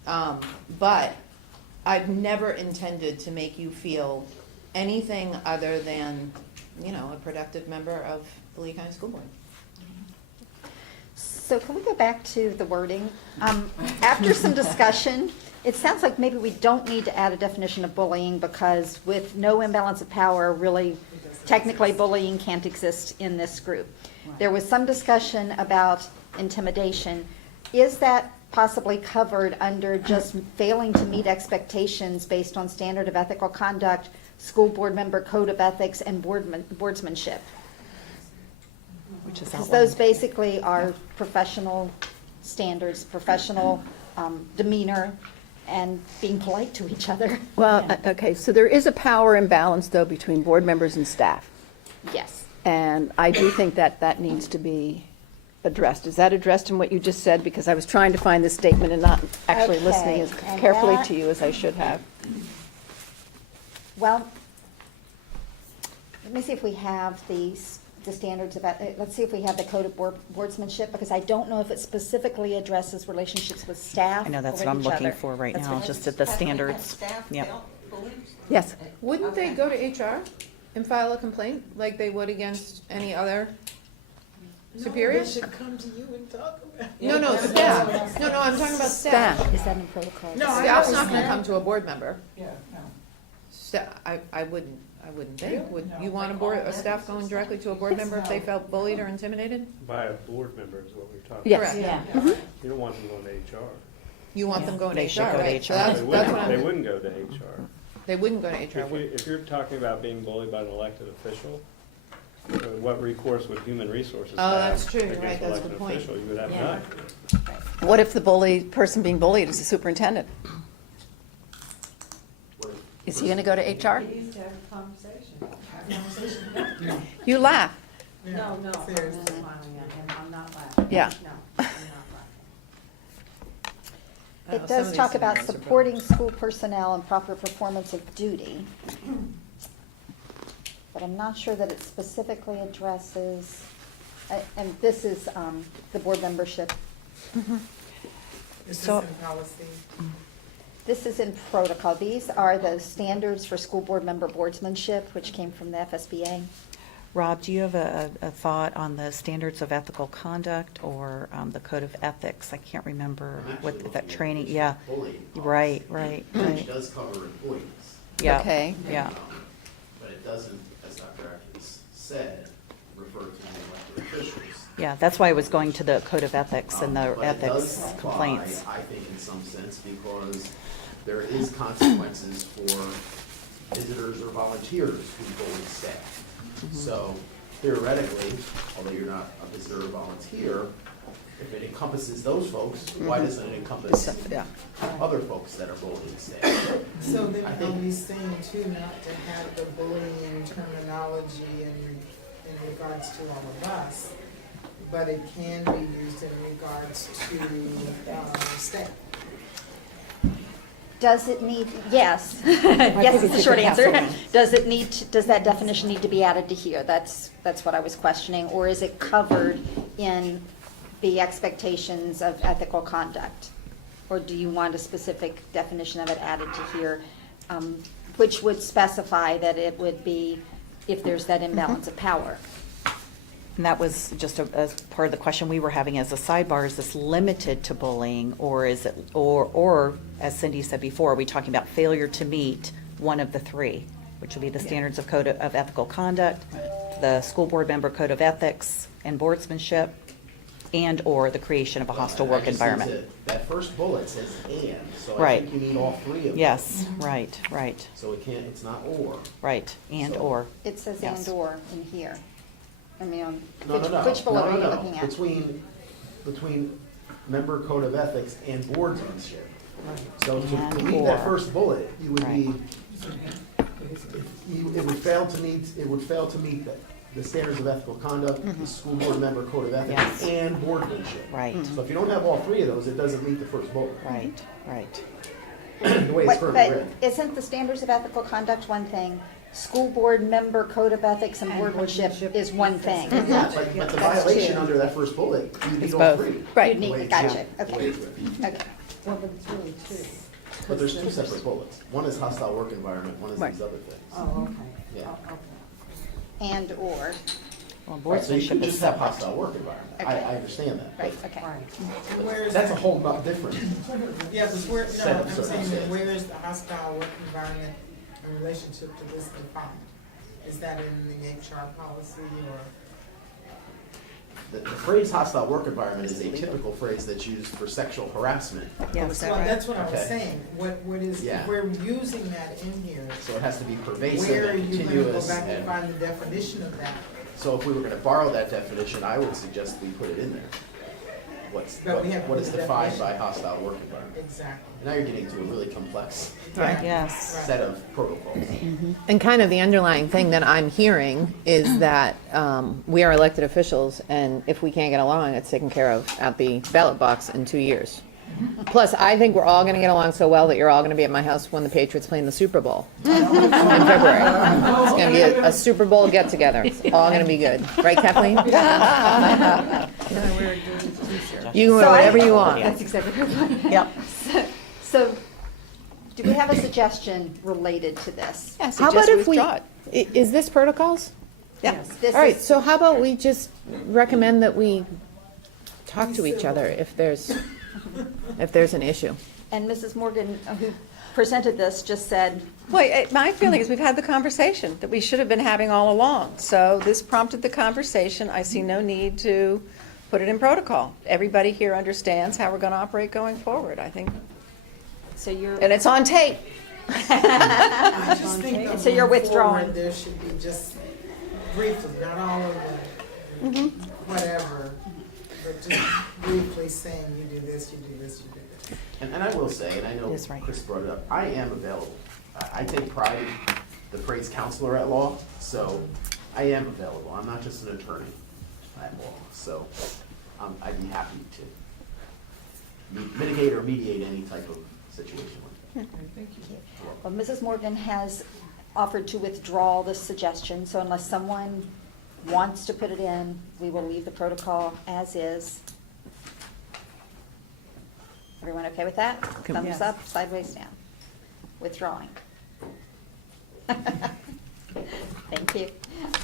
But I've never intended to make you feel anything other than, a productive member of the Lee County School Board. So can we go back to the wording? After some discussion, it sounds like maybe we don't need to add a definition of bullying, because with no imbalance of power, really, technically bullying can't exist in this group. There was some discussion about intimidation. Is that possibly covered under just failing to meet expectations based on standard of ethical conduct, school board member code of ethics, and boardsmanship? Which is Because those basically are professional standards, professional demeanor and being polite to each other. Well, okay, so there is a power imbalance, though, between board members and staff. Yes. And I do think that that needs to be addressed. Is that addressed in what you just said? Because I was trying to find this statement and not actually listening as Okay, and carefully that- to you as I should have. Well, let me see if we have the standards about, let's see if we have the code of boardsmanship, because I don't know if it specifically addresses relationships with staff I know, that's or what I'm with each looking other. for right That's now, what- just at the Have we had standards. staff Yep. dealt bullies? Yes. Wouldn't they Okay. go to HR and file a complaint like they would against any other superior? No, they should come to you and talk about it. No, no, staff. No, no, I'm talking about staff. Is that in protocol? No, I Staff's not gonna understand. come to a board member. Yeah, no. I wouldn't think. Would No. you want a staff going directly to a board member if they felt bullied or intimidated? By a board member is what we're talking about. Yes. Correct. You don't want them going to HR. You want them going They to should HR, go to right? So HR. that's They what wouldn't, I'm, go to HR. they wouldn't go to HR. If you're talking about being bullied by an elected official, what recourse would human resources have? Oh, that's true, against right, an that's a elected good point. official? You would have Yeah. none. What if the person being bullied is the superintendent? Is he going to go to HR? We used to have a conversation. You laugh. Yeah, No, seriously. I'm smiling at him, I'm not laughing. Yeah. No, I'm not laughing. It does talk about supporting school personnel and proper performance of duty. But I'm not sure that it specifically addresses, and this is the board membership. This is So- in policy. This is in protocol. These are the standards for school board member boardsmanship, which came from the FSBA. Rob, do you have a thought on the standards of ethical conduct or the code of ethics? I can't remember I'm actually what looking that at training, the yeah. bullying Right, policy, right, Which right. does cover employees. Yeah. Okay. Yeah. But it doesn't, as Dr. Atkins said, refer to the elected officials. Yeah, that's why I was going to the code of ethics and the But it does ethics apply, complaints. I think in some sense, because there is consequences for visitors or volunteers who bully staff. Mm-hmm. So theoretically, although you're not a visitor or volunteer, if it encompasses those folks, why doesn't it encompass Yeah. other folks that are bullying staff? So then I are think- we saying too not to have the bullying terminology in regards to all of us, but it can be used in regards to staff? Does it need, yes, yes is the short answer. Does it need, does that definition need to be added to here? That's what I was questioning. Or is it covered in the expectations of ethical conduct? Or do you want a specific definition of it added to here, which would specify that it would be if there's that imbalance of power? And that was just a part of the question we were having as a sidebar, is this limited to bullying, or is it, or as Cindy said before, are we talking about failure to meet one of the three, which would be the standards of code of ethical conduct, the school board member code of ethics and boardsmanship, and/or the creation of a hostile work I just environment? need to- That first bullet says and, so I Right. think you need all three of them. Yes, right, right, So it can't, it's not or. right, and/or. It says Yes. and/or in here. I mean, No, no, no. which bullet No, are no, you no. looking at? Between member code of ethics and boardsmanship. So to And meet that or. first bullet, you would be, Right. it would fail to meet the standards of ethical conduct, the school board member code of ethics, Yes. and boardmanship. Right. So if you don't have all three of those, it doesn't meet the first bullet, Right, right. the way it's But currently written. isn't the standards of ethical conduct one thing? School board member code of ethics and boardmanship is one thing. Yeah, but the That's violation two. under that first bullet, you It's need all both. three. Right. You'd The way need, it's gotcha, written, the way okay, it's written. okay. Well, but it's really two. But there's two separate bullets. One is hostile work environment, one is Right. these other things. Oh, okay. Yeah. Oh, okay. And/or, Well, Right, so you boardsmanship could is just have separate. hostile work environment. I Okay. understand that. right, okay. Right. Where is That's a that? whole lot different. Yeah, but where, Set no, of I'm saying, that circumstances. where is the hostile work environment in relationship to this defined? Is that in the HR policy or? The phrase hostile work environment is a typical phrase that's used for sexual harassment. Yes, So that's what I was Okay. saying. What is, Yeah. if we're using that in here, So it has to be pervasive where are and you gonna go continuous. back and And find the definition of that? so if we were gonna borrow that definition, I would suggest we put it in there. But we have what is the defined definition. by hostile work environment. Exactly. Now you're getting to a really complex Right. Yes. set of protocols. And kind of the underlying thing that I'm hearing is that we are elected officials, and if we can't get along, it's taken care of at the ballot box in 2 years. Plus, I think we're all going to get along so well that you're all going to be at my house when the Patriots play in the Super Bowl in February. It's going to be a Super Bowl get-together. It's all going to be good. Right, Kathleen? You can wear So I- whatever you want. That's exactly right. Yep. So, do we have a suggestion related to this? How about if we, is this protocols? Yes. This All right, is- so how about we just recommend that we talk to each other if there's an issue? And Mrs. Morgan, who presented this, just said, Well, my feeling is we've had the conversation that we should have been having all along. So this prompted the conversation. I see no need to put it in protocol. Everybody here understands how we're going to operate going forward, I think. so you're, And it's on tape. I just think that So you're moving withdrawing. forward, there should be just briefly, not all of them, whatever, but just briefly saying, you do this, you do this, you do this. And I will say, and I know Yes, right. Chris brought it up, I am available. I take pride in the phrase counselor at law, so I am available. I'm not just an attorney at law, so I'd be happy to mitigate or mediate any type of situation like that. well, Mrs. Morgan has offered to withdraw this suggestion, so unless someone wants to put it in, we will leave the protocol as is. Everyone okay with that? Thumbs Yes. up, sideways down. Withdrawing. Thank you.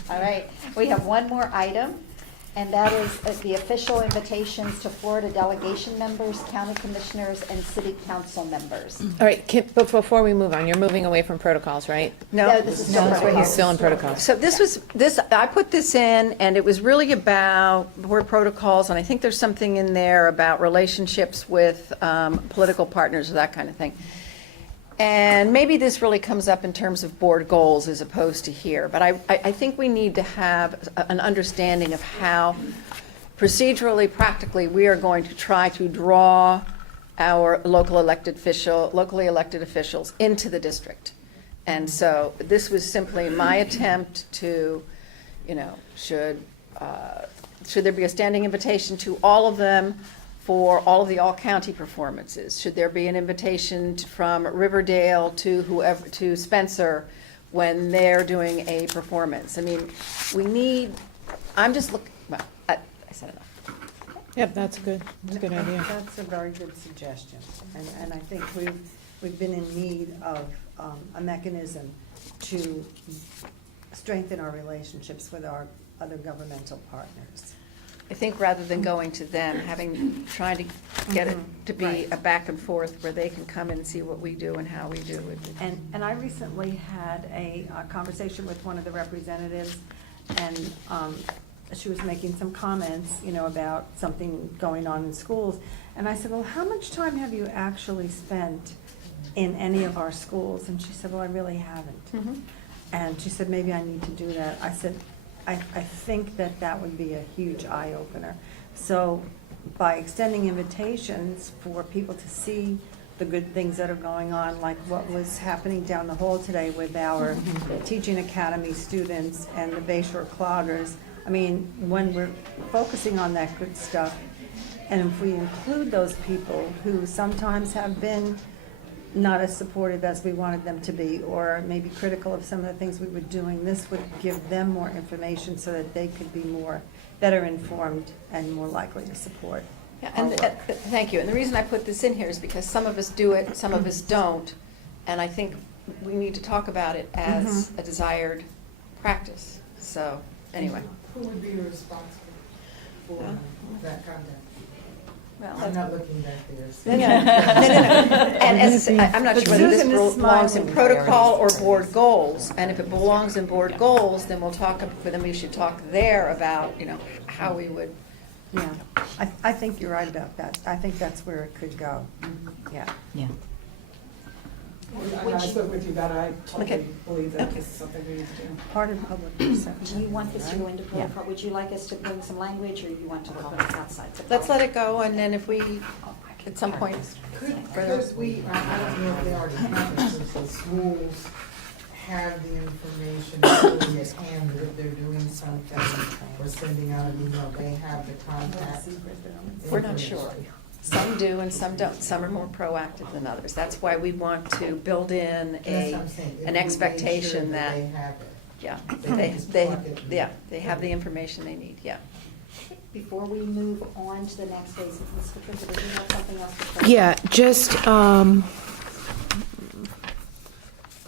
All right, we have one more item, and that is the official invitations to Florida delegation members, county commissioners, and city council members. All right, but before we move on, you're moving away from protocols, right? No, this is still No, it's right protocol. here. He's still in protocols. So I put this in, and it was really about board protocols, and I think there's something in there about relationships with political partners or that kind of thing. And maybe this really comes up in terms of board goals as opposed to here, but I think we need to have an understanding of how procedurally, practically, we are going to try to draw our locally elected officials into the district. And so this was simply my attempt to, should there be a standing invitation to all of them for all of the all-county performances? Should there be an invitation from Riverdale to whoever, to Spencer when they're doing a performance? I mean, I'm just looking, well, I said enough. Yep, that's good. That's a good idea. That's a very good suggestion, and I think we've been in need of a mechanism to strengthen our relationships with our other governmental partners. I think rather than going to them, trying to get it to be Right. a back and forth where they can come in and see what we do and how we do it. And I recently had a conversation with one of the representatives, and she was making some comments, about something going on in schools. And I said, well, how much time have you actually spent in any of our schools? And she said, well, I really haven't. And she said, maybe I need to do that. I said, I think that would be a huge eye-opener. So by extending invitations for people to see the good things that are going on, like what was happening down the hall today with our Teaching Academy students and the Bayshore Cloggers. I mean, when we're focusing on that good stuff, and if we include those people who sometimes have been not as supportive as we wanted them to be, or maybe critical of some of the things we were doing, this would give them more information so that they could be better informed and more likely to support. Yeah, and thank you. And the reason I put this in here is because some of us do it, some of us don't. And I think we need to talk about it as a desired practice. So, anyway. Who would be responsible for that conduct? Well, I'm not looking back there. so- No. And as I said, I'm not sure whether this Susan is belongs in smiling. protocol or board goals. And if it belongs in board goals, then we should talk there about, how we would. Yeah, I think you're right about that. I think that's where it could go. Yeah. Yeah. I spoke with you about it, I Okay. totally believe that this is something we need to do. Part of public Do perception. you want this to go into Yeah. protocol? Would you like us to bring some language, or you want to look outside? Let's let it go, and then if we, at some point, Because we, I don't know if they already have it, since the schools have the information really at hand, if they're doing something or sending out an email, they have the contact. we're not sure. Some do and some don't. Some are more proactive than others. That's why we want to build in That's a, what I'm saying. If we an make expectation sure that, they have it. yeah, can they, just they, plug it in. yeah, they have the information they need, yeah. Before we move on to the next phase, Ms. Patricia, did you have something else to say? Yeah, just,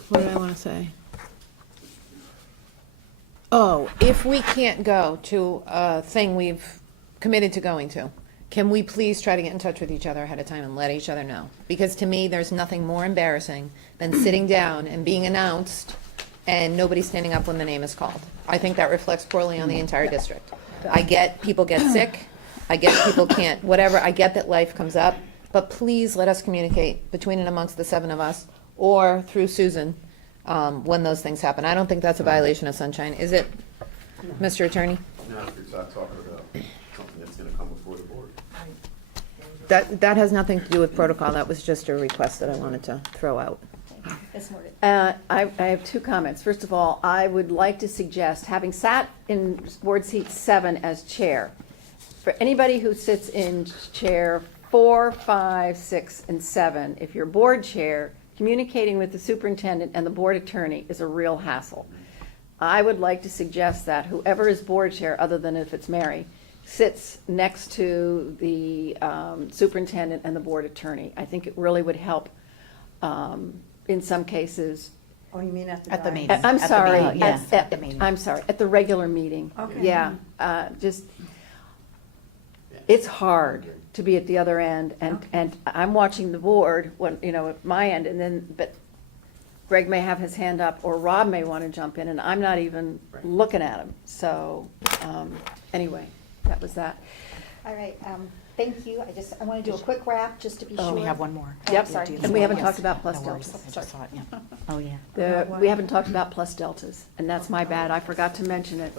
what did I want to say? Oh, if we can't go to a thing we've committed to going to, can we please try to get in touch with each other ahead of time and let each other know? Because to me, there's nothing more embarrassing than sitting down and being announced and nobody standing up when the name is called. I think that reflects poorly on the entire district. I get people get sick, I get people can't, whatever, I get that life comes up, but please let us communicate between and amongst the seven of us, or through Susan, when those things happen. I don't think that's a violation of sunshine, is it, Mr. Attorney? No, if you're not talking about something that's gonna come before the board. That has nothing to do with protocol, that was just a request that I wanted to throw out. Ms. Morgan? I have two comments. First of all, I would like to suggest, having sat in board seat 7 as chair, for anybody who sits in chair 4, 5, 6, and 7, if you're board chair, communicating with the superintendent and the board attorney is a real hassle. I would like to suggest that whoever is board chair, other than if it's Mary, sits next to the superintendent and the board attorney. I think it really would help in some cases. Oh, you mean at the At the dais? meeting. I'm At the sorry, meeting, yes, at the meeting. I'm sorry, at the regular meeting. Okay. Yeah, just, it's hard to be at the other end, and I'm watching the board, when, you know, at my end, and then, but Greg may have his hand up, or Rob may want to jump in, and I'm not even Right. looking at him. So, anyway, that was that. All right, thank you. I want to do a quick wrap, just to be sure. We have one more. Yep, sorry. Do you- and we haven't yes. talked about plus No worries. deltas. I just saw it, yeah. Oh, yeah. We haven't talked about plus deltas, and that's my bad, I forgot to mention it.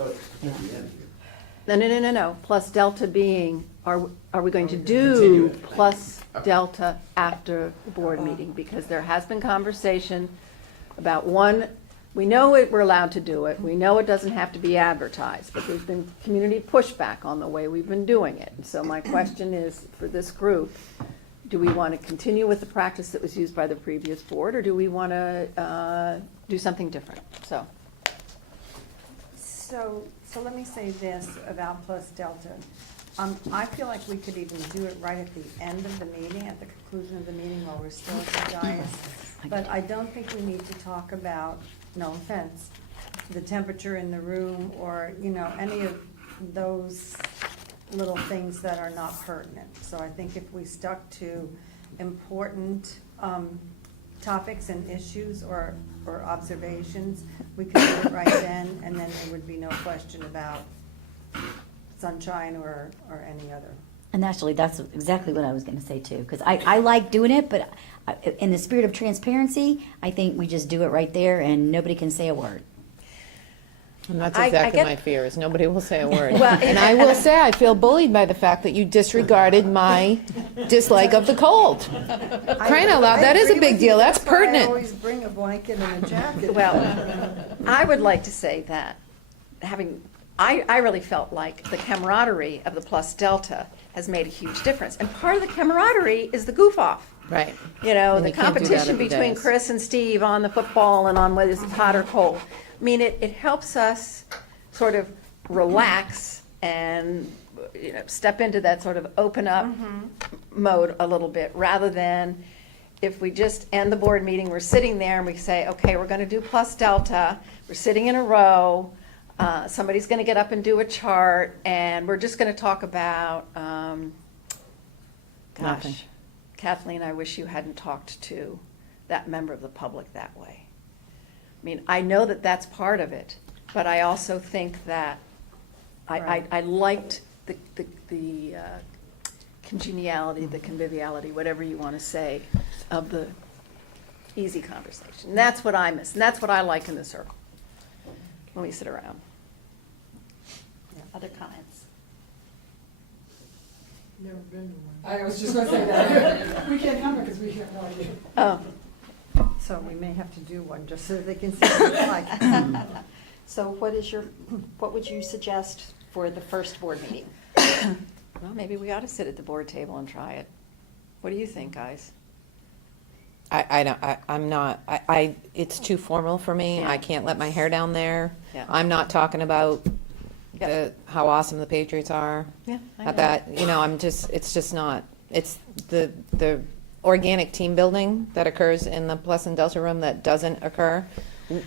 No, plus delta being, are we going to Continue do it. plus delta after the board meeting? Because there has been conversation about one, we know we're allowed to do it, we know it doesn't have to be advertised, but there's been community pushback on the way we've been doing it. And so my question is, for this group, do we want to continue with the practice that was used by the previous board, or do we want to do something different? So let me say this about plus delta. I feel like we could even do it right at the end of the meeting, at the conclusion of the meeting while we're still at the dais. But I don't think we need to talk about, no offense, the temperature in the room or, you know, any of those little things that are not pertinent. So I think if we stuck to important topics and issues or observations, we could do it right then, and then there would be no question about sunshine or any other. And actually, that's exactly what I was going to say too, because I like doing it, but in the spirit of transparency, I think we just do it right there and nobody can say a word. And that's I exactly get- my fear, is nobody will say a word. Well, And I will say, I feel bullied by the fact that you disregarded my dislike of the cold. Crying out loud, that is a big deal, that's I pertinent. always bring a blanket and a jacket. Well, I would like to say that, I really felt like the camaraderie of the plus delta has made a huge difference. And part of the camaraderie is the goof off. Right. You know, And the you can't do that competition at the between dais. Chris and Steve on the football and on whether it's hot or cold. I mean, it helps us sort of relax and, you know, step into that sort of open up mode a little bit, rather than if we just end the board meeting, we're sitting there and we say, okay, we're gonna do plus delta, we're sitting in a row, somebody's gonna get up and do a chart, and we're just gonna talk about, Nothing. gosh, Kathleen, I wish you hadn't talked to that member of the public that way. I mean, I know that that's part of it, but I also think that I liked the congeniality, the conviviality, whatever you want to say, of the easy conversation. And that's what I miss, and that's what I like in the circle, when we sit around. Other comments? Never been to one. I was just gonna say that. We can't come because we have no idea. Oh, So we may have to do one just so they can see what it's like. So what would you suggest for the first board meeting? well, maybe we ought to sit at the board table and try it. What do you think, guys? I'm not, it's too formal for me. Yeah. I can't let my hair down there. Yeah. I'm not talking about Yeah. how awesome the Patriots are. Yeah, I At know. that, it's just not, it's the organic team building that occurs in the Plus and Delta room that doesn't occur.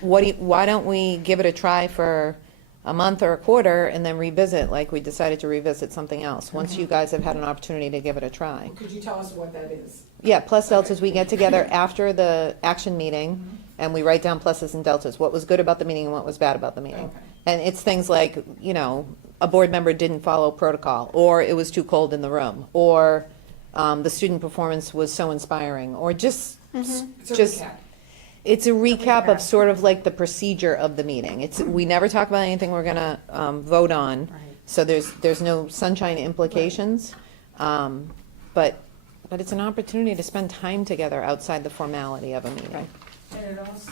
Why don't we give it a try for a month or a quarter and then revisit, like we decided to revisit something else, once you guys have had an opportunity to give it a try. Could you tell us what that is? Yeah, plus deltas, we get together after the action meeting, and we write down pluses and deltas, what was good about the meeting and what was bad about the meeting. Okay. And it's things like, a board member didn't follow protocol, or it was too cold in the room, or the student performance was so inspiring, or just, It's a just, recap. it's a recap of recap. sort of like the procedure of the meeting. We never talk about anything we're gonna vote on, Right. so there's no sunshine implications. But it's an opportunity to spend time together outside the formality of a meeting. And it also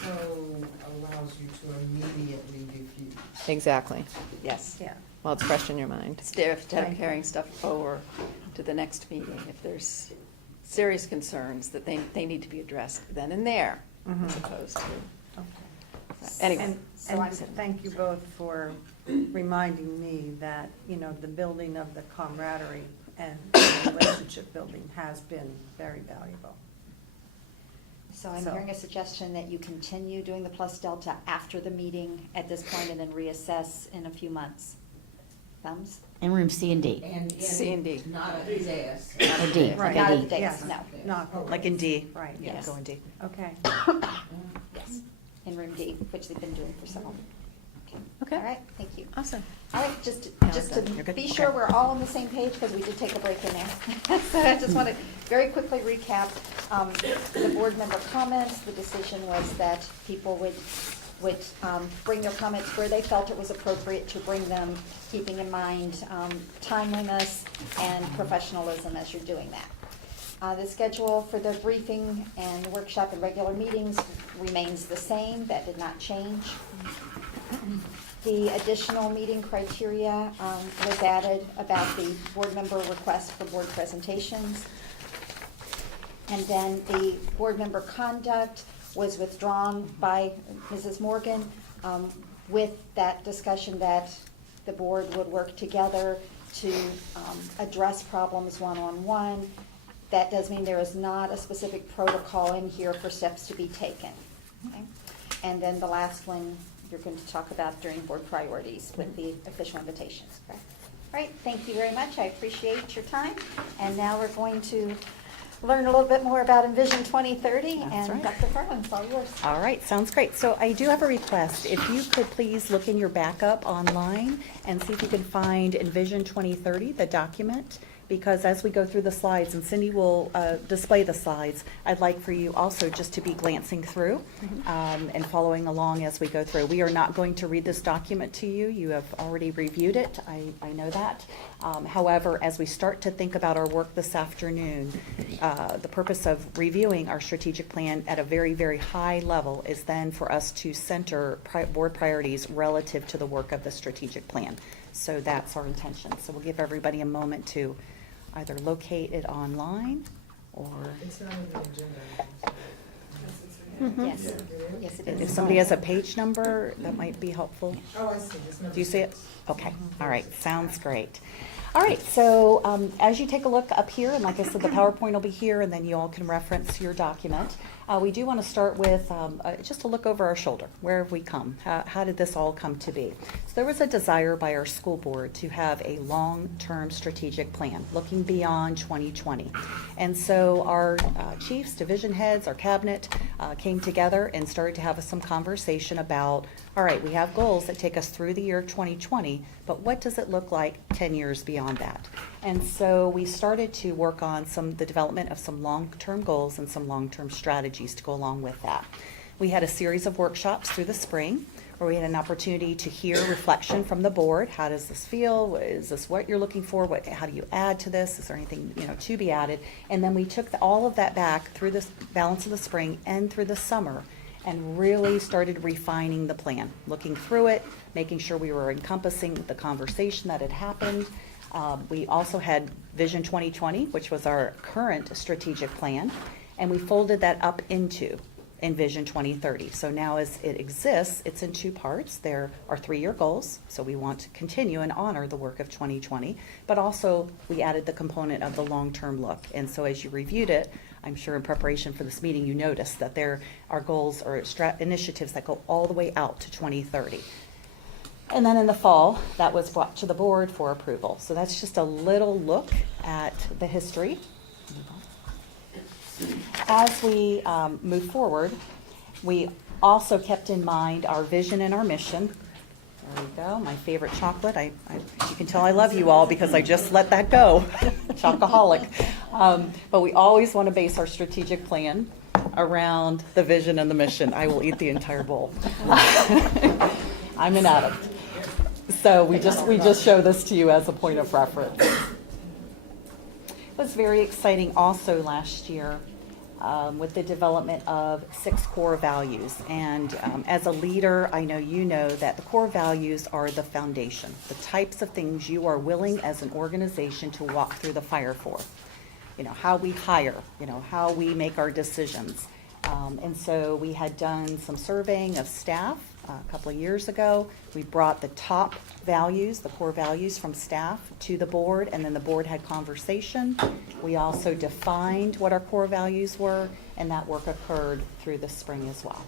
allows you to immediately diffuse. Exactly. Yes. Yeah. Well, it's fresh in your mind. Instead of carrying stuff forward to the next meeting, if there's serious concerns that they need to be addressed then and there, as opposed to, anyway. And thank you both for reminding me that, the building of the camaraderie and the relationship building has been very valuable. So I'm So- hearing a suggestion that you continue doing the plus delta after the meeting at this point and then reassess in a few months. Thumbs? In room C and D, And C and D. not a dais. or D, like Right. Not a at the D. days, Yes. no. Not, Like in D. right, Yeah, Yes. go in D. okay. Yes, in room D, which they've been doing for several. Okay. All right, thank you. Awesome. All right, just Now to I'm done. You're good? be Okay. sure we're all on the same page, because we did take a break in there. So I just want to very quickly recap the board member comments. The decision was that people would bring their comments where they felt it was appropriate to bring them, keeping in mind timeliness and professionalism as you're doing that. The schedule for the briefing and workshop and regular meetings remains the same. That did not change. The additional meeting criteria was added about the board member request for board presentations. And then the board member conduct was withdrawn by Mrs. Morgan with that discussion that the board would work together to address problems one-on-one. That does mean there is not a specific protocol in here for steps to be taken. Okay? And then the last one, you're going to talk about during board priorities with the official invitations, correct? All right, thank you very much. I appreciate your time. And now we're going to learn a little bit more about Envision 2030. That's And right. Dr. Ferlin, it's all yours. All right, sounds great. So I do have a request. If you could please look in your backup online and see if you can find Envision 2030, the document, because as we go through the slides, and Cindy will display the slides, I'd like for you also just to be glancing through and following along as we go through. We are not going to read this document to you. You have already reviewed it. I know that. However, as we start to think about our work this afternoon, the purpose of reviewing our strategic plan at a very, very high level is then for us to center board priorities relative to the work of the strategic plan. So that's our intention. So we'll give everybody a moment to either locate it online or It's not in the agenda. Yes, yes, it if is. somebody has a page number, that might be helpful. Oh, I see. It's number Do you see it? 6. Okay, all right, sounds great. All right, so as you take a look up here, and like I said, the PowerPoint will be here, and then you all can reference your document. We do want to start with just a look over our shoulder. Where have we come? How did this all come to be? So there was a desire by our school board to have a long-term strategic plan, looking beyond 2020. And so our chiefs, division heads, our cabinet came together and started to have some conversation about, all right, we have goals that take us through the year 2020, but what does it look like 10 years beyond beyond that. And so we started to work on the development of some long-term goals and some long-term strategies to go along with that. We had a series of workshops through the spring where we had an opportunity to hear reflection from the board. How does this feel? Is this what you're looking for? How do you add to this? Is there anything to be added? And then we took all of that back through the balance of the spring and through the summer and really started refining the plan, looking through it, making sure we were encompassing the conversation that had happened. We also had Vision 2020, which was our current strategic plan, and we folded that up into Vision 2030. So now as it exists, it's in two parts. There are 3-year goals, so we want to continue and honor the work of 2020, but also we added the component of the long-term look. And so as you reviewed it, I'm sure in preparation for this meeting, you noticed that there are goals or initiatives that go all the way out to 2030. And then in the fall, that was brought to the board for approval. So that's just a little look at the history. As we move forward, we also kept in mind our vision and our mission. There we go, my favorite chocolate. You can tell I love you all because I just let that go, chocoholic. But we always want to base our strategic plan around the vision and the mission. I will eat the entire bowl. I'm an addict. So we just show this to you as a point of reference. It was very exciting also last year with the development of 6 core values. And as a leader, I know you know that the core values are the foundation, the types of things you are willing as an organization to walk through the fire for. How we hire, how we make our decisions. And so we had done some surveying of staff a couple of years ago. We brought the top values, the core values from staff to the board, and then the board had conversation. We also defined what our core values were, and that work occurred through the spring as well.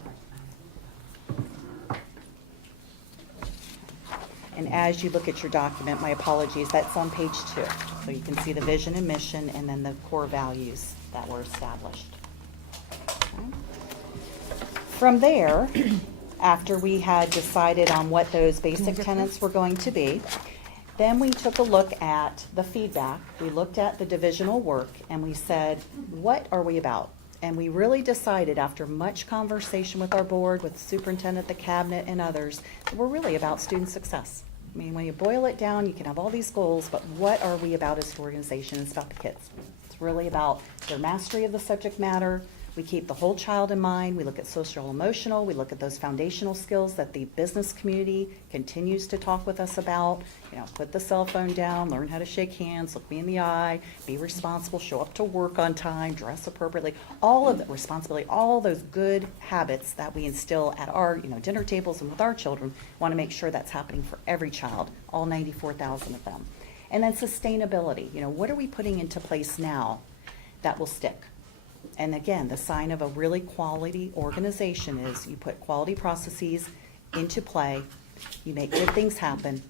And as you look at your document, my apologies, that's on page 2. So you can see the vision and mission and then the core values that were established. Okay. From there, after we had decided on what those basic tenets were going to be, then we took a look at the feedback. We looked at the divisional work and we said, what are we about? And we really decided after much conversation with our board, with the superintendent, the cabinet, and others, that we're really about student success. I mean, when you boil it down, you can have all these goals, but what are we about as an organization? It's about the kids. It's really about their mastery of the subject matter. We keep the whole child in mind. We look at social emotional. We look at those foundational skills that the business community continues to talk with us about. Put the cell phone down, learn how to shake hands, look me in the eye, be responsible, show up to work on time, dress appropriately. All of the responsibility, all those good habits that we instill at our dinner tables and with our children, want to make sure that's happening for every child, all 94,000 of them. And then sustainability. What are we putting into place now that will stick? And again, the sign of a really quality organization is you put quality processes into play, you make good things happen,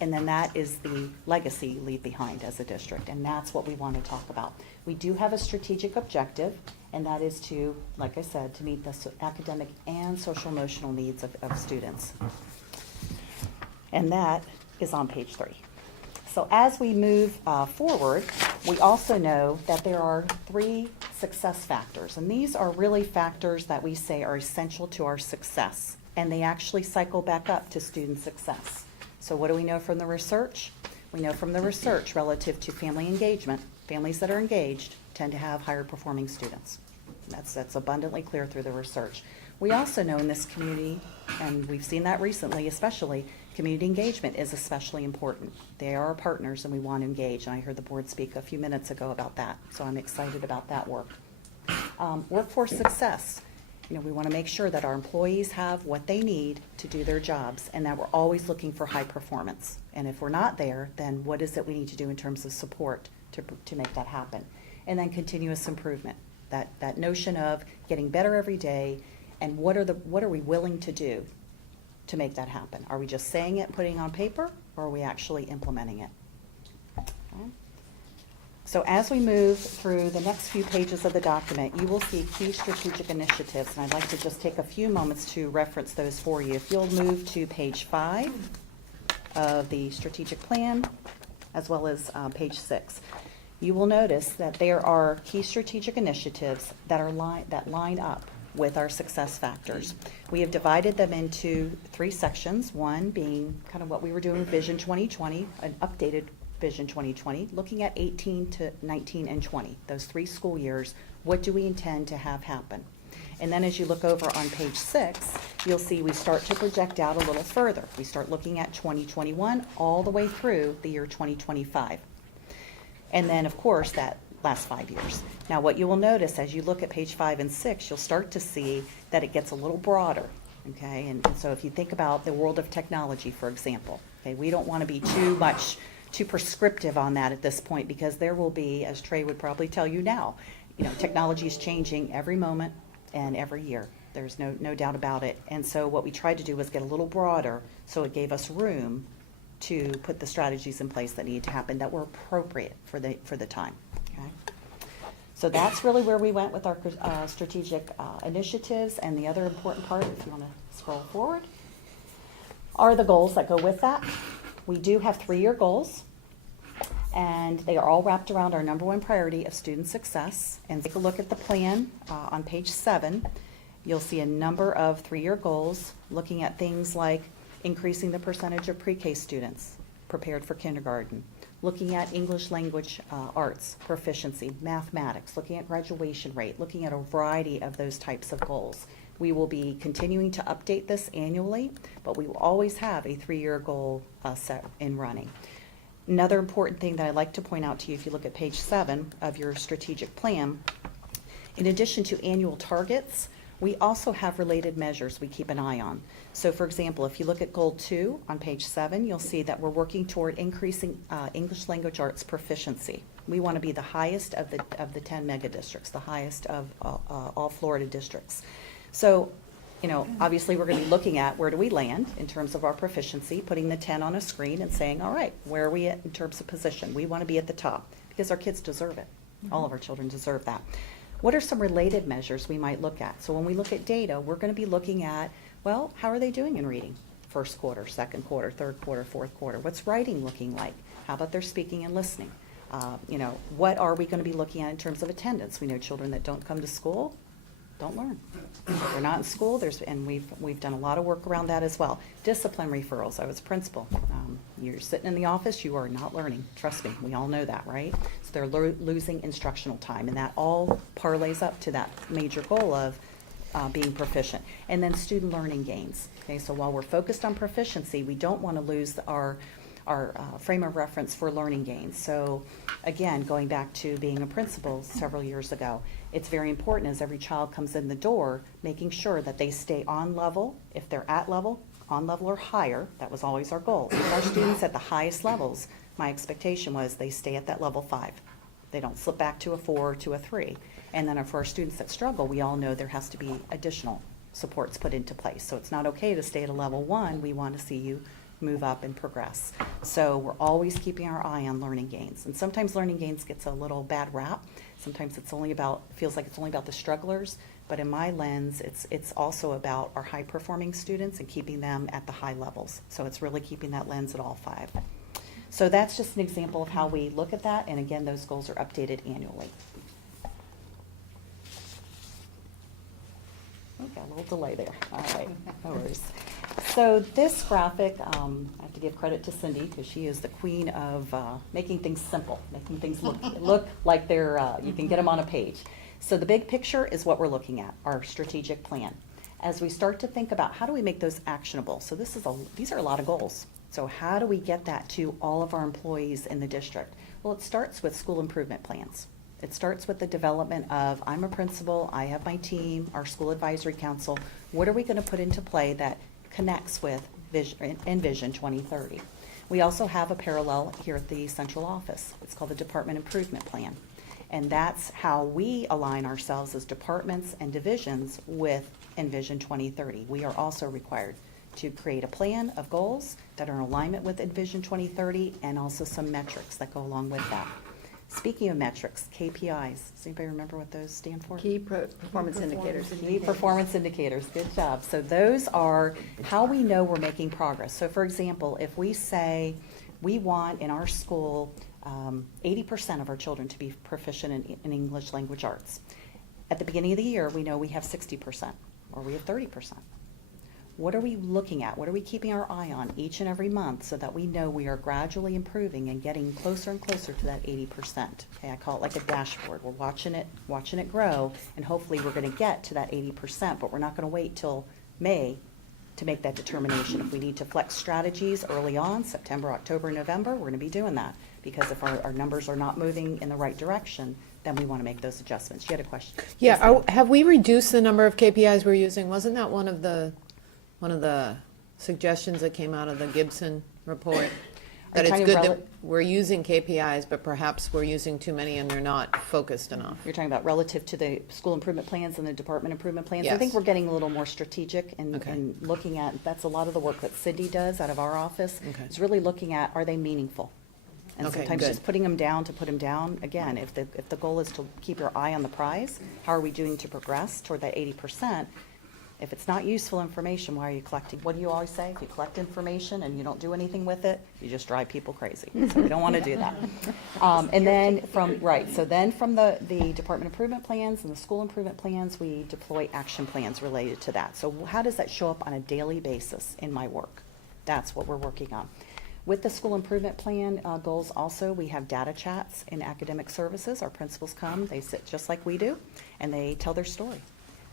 and then that is the legacy you leave behind as a district. And that's what we want to talk about. We do have a strategic objective, and that is to, like I said, to meet the academic and social emotional needs of students. And that is on page 3. So as we move forward, we also know that there are 3 success factors. And these are really factors that we say are essential to our success. And they actually cycle back up to student success. So what do we know from the research? We know from the research relative to family engagement, families that are engaged tend to have higher performing students. That's abundantly clear through the research. We also know in this community, and we've seen that recently especially, community engagement is especially important. They are our partners and we want to engage. And I heard the board speak a few minutes ago about that. So I'm excited about that work. Workforce success. We want to make sure that our employees have what they need to do their jobs and that we're always looking for high performance. And if we're not there, then what is it we need to do in terms of support to make that happen? And then continuous improvement. That notion of getting better every day and what are we willing to do to make that happen? Are we just saying it, putting it on paper, or are we actually implementing it? Okay. So as we move through the next few pages of the document, you will see key strategic initiatives, and I'd like to just take a few moments to reference those for you. If you'll move to page 5 of the strategic plan. as well as page 6. You will notice that there are key strategic initiatives that line up with our success factors. We have divided them into 3 sections, one being kind of what we were doing with Vision 2020, an updated Vision 2020, looking at 18 to 19 and 20, those 3 school years. What do we intend to have happen? And then as you look over on page 6, you'll see we start to project out a little further. We start looking at 2021 all the way through the year 2025. And then, of course, that last 5 years. Now, what you will notice as you look at page 5 and 6, you'll start to see that it gets a little broader, okay? And so if you think about the world of technology, for example, okay, we don't want to be too prescriptive on that at this point, because there will be, as Trey would probably tell you now, technology is changing every moment and every year. There's no doubt about it. And so what we tried to do was get a little broader, so it gave us room to put the strategies in place that needed to happen that were appropriate for the time. Okay? So that's really where we went with our strategic initiatives. And the other important part, if you want to scroll forward, are the goals that go with that. We do have 3-year goals, and they are all wrapped around our number 1 priority of student success. And take a look at the plan on page 7. You'll see a number of 3-year goals looking at things like increasing the percentage of pre-K students prepared for kindergarten, looking at English language arts proficiency, mathematics, looking at graduation rate, looking at a variety of those types of goals. We will be continuing to update this annually, but we will always have a 3-year goal set in running. Another important thing that I'd like to point out to you, if you look at page 7 of your strategic plan, in addition to annual targets, we also have related measures we keep an eye on. So for example, if you look at goal 2 on page 7, you'll see that we're working toward increasing English language arts proficiency. We want to be the highest of the 10 mega districts, the highest of all Florida districts. So, obviously we're going to be looking at where do we land in terms of our proficiency, putting the 10 on a screen and saying, all right, where are we at in terms of position? We want to be at the top because our kids deserve it. All of our children deserve that. What are some related measures we might look at? So when we look at data, we're going to be looking at, well, how are they doing in reading? First quarter, second quarter, third quarter, fourth quarter. What's writing looking like? How about their speaking and listening? What are we going to be looking at in terms of attendance? We know children that don't come to school don't learn. They're not in school, and we've done a lot of work around that as well. Discipline referrals. I was a principal. You're sitting in the office, you are not learning. Trust me, we all know that, right? So they're losing instructional time, and that all parlays up to that major goal of being proficient. And then student learning gains. Okay, so while we're focused on proficiency, we don't want to lose our frame of reference for learning gains. So again, going back to being a principal several years ago, it's very important as every child comes in the door, making sure that they stay on level. If they're at level, on level or higher, that was always our goal. With our students at the highest levels, my expectation was they stay at that level 5. They don't slip back to a 4 or to a 3. And then for our students that struggle, we all know there has to be additional supports put into place. So it's not okay to stay at a level 1. We want to see you move up and progress. So we're always keeping our eye on learning gains. And sometimes learning gains gets a little bad rap. Sometimes feels like it's only about the strugglers. But in my lens, it's also about our high performing students and keeping them at the high levels. So it's really keeping that lens at all 5. So that's just an example of how we look at that. And again, those goals are updated annually. Okay, a little delay there. All right, no worries. So this graphic, I have to give credit to Cindy because she is the queen of making things simple, making things look like they're, you can get them on a page. So the big picture is what we're looking at, our strategic plan. As we start to think about how do we make those actionable? So these are a lot of goals. So how do we get that to all of our employees in the district? Well, it starts with school improvement plans. It starts with the development of, I'm a principal, I have my team, our school advisory council. What are we going to put into play that connects with Vision 2030? We also have a parallel here at the central office. It's called the Department Improvement Plan. And that's how we align ourselves as departments and divisions with Envision 2030. We are also required to create a plan of goals that are in alignment with Envision 2030 and also some metrics that go along with that. Speaking of metrics, KPIs, does anybody remember what those stand for? Key performance indicators. Key performance indicators, good job. So those are how we know we're making progress. So for example, if we say We want in our school 80% of our children to be proficient in English language arts. At the beginning of the year, we know we have 60% or we have 30%. What are we looking at? What are we keeping our eye on each and every month so that we know we are gradually improving and getting closer and closer to that 80%? Okay, I call it like a dashboard. We're watching it grow, and hopefully we're going to get to that 80%, but we're not going to wait till May to make that determination. If we need to flex strategies early on, September, October, November, we're going to be doing that. Because if our numbers are not moving in the right direction, then we want to make those adjustments. You had a question? Yeah, have we reduced the number of KPIs we're using? Wasn't that one of the suggestions that came out of the Gibson report? That it's good that we're using KPIs, but perhaps we're using too many and they're not focused enough. You're talking about relative to the school improvement plans and the department improvement plans? Yes. I think we're getting a little more strategic and, Okay. and looking at, that's a lot of the work that Cindy does out of our office. Okay. Is really looking at, are they meaningful? And Okay, sometimes good. just putting them down to put them down, again, if the goal is to keep your eye on the prize, how are we doing to progress toward that 80%? If it's not useful information, why are you collecting? What do you always say? If you collect information and you don't do anything with it, you just drive people crazy. So we don't want to do that. And then from the department improvement plans and the school improvement plans, we deploy action plans related to that. So how does that show up on a daily basis in my work? That's what we're working on. With the school improvement plan goals also, we have data chats in academic services. Our principals come, they sit just like we do, and they tell their story.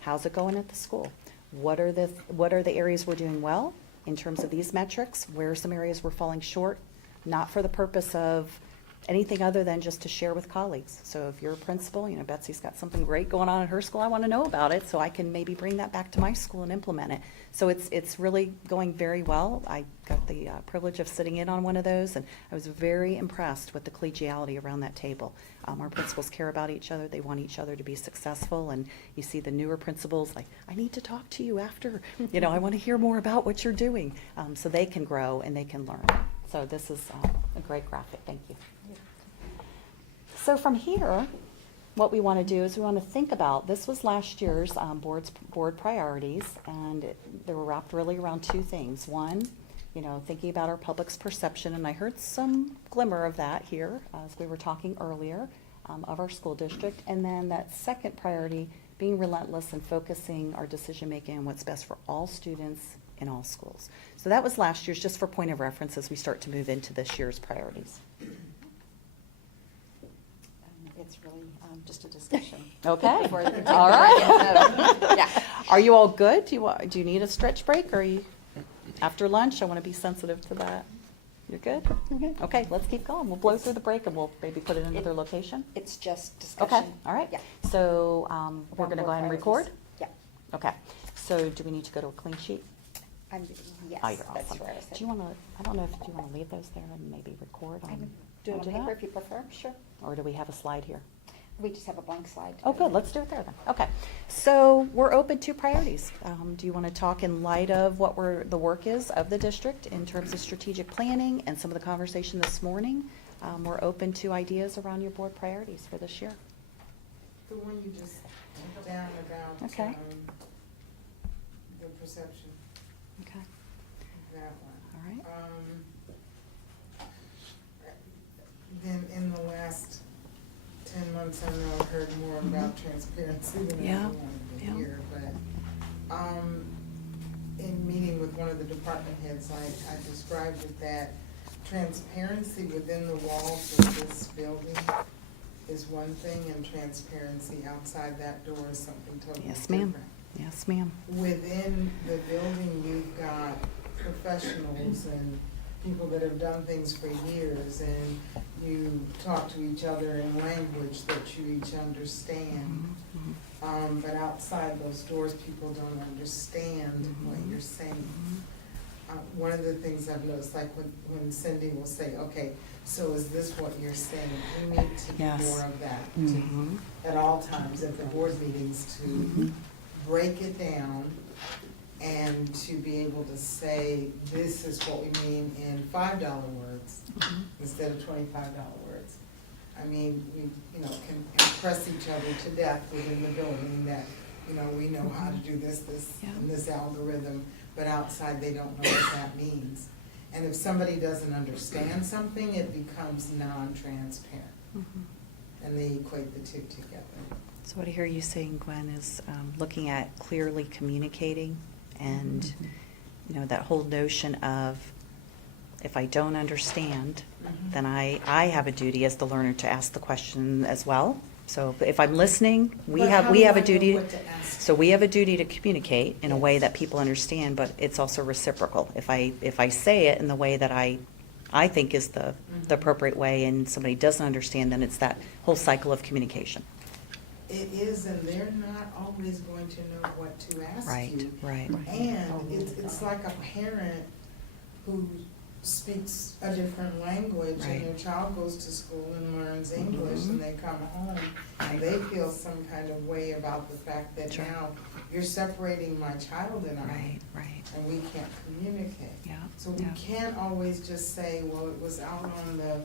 How's it going at the school? What are the areas we're doing well in terms of these metrics? Where are some areas we're falling short? Not for the purpose of anything other than just to share with colleagues. So if you're a principal, Betsy's got something great going on at her school, I want to know about it so I can maybe bring that back to my school and implement it. So it's really going very well. I got the privilege of sitting in on one of those, and I was very impressed with the collegiality around that table. Our principals care about each other. They want each other to be successful, and you see the newer principals like, I need to talk to you after. I want to hear more about what you're doing, so they can grow and they can learn. So this is a great graphic. Thank you. So from here, what we want to do is we want to think about, this was last year's board priorities, and they were wrapped really around two things. One, thinking about our public's perception, and I heard some glimmer of that here as we were talking earlier of our school district. And then that second priority, being relentless and focusing our decision-making on what's best for all students in all schools. So that was last year's, just for point of reference as we start to move into this year's priorities. It's really just a discussion. Okay, Before the- all right. Yeah. Are you all good? Do you need a stretch break, or are you, after lunch? I want to be sensitive to that. You're good? Okay, let's keep going. We'll blow through the break and we'll maybe put it in another location. It's just discussion. Okay, all right. Yeah. So we're About going to go ahead and more record? priorities. Yeah. Okay, so do we need to go to a clean sheet? Yes, Oh, you're that's awesome. where I was Do you want to, I don't know if you want to leave those there and maybe record on? do it on do paper that? if you prefer, sure. Or do we have a slide here? We just have a blank slide. Oh, good, let's do it there then. Okay, so we're open to priorities. Do you want to talk in light of the work is of the district in terms of strategic planning and some of the conversation this morning? We're open to ideas around your board priorities for this year. The one you just down about, Okay. the perception, Okay, that one. all right. Then in the last 10 months, I know I've heard more about transparency than I Yeah, wanted to yeah. hear, but, in meeting with one of the department heads, I described it that transparency within the walls of this building is one thing, and transparency outside that door is something totally Yes, different. ma'am. Yes, ma'am. Within the building, you've got professionals and people that have done things for years, and you talk to each other in language that you each understand. But outside those doors, people don't understand what you're saying. One of the things I've noticed, like when Cindy will say, okay, so is this what you're saying? We need to do Yes. more of that at all times at the board meetings to break it down and to be able to say, this is what we mean in $5 words instead of $25 words. I mean, we, can impress each other to death within the building that, we know how to do this, Yeah. and this algorithm, but outside they don't know what that means. And if somebody doesn't understand something, it becomes non-transparent. And they equate the two together. So what I hear you saying, Gwen, is looking at clearly communicating and, you know, that whole notion of if I don't understand, then I have a duty as the learner to ask the question as well. So if I'm listening, we But have how we do have I a know duty. what to ask? So we have a duty to communicate in a way Yes. that people understand, but it's also reciprocal. If I say it in the way that I think is the appropriate way, and somebody doesn't understand, then it's that whole cycle of communication. It is, and they're not always going to know what to ask Right, you. right. And it's like a parent who speaks a different language, Right. and their child goes to school and learns English, and they come home, and they feel some kind of way about the fact that Sure. now you're separating my child and I, Right, right. and we can't communicate. Yeah. So we yeah. can't always just say, well, it was out on the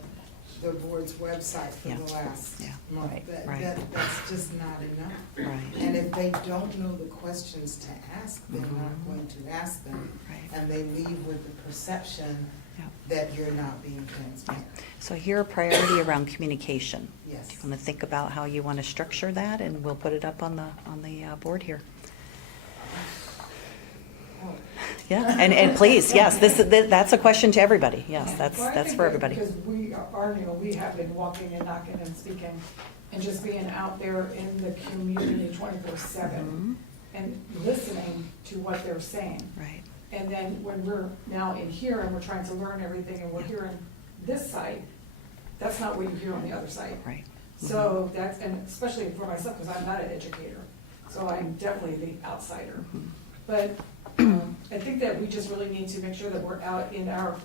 board's website for Yeah. the last Yeah. month. Right, That- right. That's just not enough. Right. And if they don't know the questions to ask, they're not Mhm. going to ask them. Right. And they leave with the perception Yeah. that you're not being transparent. So here a priority around communication. Yes. Do you want to think about how you want to structure that, and we'll put it up on the board here. Oh, Yeah, and please, yes, that's a question to everybody. Yes, that's Well, I that's think for that everybody. Because we have been walking and knocking and speaking and just being out there in the community 24/7 and listening to what they're saying. Right. And then when we're now in here and we're trying to learn everything and we're hearing this side, that's not what you hear on the other side. Right. So that's, and especially for myself, because I'm not an educator, so I'm definitely the outsider. But I think that we just really need to make sure that we're out in our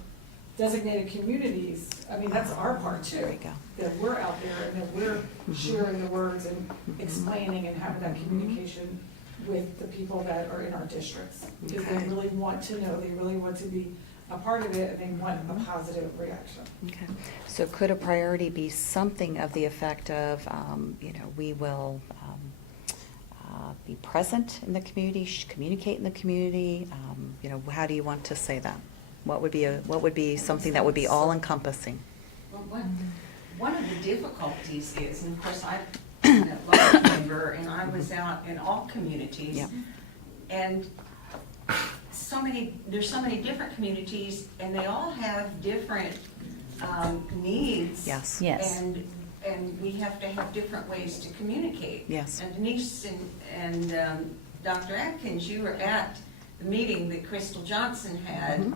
designated communities. I mean, that's our part too. There you go. That we're out there and that we're sharing the words and explaining and having that communication with the people that are in our districts. Because they Okay. really want to know, they really want to be a part of it, and they want a positive reaction. Okay. So could a priority be something of the effect of, we will be present in the community, communicate in the community? How do you want to say that? What would be something that would be all encompassing? Well, one of the difficulties is, and of course, I'm a local member, and I was out in all communities. Yep. And there's so many different communities, and they all have different needs. Yes. Yes. And we have to have different ways to communicate. Yes. And Denise and Dr. Atkins, you were at the meeting that Crystal Johnson had.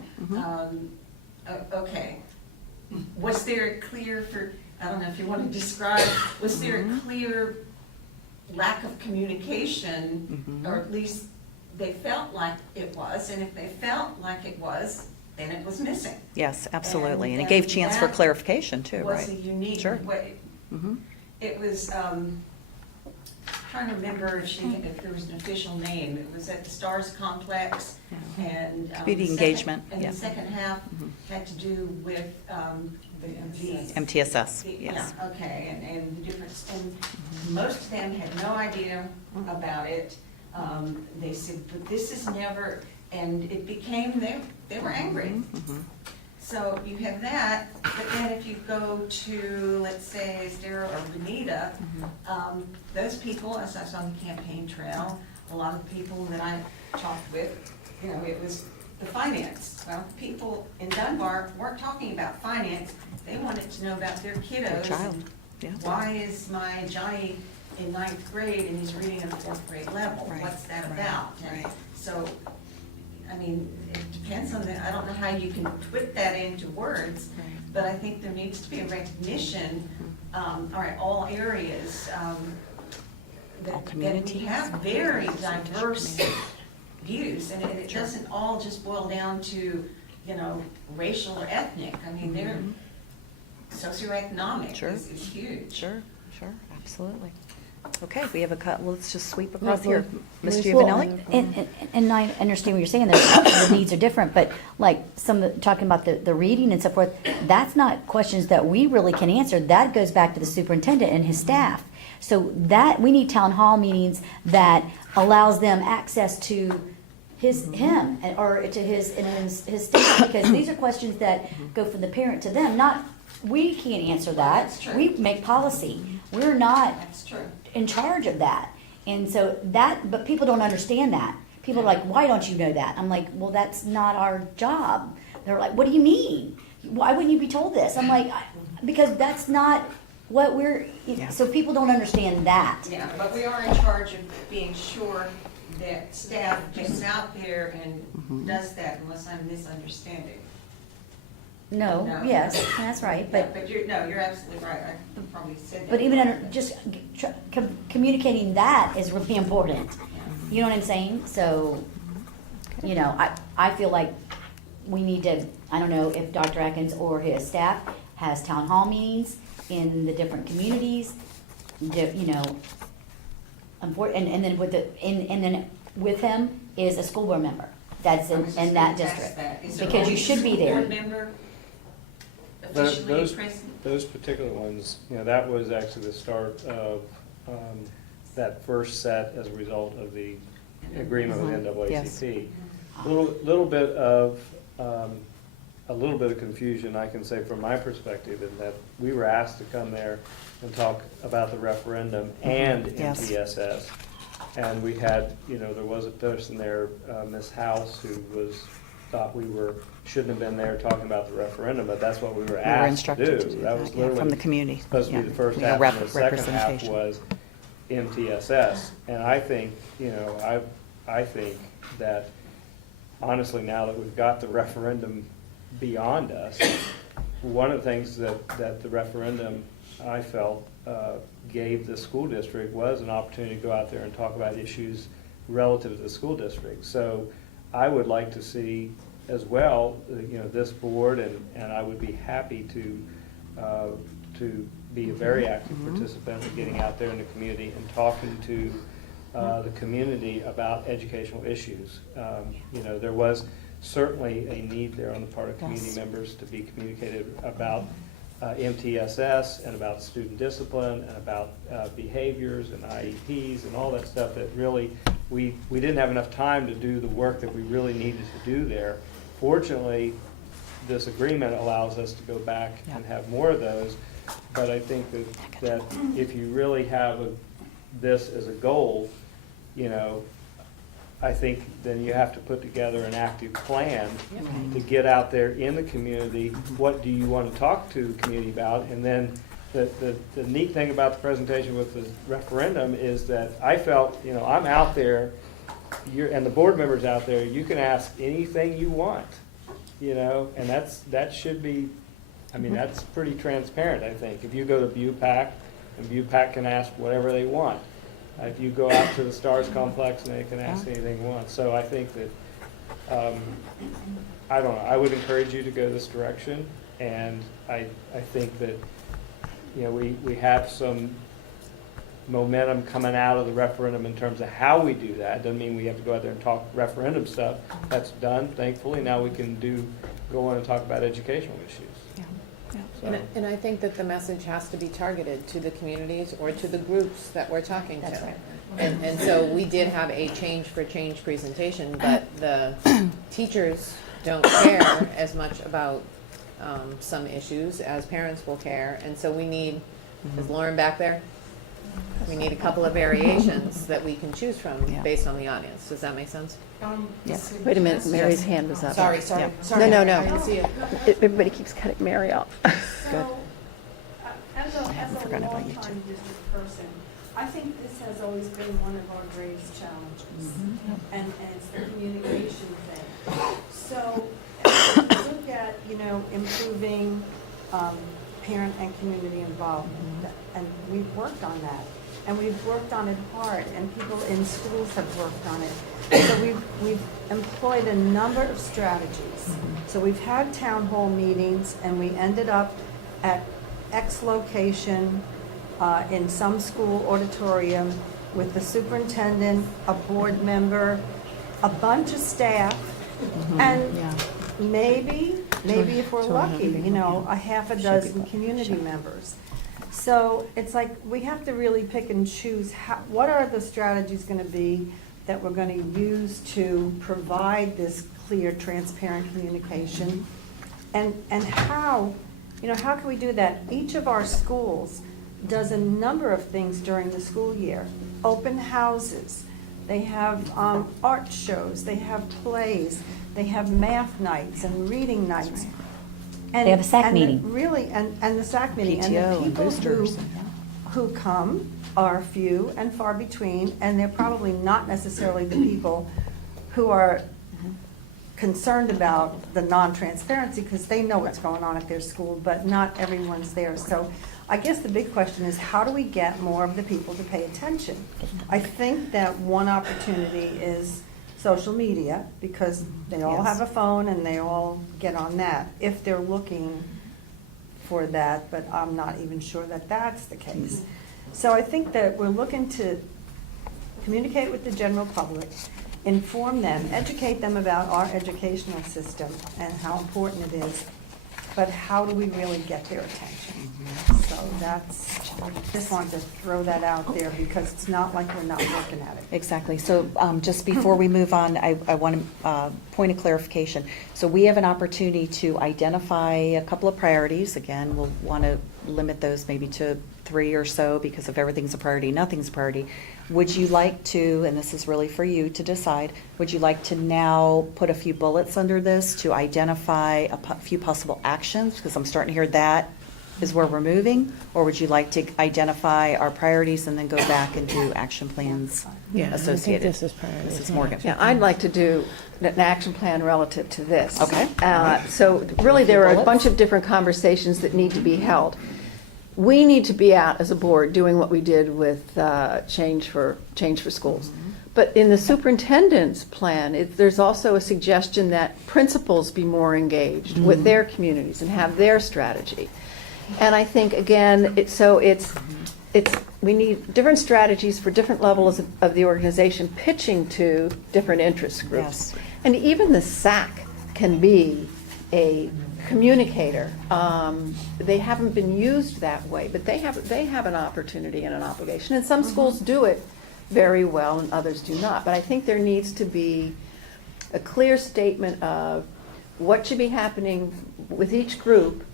Okay. Was there a clear I don't know if you want to describe, was there a clear lack of communication, or at least they felt like it was, and if they felt like it was, then it was missing. Yes, absolutely. And it And gave chance for that clarification too, It right? was a unique Sure. way. Mhm. It was, trying to remember if there was an official name. It was at the Stars Complex, Yeah. and. Community the second- engagement, And yeah. the second half Mhm. had to do with, the. MTSS, the- yes. Yeah, okay, and the difference, and most of them had no idea about it. They said, but this is never, and it became, they were angry. Mhm. So you have that, but then if you go to, let's say, Estero or Benita, those people, as I was on the campaign trail, a lot of people that I talked with, it was the finance. Well, people in Dunbar weren't talking about finance, they wanted to know about their kiddos. Their child, and yeah. Why is my Johnny in 9th grade and he's reading at a 4th grade level? Right, What's that right, about? And right. so, I mean, it depends on I don't know how you can put that into words, Right. but I think there needs to be a recognition, all areas, All that we communities. have very diverse Community. views, and it Sure. doesn't all just boil down to, racial or ethnic. I mean, they're socioeconomic Sure. is huge. Sure, absolutely. Okay, we have let's just sweep across Well, here. Ms. well, Giovanelli? And I understand what you're saying, the needs are different, but like talking about the reading and so forth, that's not questions that we really can answer. That goes back to the superintendent and his staff. So we need town hall meetings that allows them access to him, or to his staff, because these are questions that go from the parent to them, not, we can't answer that. That's true. We make policy. We're not That's true. in charge of that. And so but people don't understand that. People are like, why don't you know that? I'm like, well, that's not our job. They're like, what do you mean? Why wouldn't you be told this? I'm like, because that's not what so people don't understand that. Yeah, but we are in charge of being sure that staff gets out there and does that, unless I'm misunderstanding. No, No. yes, that's right, But you're absolutely right, I probably said that. but even just communicating that is really important. You know what I'm saying? So, you know, I feel like we need to, I don't know if Dr. Atkins or his staff has town hall meetings in the different communities, you know, and then with him is a school board member that's in that district. Because you should be there. Board member officially Those, present? those particular ones, you know, that was actually the start of that first set as a result of the agreement with NAACP. A little bit of confusion, I can say from my perspective, in that we were asked to come there and talk about the referendum and Yes. MTSS. And we had, you know, there was a person there, Ms. House, who thought we shouldn't have been there talking about the referendum, but that's what we were We were asked to instructed to do. do That was that, yeah, from literally the community. supposed to be Yeah. the first We had half, and the second half representation. was MTSS. And I think, you know, I think that honestly, now that we've got the referendum beyond us, one of the things that the referendum, I felt, gave the school district was an opportunity to go out there and talk about issues relative to the school district. So I would like to see as well, you know, this board, and I would be happy to be a very active participant in getting out there in the community and talking to the community about educational issues. You know, there was certainly a need there on the part of community Yes. members to be communicated about MTSS and about student discipline and about behaviors and IEPs and all that stuff that really, we didn't have enough time to do the work that we really needed to do there. Fortunately, this agreement allows us to go back and have more of those, but I think that if you really have this as a goal, you know, I think then you have to put together an active plan to get out there in the community. What do you want to talk to the community about? And then the neat thing about the presentation with the referendum is that I felt, you know, I'm out there, and the board members out there, you can ask anything you want, you know, and that should be, I mean, that's pretty transparent, I think. If you go to BUPAC, and BUPAC can ask whatever they want. If you go out to the STARS complex, and they can ask anything they want. So I think that, I don't know, I would encourage you to go this direction. And I think that, you know, we have some momentum coming out of the referendum in terms of how we do that. Doesn't mean we have to go out there and talk referendum stuff. That's done, thankfully. Now we can go on and talk about educational issues. So. And I think that the message has to be targeted to the communities or to the groups that we're talking to. That's right. And so we did have a change for change presentation, but the teachers don't care as much about some issues as parents will care. And so we need, is Lauren back there? We need a couple of variations that we can choose from based on the audience. Does that make sense? Yes. Wait a minute, Mary's hand was up. Sorry. No. I didn't see it. Everybody keeps cutting Mary off. So, as a forgotten about you, longtime district person, I think this has always been one of our greatest challenges. And it's the communication thing. So, as we look at, you know, improving parent and community involvement, and we've worked on that. And we've worked on it hard, and people in schools have worked on it. So we've employed a number of strategies. So we've had town hall meetings, and we ended up at X location in some school auditorium with the superintendent, a board member, a bunch of staff, and maybe if we're lucky, you know, a half a dozen community members. So it's like we have to really pick and choose what are the strategies going to be that we're going to use to provide this clear, transparent communication? And how, how can we do that? Each of our schools does a number of things during the school year. Open houses, they have art shows, they have plays, they have math nights and reading nights. And, They have a SAC and meeting. Really, and the SAC meeting. PTO and the and people boosters. who come are few and far between, and they're probably not necessarily the people who are concerned about the non-transparency, because they know what's going on at their school, but not everyone's there. So I guess the big question is, how do we get more of the people to pay attention? I think that one opportunity is social media, because they all Yes. have a phone and they all get on that, if they're looking for that, but I'm not even sure that that's the case. So I think that we're looking to communicate with the general public, inform them, educate them about our educational system and how important it is, but how do we really get their attention? So I just wanted to throw that out there, because it's not like we're not working at it. Exactly. So just before we move on, I want to point of clarification. So we have an opportunity to identify a couple of priorities. Again, we'll want to limit those maybe to 3 or so, because if everything's a priority, nothing's a priority. Would you like to, and this is really for you to decide, would you like to now put a few bullets under this to identify a few possible actions? Because I'm starting to hear that is where we're moving. Or would you like to identify our priorities and then go back and do action plans associated? this is priority. Mrs. Morgan. Yeah, I'd like to do an action plan relative to this. Okay. So really, there are a bunch of different conversations that need to be held. We need to be out as a board doing what we did with Change for Schools. But in the superintendent's plan, there's also a suggestion that principals be more engaged with their communities and have their strategy. And I think, again, we need different strategies for different levels of the organization, pitching to different interest groups. Yes. And even the SAC can be a communicator. They haven't been used that way, but they have an opportunity and an obligation. And some schools do it very well and others do not. But I think there needs to be a clear statement of what should be happening with each group,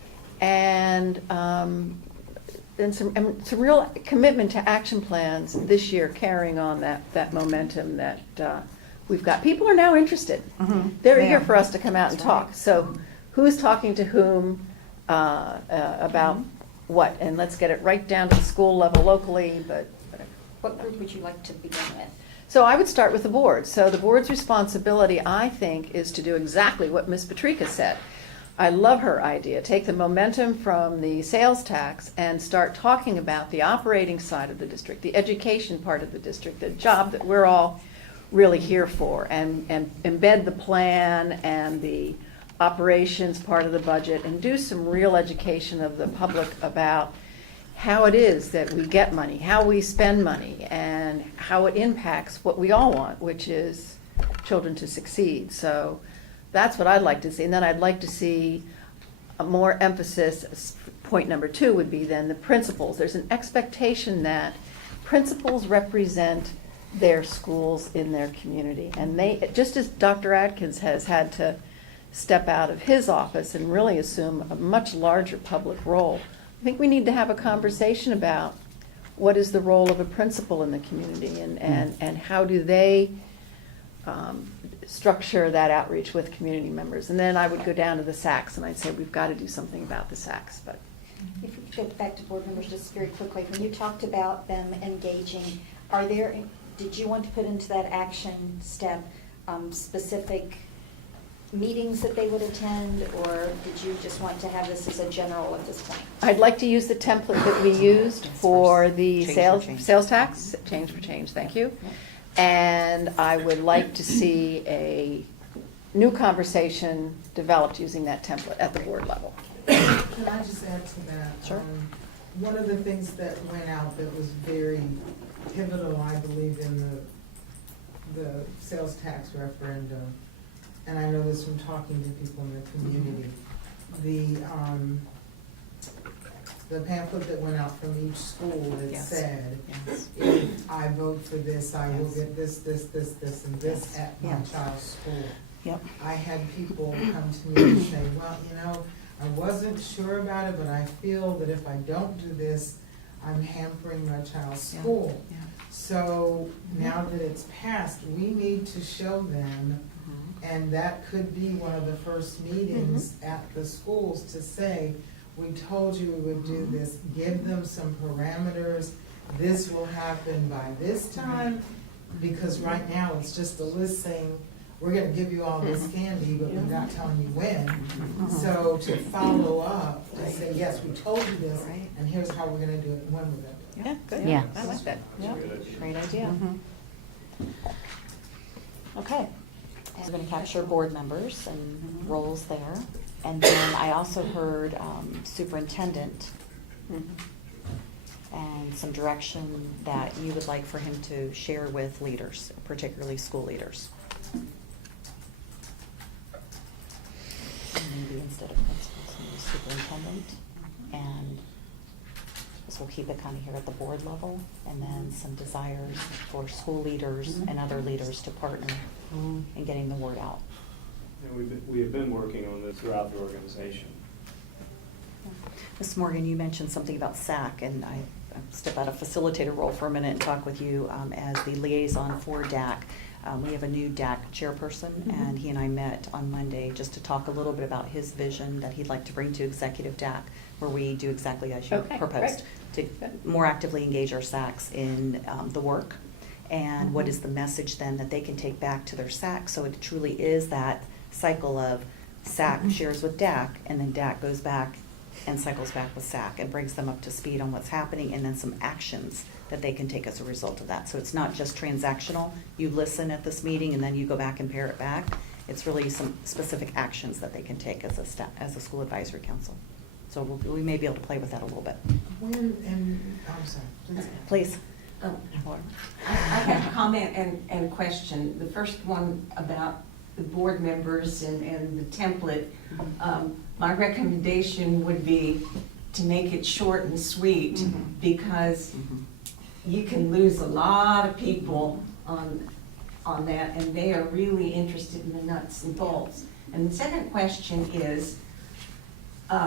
and some real commitment to action plans this year, carrying on that momentum that we've got. People are now interested. They're eager for us to come out and talk. So who's talking to whom about what? And let's get it right down to the school level locally, but whatever. What group would you like to begin with? So I would start with the board. So the board's responsibility, I think, is to do exactly what Ms. Patrica said. I love her idea. Take the momentum from the sales tax and start talking about the operating side of the district, the education part of the district, the job that we're all really here for, and embed the plan and the operations part of the budget, and do some real education of the public about how it is that we get money, how we spend money, and how it impacts what we all want, which is children to succeed. So that's what I'd like to see. And then I'd like to see a more emphasis. Point number 2 would be then the principals. There's an expectation that principals represent their schools in their community. And they, just as Dr. Atkins has had to step out of his office and really assume a much larger public role, I think we need to have a conversation about what is the role of a principal in the community, and how do they structure that outreach with community members. And then I would go down to the SACs and I'd say we've got to do something about the SACs. But If we could go back to board members just very quickly, when you talked about them engaging, did you want to put into that action step specific meetings that they would attend, or did you just want to have this as a general at this point? I'd like to use the template that we used for the Change for Change. sales tax, Change for Change, thank you. And I would like to see a new conversation developed using that template at the board level. Can I just add to that? Sure. One of the things that went out that was very pivotal, I believe, in the sales tax referendum, and I know this from talking to people in the community, the pamphlet that went out from each school that Yes. said, Yes. if I vote for this, I will Yes. get this, and this Yes. at my Yes. child's school. Yep. I had people come to me and say, well, I wasn't sure about it, but I feel that if I don't do this, I'm hampering my child's Yeah. school. Yeah. So now that it's passed, we need to show them, and that could be one of the first meetings at the schools to say, we told you we would do this, give them some parameters, this will happen by this time, because right now it's just a list saying, we're gonna give you all this candy, but we're not telling you when. So to follow up, to say, yes, we told you this, Right. and here's how we're gonna do it, and when we're gonna do it. Yeah, good. Yeah. I like that. Yeah, great idea. Okay, we're gonna capture board members and roles there. And then I also heard superintendent and some direction that you would like for him to share with leaders, particularly school leaders. Maybe instead of principals, maybe superintendent. And this will keep it kind of here at the board level, and then some desires for school leaders and other leaders to partner in getting the word out. And we have been working on this throughout the organization. Ms. Morgan, you mentioned something about SAC, and I step out of facilitator role for a minute and talk with you as the liaison for DAC. We have a new DAC chairperson, and he and I met on Monday just to talk a little bit about his vision that he'd like to bring to executive DAC, where we do exactly as you Okay, proposed, to more actively engage our SACs in the work. And what is the message then that they can take back to their SAC? So it truly is that cycle of SAC shares with DAC, and then DAC goes back and cycles back with SAC and brings them up to speed on what's happening, and then some actions that they can take as a result of that. So it's not just transactional, you listen at this meeting and then you go back and parrot back. It's really some specific actions that they can take as a school advisory council. So we may be able to play with that a little bit. I'm sorry, please. Please. I have a comment and question. The first one about the board members and the template. My recommendation would be to make it short and sweet, because you can lose a lot of people on that, and they are really interested in the nuts and bolts. And the second question is,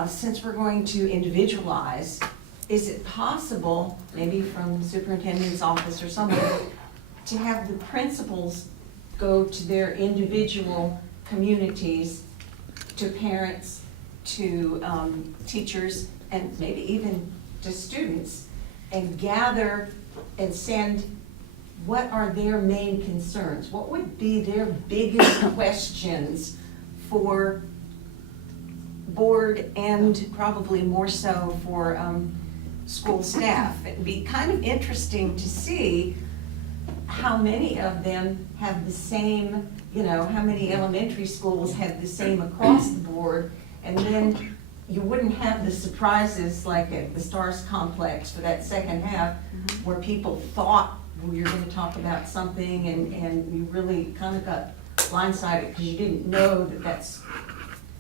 since we're going to individualize, is it possible, maybe from the superintendent's office or somebody, to have the principals go to their individual communities, to parents, to teachers, and maybe even to students, and gather and send what are their main concerns? What would be their biggest questions for board and probably more so for school staff? It'd be kind of interesting to see how many of them have the same, how many elementary schools have the same across the board, and then you wouldn't have the surprises like at the Stars Complex for that second half, where people thought we were going to talk about something, and you really kind of got blindsided because you didn't know that's.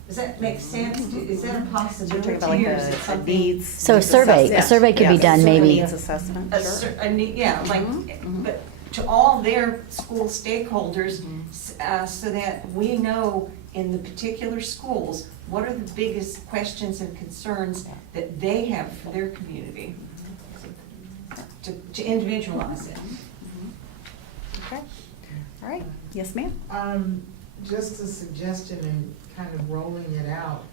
Does that make sense? Is that a possibility? About like Or is it a something? needs. So a survey, assessment. a survey could be Yes. done So a maybe. needs assessment, sure. Yeah, but to all their school stakeholders, so that we know in the particular schools, what are the biggest questions and concerns that they have for their community? To individualize it. Okay, all right, yes, ma'am? Just a suggestion and kind of rolling it out.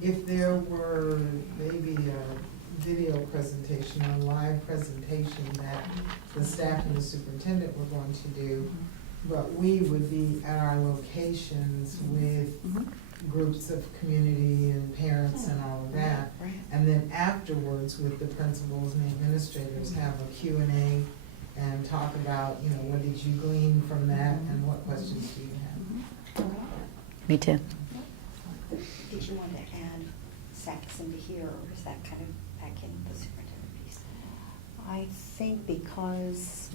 If there were maybe a video presentation or live presentation that the staff and the superintendent were going to do, but we would be at our locations with groups of community and parents and all of that. Right. And then afterwards, with the principals and the administrators, have a Q&A and talk about, what did you glean from that and what questions do you have? Me too. Did you want to add SACs into here, or is that kind of back in the superintendent piece? I think because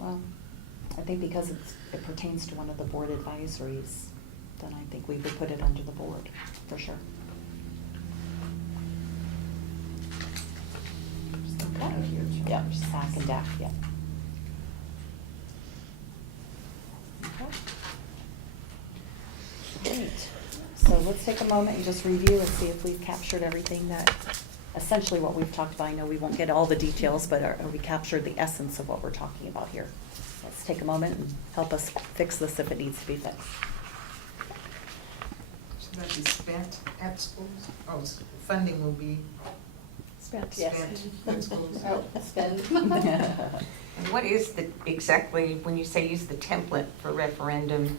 it pertains to one of the board advisories, then I think we would put it under the board, for sure. Yep, SAC and DAC, yep. Okay. Great. So let's take a moment and just review and see if we've captured everything that, essentially what we've talked about. I know we won't get all the details, but are we captured the essence of what we're talking about here? Let's take a moment and help us fix this if it needs to be fixed. Should that be spent at schools? Oh, funding will be Spent. spent at schools? Oh, spend. And what is exactly, when you say use the template for referendum,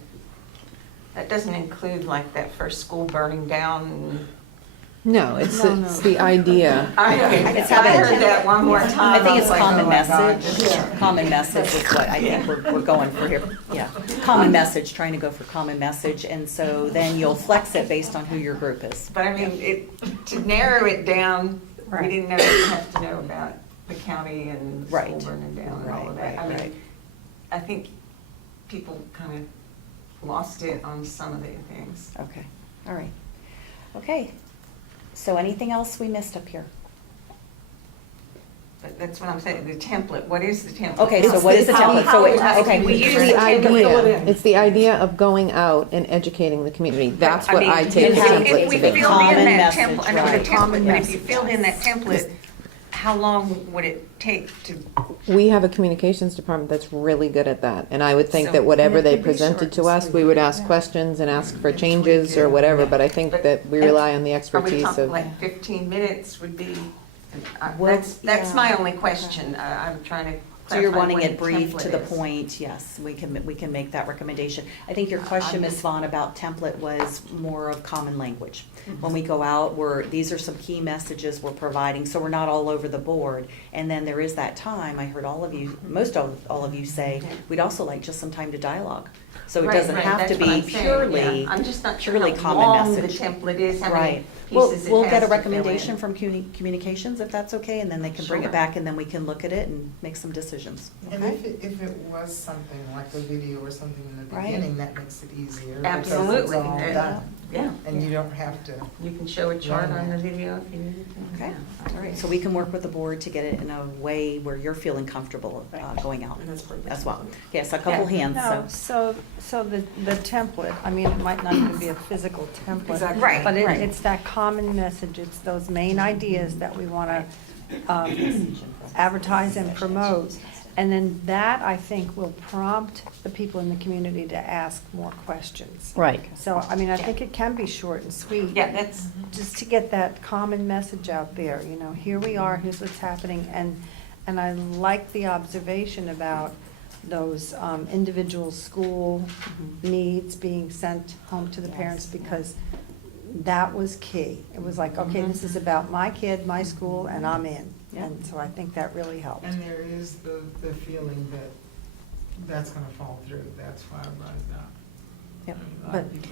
that doesn't include like that first school burning down? No, it's the idea. I heard that one more time. I think it's was like, common oh my God. message. Common message is what I think we're going for here. Yeah, common message, trying to go for common message, and so then you'll flex it based on who your group is. But I mean, to narrow it down, we didn't know you have to know about the county and the school Right. burning down and all of Right, that. I right. mean, I think people kind of lost it on some of the things. Okay, all right. Okay, so anything else we missed up here? But that's what I'm saying, the template, what is the template? Okay, so what is the template? So it- okay, we we use It's the the template. idea, it's the idea of going out and educating the community. That's what I take the you have- template If we to be. filled Common in that message, template, I know the right. template, but if you filled in that template, how long would it take to? We have a communications department that's really good at that, and I would think So- that whatever And it they could be presented short to and us, we sweet. would ask questions and ask for changes or whatever, but I think But- that we rely on the Are we expertise talking of. like 15 minutes would be, Well, that's yeah. my only question. I'm trying to So you're clarify wanting what it the brief to the template is. point, yes, we can make that recommendation. I think your question, Ms. Vaughn, about template was more of common language. When we go out, these are some key messages we're providing, so we're not all over the board. And then there is that time, I heard all of you, all of you say, we'd also like just some time to dialogue. So it Right, doesn't right, have to that's what be I'm saying, purely, yeah. I'm just not sure purely how common long the message. template is, how many Right. We'll pieces it get a has to fill recommendation in. from communications, if that's okay, and then they can bring Sure. it back, and then we can look at it and make some decisions. And Okay? if it was something like a video or something in the Right. beginning, that makes it easier. because it's Absolutely. all done. Yeah, And you don't have to. you can show a chart on the video if you need to. Okay, Yeah. all right, so we can work with the board to get it in a way where you're feeling comfortable going out as well. Yes, a couple hands, No, so. so the template, I mean, it might not even be a physical template. Exactly. Right, But right. it's that common message, it's those main ideas that we want to advertise and promote. And then that, I think, will prompt the people in the community to ask more questions. Right. So, I mean, I think it can be short and sweet. Yeah, that's, Just to get that common message out there, you know, here we are, here's what's happening. And I like the observation about those individual school needs being sent home to the parents, because that was key. It was like, okay, this is about my kid, my school, and I'm in. Yeah. And so I think that really helped. And there is the feeling that that's gonna fall through. That's why I brought it up. Yep.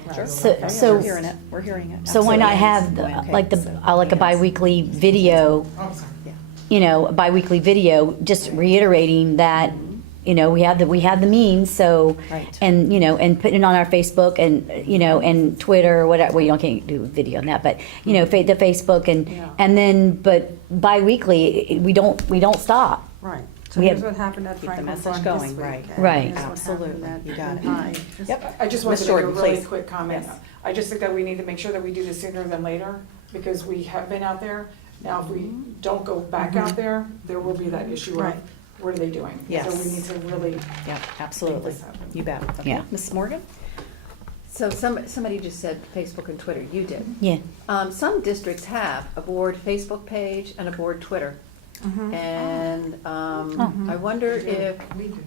But- Sure. So- Okay, so- We're hearing it, we're hearing it. So why not Absolutely. have, Okay, like, so like a hands. bi-weekly video, Oh, sorry. you know, a bi-weekly video, just reiterating that, you know, we have the means, so, Right. and, you know, and putting it on our Facebook and, you know, and Twitter, or whatever, well, you can't do video on that, but, you know, the Facebook Yeah. and then, but bi-weekly, we don't stop. Right. So We here's have- what happened at Keep the Franklin message Farm going, this week. right. and Right. here's what Absolutely. happened You at got it. High. Yep. I just Ms. wanted to make a Jordan, really please. quick comment. Yes. I just think that we need to make sure that we do this sooner than later, because we have been out there. Now, if we don't go back out there, there will be that issue of, Right. what are they doing? Yes. So we need to really Yep, absolutely. this happen. You bet. Okay, Yeah. Ms. Morgan? So somebody just said Facebook and Twitter, you did. Yeah. Some districts have a board Facebook page and a board Twitter. And I wonder if We do.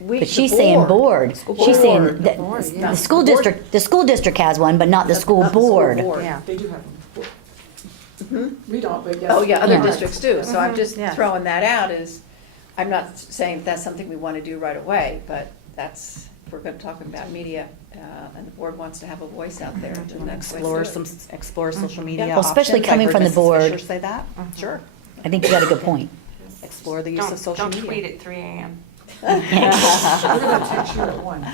we. But the she's saying board. She's saying Board. that Board, yeah. the school district has one, but not the school Not the board. Yeah. They do have them. We don't, but yes. Oh, yeah, other Yeah. districts do, so I'm just Yeah. throwing that out as, I'm not saying that's something we want to do right away, but that's, if we're going to talk about media, and the board wants to have a voice out there. Do you then want to that's the way explore do it. explore social media Well, especially options? I coming heard from the Mrs. board. Fisher say that? Sure. I think you got a good point. Explore the use of social don't media. tweet at 3 a.m. We're gonna text you at 1.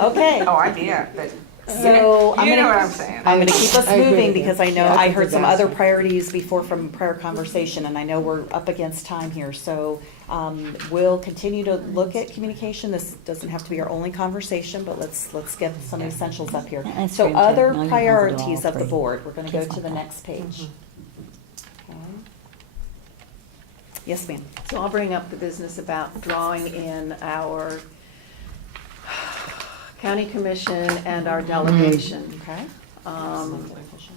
Okay. Oh, I'd be up, but So I'm You know gonna- what I'm saying. I'm going to keep us I agree moving with you. because I know Yeah, I that's heard a some other disaster. priorities before from prior conversation, and I know we're up against time here. So we'll continue to look at communication. This doesn't have to be our only conversation, but let's get some essentials up here. That's So true, too. other No, you can do all priorities of the three. board. We're going to go Kids to the like that. next page. Okay. Yes, ma'am. So I'll bring up the business about drawing in our county commission and our delegation. Okay.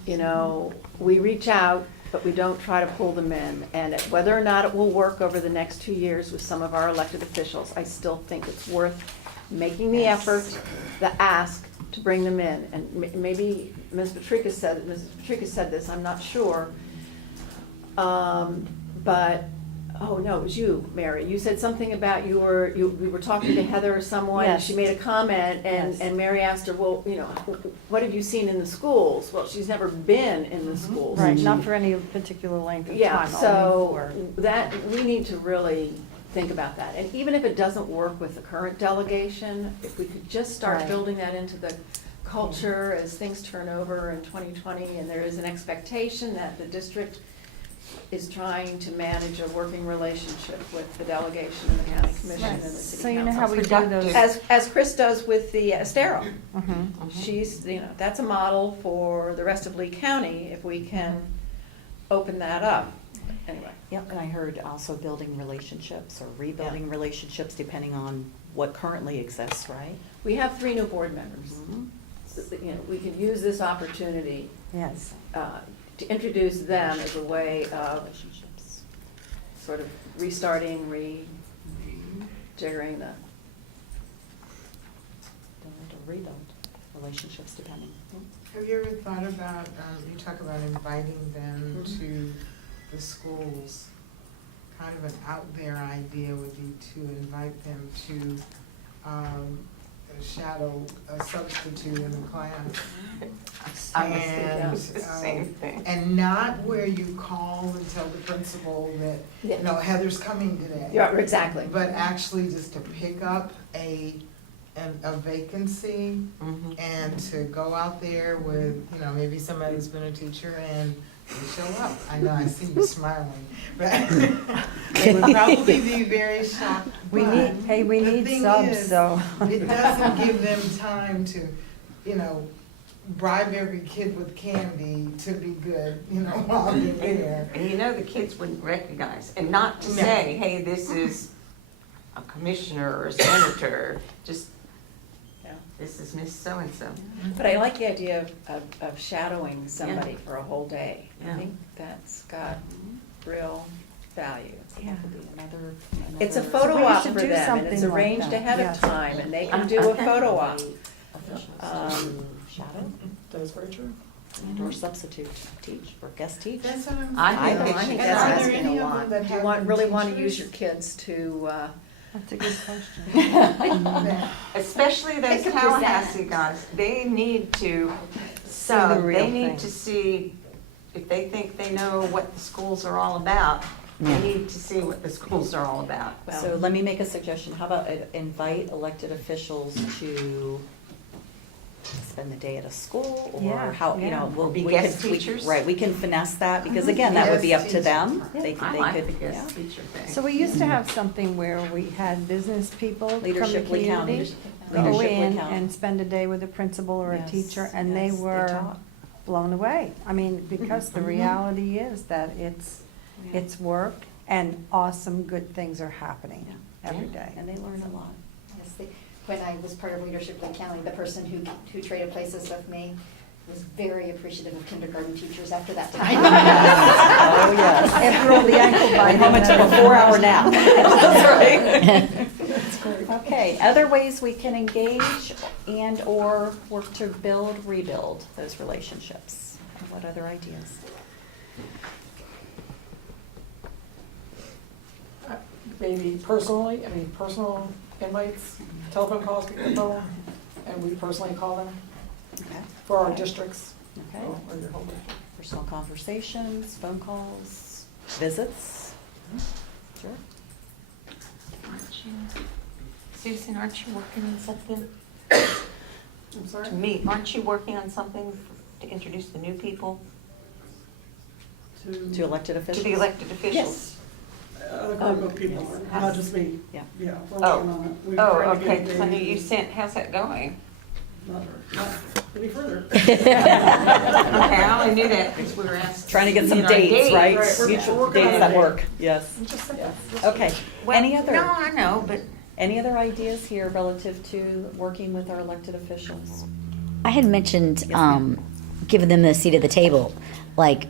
You know, we reach out, but we don't try to pull them in. And whether or not it will work over the next 2 years with some of our elected officials, I still think it's worth making the effort, the ask to bring them in. And maybe Mrs. Patrica said this, I'm not sure. But, oh, no, it was you, Mary. You said something about we were talking to Heather or someone, and she Yes. made a comment, Yes. and Mary asked her, well, you know, what have you seen in the schools? Well, she's never been in the schools. Right, not for any particular length of time. Yeah, only so for- that, we need to really think about that. And even if it doesn't work with the current delegation, if we could just start Right. building that into the culture as things turn over in 2020, and there is an expectation that the district is trying to manage a working relationship with the delegation and the county commission and the city council. So you know how we do those. As Chris does with the Estero. Mhm. She's, you know, that's a model for the rest of Lee County if we can open that up. Anyway. Yep, and I heard also building relationships or rebuilding relationships depending on what currently exists, right? We have 3 new board members. Mhm. So that, you know, we can use this opportunity Yes. to introduce them as a way of Relationships. sort of restarting, rejiggering the. Build or rebuild relationships depending. Have you ever thought about, you talk about inviting them Mhm. to the schools? Kind of an out there idea would be to invite them to shadow a substitute in the class. I was thinking the And, same thing. And not where you call and tell the principal that, Yeah. no, Heather's coming today. Yeah, exactly. But actually just to pick up a vacancy Mhm. and to go out there with, you know, maybe somebody who's been a teacher and they show up. I know, I see you smiling, but they would probably be very shocked. We But need, we the need thing subs, is, so. It doesn't give them time to, you know, bribe every kid with candy to be good, you know, while they're there. And you know the kids wouldn't recognize, and not to No. say, hey, this is a commissioner or a senator, just, Yeah. this is Miss So-and-so. But I like the idea of shadowing somebody for a whole day. I Yeah. think that's got real value. Yeah, could be another. It's a another- photo we op should for do them, and something it's like arranged that, ahead of yes. time, and they can do a photo op. Officials. Shadow That is very true. and/or substitute teach or guest teach. That's what I'm I saying. think I think And that's are there asking any a of lot. them that If you have want, been really want to teachers? use your kids to, That's a good question. That- Especially those They can Tallahassee present. guys, they need to the sub, real they need thing. to see, if they think they know what the schools are all about, they need to see what the schools are all about. So let me make a suggestion. How about invite elected officials to spend the day at a school? Or Yeah, how, you know, yeah. we'll- Be we guest can- we- teachers? Right, we can finesse that, because again, that would be up to Guest them. Yeah. They could, I they like the could, guest yeah. teacher thing. So we used to have something where we had business people from the Leadership Lee County. community go Leadership Lee in County. and spend a day with a principal or a Yes, teacher, and they yes, were talk. blown away. I mean, because the Mhm. reality is that it's work and awesome, good things are happening Yeah. every Yeah, day. And they learn a lot. When I was part of Leadership Lee County, the person who traded places with me was very appreciative of kindergarten teachers after that time. Oh, yes. After all the ankle Went biting. home and took a and 4-hour nap. That's right. Okay, other ways we can engage and/or work to rebuild those relationships. What other ideas? Maybe personally, personal invites, telephone calls, pick the phone, and we personally call them Okay. for our districts. Okay. Or your whole district. Personal conversations, phone calls, visits. Sure. Aren't you, Susan, aren't you working on something? I'm sorry? to meet. Aren't you working on something to introduce the new people To elected to officials? the elected officials? A group of people, not just me. Yeah. Yeah, we're Oh. working on it. We're Oh, trying to okay, get because I know you dates. sent, how's that going? Not any further. Okay, I only knew that because we were asked. Trying to get some meet on dates, right? Right, we're Mutual working on dates a that date. work, yes. Okay. Well, Any other? No, I know, but Any other ideas here relative to working with our elected officials? I had mentioned Yes, ma'am. giving them a seat at the table, like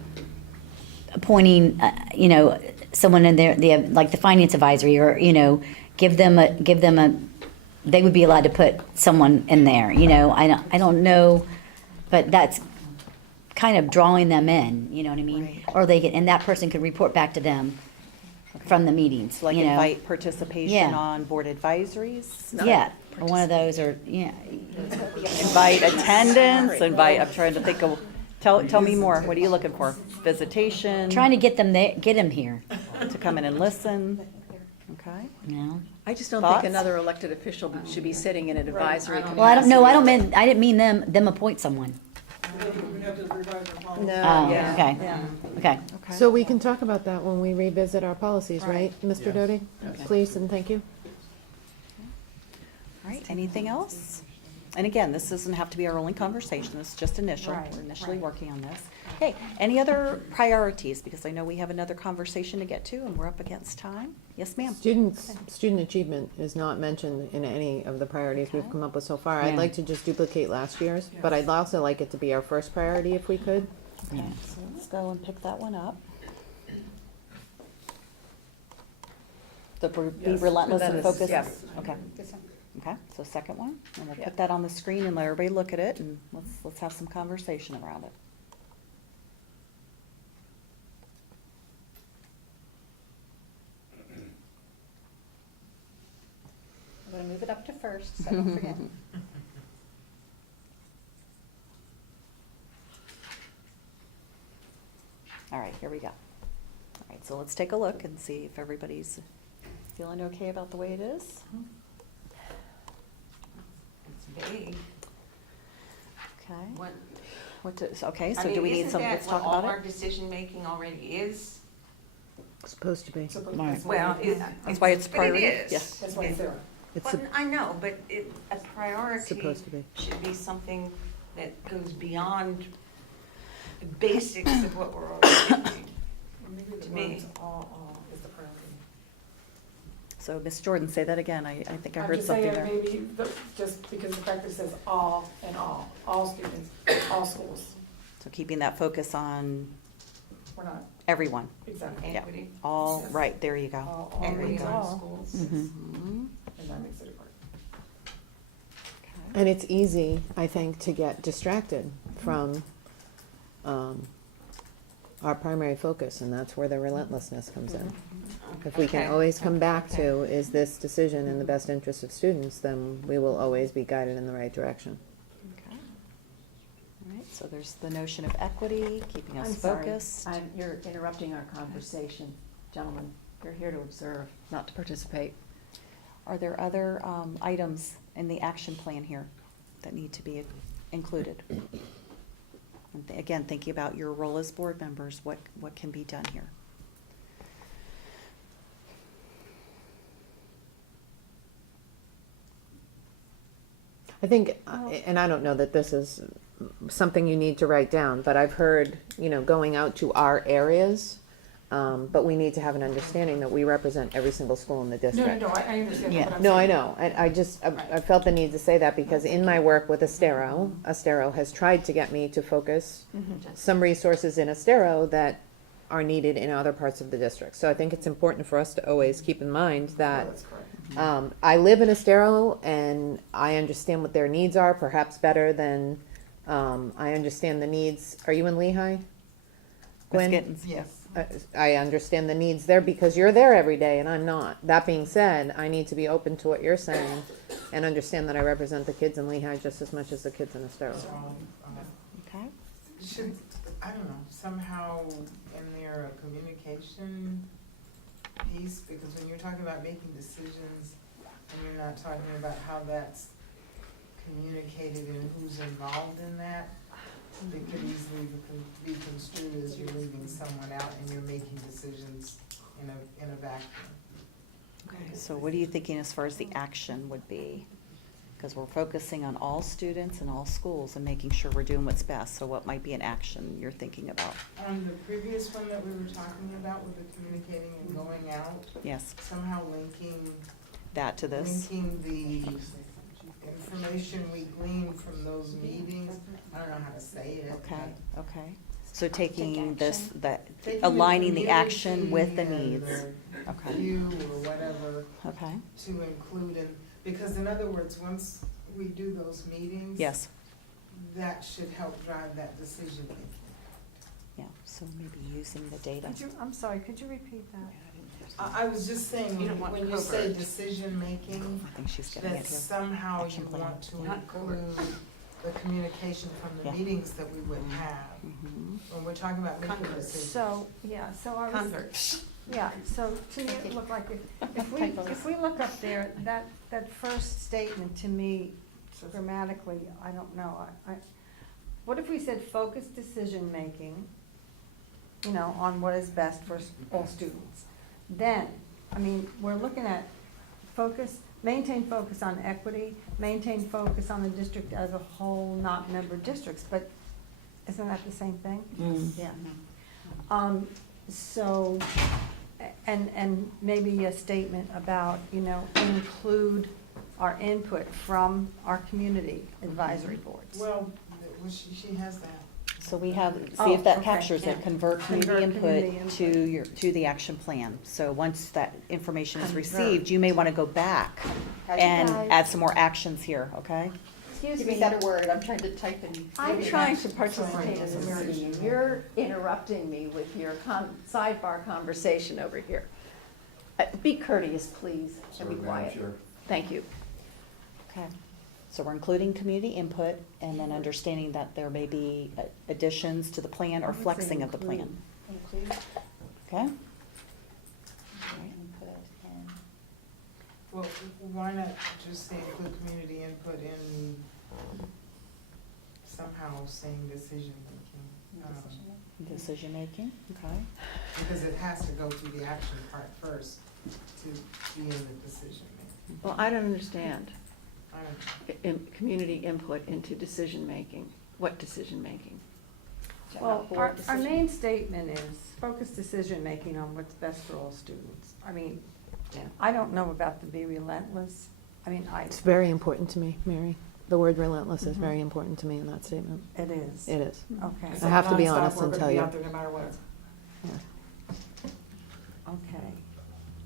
appointing, someone in there, like the finance advisory, or give them a. They would be allowed to put someone in there. I don't know, but that's kind of drawing them in. You know what I mean? Right. Or and that person could report back to them from the meetings. So like invite participation Yeah. on board advisories? Yeah, or one of those, or Invite attendance, I'm trying to think of, tell me more. What are you looking for? Visitation? trying to get them there, get them here. To come in and listen? Okay. I just don't Thoughts? think another elected official should be sitting in an advisory committee. Well, I didn't mean them appoint someone. We have to revise our policy. No, Oh, yeah. okay, okay. Okay. So we can talk about that when we revisit our policies, right, Mr. Yes. Doty? Please and thank you. All right, anything else? And again, this doesn't have to be our only conversation, this is just initial, Right, we're initially right. working on this. Okay, any other priorities, because I know we have another conversation to get to, and we're up against time. Yes, ma'am? Student achievement is not mentioned in any of the priorities we've come up with so far. I'd Yeah. like to just duplicate last year's, but I'd also like it to be our first priority if we could. Okay, so let's go and pick that one up. Be Yes. relentless and Relentless, focused? yes. Okay. Okay, so second one, and we'll put that on the screen and let everybody look at it, and let's have some conversation around it. I'm going to move it up to first, so don't forget. All right, here we go. All right, so let's take a look and see if everybody's feeling okay about the way it is. it's vague. Okay. What, Okay, I so mean, do we need isn't some, that let's what talk all about our it? decision-making already is? Supposed to be. Right. Well, That's why it's but it priority? is. Yes. That's why it's there. It's Well, I know, but a priority supposed to be. should be something that goes beyond the basics of what we're already doing. Maybe the To me. words all is the priority. So, Ms. Jordan, say that again, I think I I'm heard just something saying, there. maybe, just because the fact that it says all and all students, all schools, So keeping that focus on we're not, everyone, exactly. Yeah. Equity. all, Yes. right, there you go. All There you Equity go. in all. schools. Mhm. And that makes it important. Okay. And it's easy, I think, to get distracted from our primary focus, and that's where the relentlessness comes in. If we can Okay. always come back Okay. to, is this decision in the best interest of students, then we will always be guided in the right direction. Okay. All right, so there's the notion of equity, keeping us I'm sorry. focused. You're interrupting our conversation, gentlemen. You're here to observe, not to participate. Are there other items in the action plan here that need to be included? And again, thinking about your role as board members, what can be done here? I think, and I don't know that this is something you need to write down, but I've heard, going out to our areas, but we need to have an understanding that we represent every single school in the No, district. I understand Yeah. that, but I'm No, I saying- know. I felt the need to say that because in my work with Estero has tried to get me to focus some resources in Estero that are needed in other parts of the district. So I think it's important for us to always keep in mind that That's correct. I live in Estero and I understand what their needs are, perhaps better than I understand the needs. Are you in Lehigh? Ms. Gwen? Gittens? Yes. I understand the needs there because you're there every day and I'm not. That being said, I need to be open to what you're saying and understand that I represent the kids in Lehigh just as much as the kids in Estero. So, Okay. should, I don't know, somehow in there a communication piece, because when you're talking about making decisions and you're not talking about how that's communicated and who's involved in that, it could easily be construed as you're leaving someone out and you're making decisions in a vacuum. Okay, so what are you thinking as far as the action would be? Because we're focusing on all students and all schools and making sure we're doing what's best. So what might be an action you're thinking about? The previous one that we were talking about with the communicating and going out, Yes, somehow linking that to this? linking the information we glean from those meetings, I don't know how to say it. Okay, okay. So taking Take this, that, Taking aligning the action with the community needs. and the Okay, view or whatever okay, to include in, because in other words, once we do those meetings. yes, That should help drive that decision making. yeah, so maybe using the data. I'm sorry, could you repeat that? I was just saying, You don't want when you say covert. decision making, I think she's getting it that here. somehow Action you plan. want to Not covert. include the communication from the Yeah. meetings that we would have. Mhm. When we're talking about making Convert. decisions. So, yeah, so I was. Convert. Yeah, so to me, it looked like if we look up there, that first statement to me grammatically, I don't know, what if we said focused decision-making, you know, on what is best for all students? Then, I mean, we're looking at maintain focus on equity, maintain focus on the district as a whole, not member districts, but isn't that the same thing? Yeah. So, and maybe a statement about, you know, include our input from our community advisory boards. Well, she has that. So we have, see Oh, if that okay, captures yeah. it, convert community Convert community input to input. to the action plan. So once that information is Convert. received, you may want to go back How'd you and guys- add some more actions here, okay? Excuse me, that a word, I'm trying to type in. I'm trying to participate in this meeting, and you're interrupting me with your sidebar conversation over here. Be courteous, please, and be quiet. Thank you. Okay. So we're including community input and then understanding that there may be additions to the plan or flexing of the plan, Include okay? input and. Well, why not just say include community input in somehow saying decision making? Decision making, okay? Because it has to go through the action part first to be in the decision making. Well, I don't understand. I don't know. Community input into decision-making. What decision-making? Well, our main statement is focus decision-making on what's best for all students. I mean, I don't know about the be relentless. I mean, It's very important to me, Mary. The word relentless is very important to me in that statement. it is. It is. Okay, I have to be honest and tell you. No matter what. okay.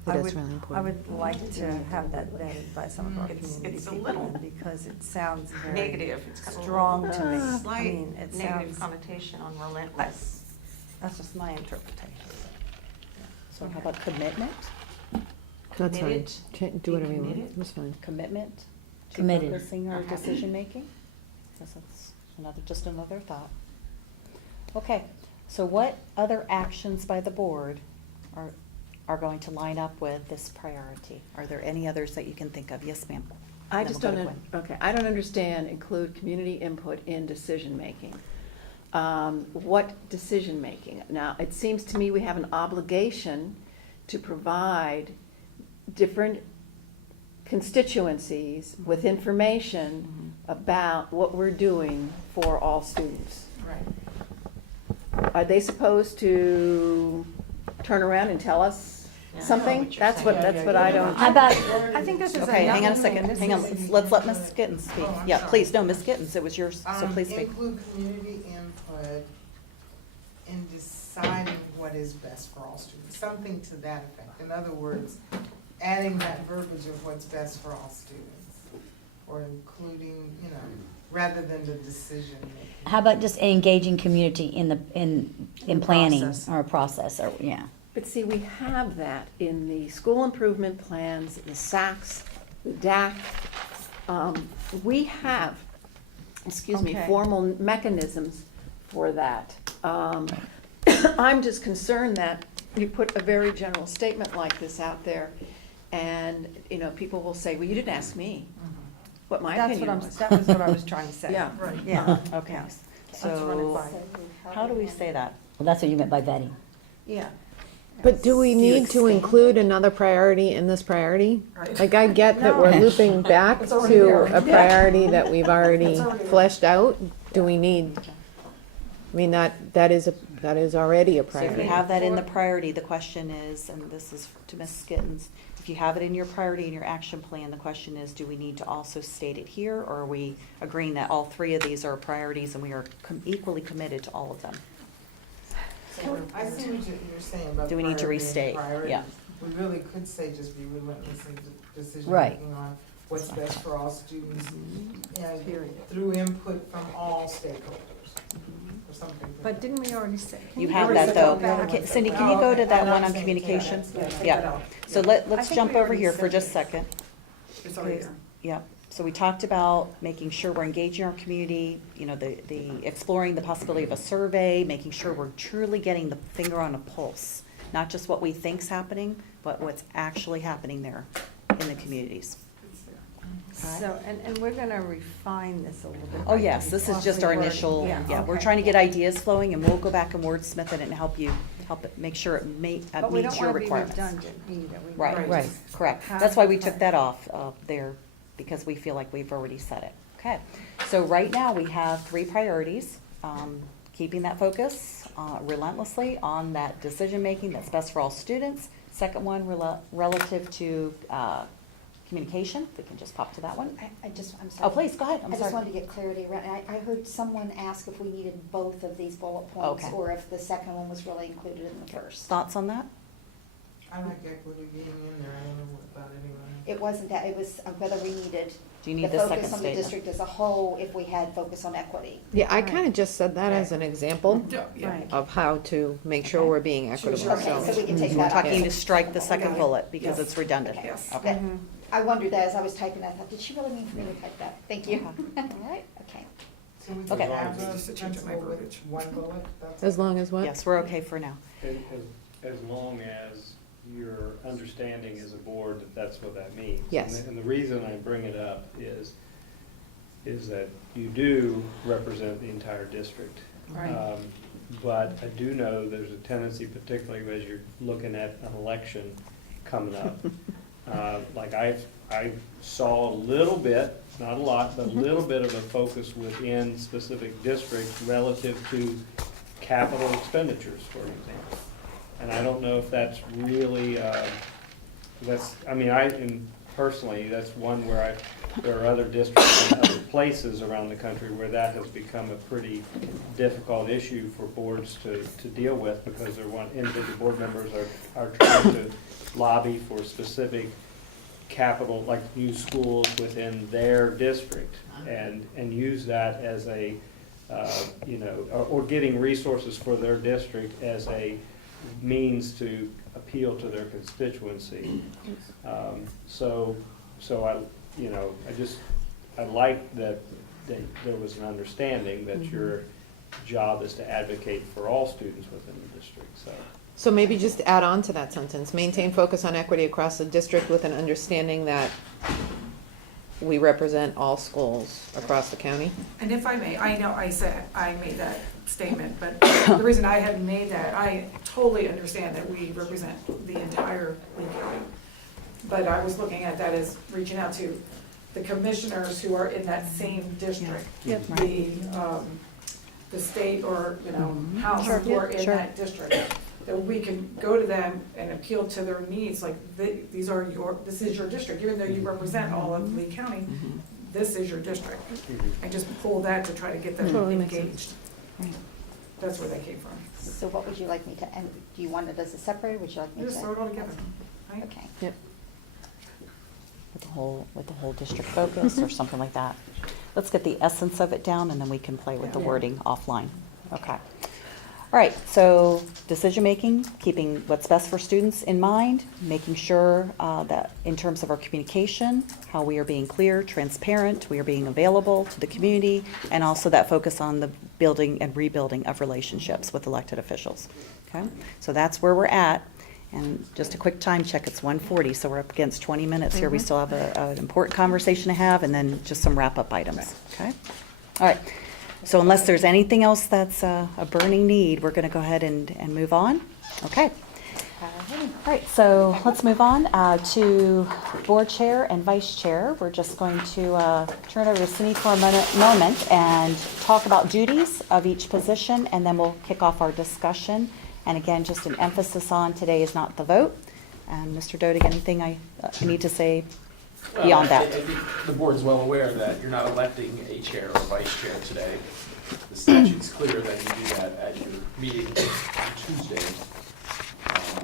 It I is would- really I important. would like to have that vetted by some of our It's- community it's a people little then, because it sounds very Negative. It's got a strong to me. I Slight mean, it negative sounds, connotation on relentless. that's just my interpretation. So how about commitment? That's fine. Committed. Do whatever you want. Committed. It's fine. Commitment to Committed. focusing our decision making? That's just another thought. Okay, so what other actions by the board are going to line up with this priority? Are there any others that you can think of? Yes, ma'am. I Then just we'll don't, go to Gwen. okay, I don't understand include community input in decision-making. What decision-making? Now, it seems to me we have an obligation to provide different constituencies with information about what we're doing for all students. Right. Are they supposed to turn around and tell us something? what you're That's what, saying. that's what I don't. How about, I think this is a. Okay, hang on a young second, man. hang on, let's let Ms. Gittens speak. Oh, I'm Yeah, sorry. please, no, Ms. Gittens, it was yours, so please speak. Include community input in deciding what is best for all students, something to that effect. In other words, adding that verbiage of what's best for all students, or including, you know, rather than the decision making. how about just engaging community in planning process. or a process, or, yeah. But see, we have that in the school improvement plans, the SACs, the DAC. We have, excuse me, Okay. formal mechanisms for that. I'm just concerned that you put a very general statement like this out there, and, you know, people will say, well, you didn't ask me. what my That's opinion what was. That was what I was trying to say. Yeah. Right. Yeah, okay. Yeah. So, by. how do we say that? Well, that's what you meant by vetting. Yeah. But do we you need to expand include another priority in this priority? Right. Like, I get that we're No. looping back It's already to there. a priority that we've already It's already there. fleshed out. Do we need, I mean, that is already a So if priority. you have that in the priority, the question is, and this is to Ms. Skittens, if you have it in your priority in your action plan, the question is, do we need to also state it here, or are we agreeing that all three of these are priorities and we are equally committed to all of them? I see what you're saying about Do we need to priority and restate? priorities. Yeah. We really could say just be relentless in decision Right. making on what's best for all students and Period. through input from all stakeholders or something. But didn't we already say? You We have already that said though. that. Okay, Cindy, can you go to that one on communication? Yeah, so I let's think jump we over already here for said just a this. second. It's already there. Yeah, so we talked about making sure we're engaging our community, you know, the exploring the possibility of a survey, making sure we're truly getting the finger on a pulse, not just what we think's happening, but what's actually happening there in the communities. So, and we're gonna refine this a little bit. Oh, yes, this is just our initial, yeah, we're trying to get ideas flowing, and we'll go back and wordsmith it and help it, make sure it But we meets don't your wanna be requirements. redundant either. We Right, wanna right, just correct. have That's why we the took that off there, because we feel like we've already said it. Okay, so right now, we have 3 priorities. Keeping that focus relentlessly on that decision-making that's best for all students. Second one, relative to communication, if we can just pop to that one. I'm sorry. Oh, please, go ahead, I'm I just sorry. wanted to get clarity around, I heard someone ask if we needed both of these bullet points, Okay. or if the second one was really included in the first. Thoughts on that? I like equity being in there, I don't know about anyone. It wasn't that, it was whether we needed Do you need the the second focus on the statement? district as a whole, if we had focus on equity. Yeah, I kind of just said that as an example Right. of how to make sure we're being equitable, Okay, so we can take We're that off. talking to strike the second Okay. bullet, because Yes. it's redundant. Okay. Yes. Okay. That- I wondered that as I was typing that, I thought, did she really mean for me to type that? Thank you. Okay. All right, okay. So we Okay. can have Just the to change my principal with verbiage. one bullet, that's. As long as what? Yes, we're okay for now. As long as your understanding as a board that that's what that means. Yes. And the reason I bring it up is that you do represent the entire district. Right. But I do know there's a tendency, particularly as you're looking at an election coming up. Like I saw a little bit, not a lot, but a little bit of a focus within specific districts relative to capital expenditures, for example. And I don't know if that's really, and personally, that's one where there are other districts and other places around the country where that has become a pretty difficult issue for boards to deal with, because individual board members are trying to lobby for specific capital, like new schools within their district, and use that as a, or getting resources for their district as a means to appeal to their constituency. I like that there was an understanding that your job is to advocate for all students within the district, so. So maybe just add on to that sentence, maintain focus on equity across the district with an understanding that we represent all schools across the county. And if I may, I know I made that statement, but the reason I hadn't made that, I totally understand that we represent the entire Lee County. But I was looking at that as reaching out to the commissioners who are in that same district. Yep. The state or, house Sure. who are in Sure. that district. That we can go to them and appeal to their needs, like, this is your district, even though you represent all of Lee County, this is your district. And just pull that to try to get them Totally makes engaged. That's where that came from. So what would you like me to, and do you want it as a separate, or would you like me to? Just throw it all together, right? Okay. Yep. With the whole district focus or something like that. Let's get the essence of it down, and then we can play with the wording offline. Okay. All right, so decision-making, keeping what's best for students in mind, making sure that in terms of our communication, how we are being clear, transparent, we are being available to the community, and also that focus on the building and rebuilding of relationships with elected officials. Okay, so that's where we're at. And just a quick time check, it's 1:40, so we're up against 20 minutes here. We still have an important conversation to have, and then just some wrap-up items, okay? All right, so unless there's anything else that's a burning need, we're going to go ahead and move on. Okay. All right, so let's move on to board chair and vice chair. We're just going to turn over to Cindy for a moment and talk about duties of each position, and then we'll kick off our discussion. And again, just an emphasis on today is not the vote. And Mr. Dodig, anything I need to say beyond that? I think the board's well aware that you're not electing a chair or vice chair today. The statute's clear that you do that at your meeting on Tuesday,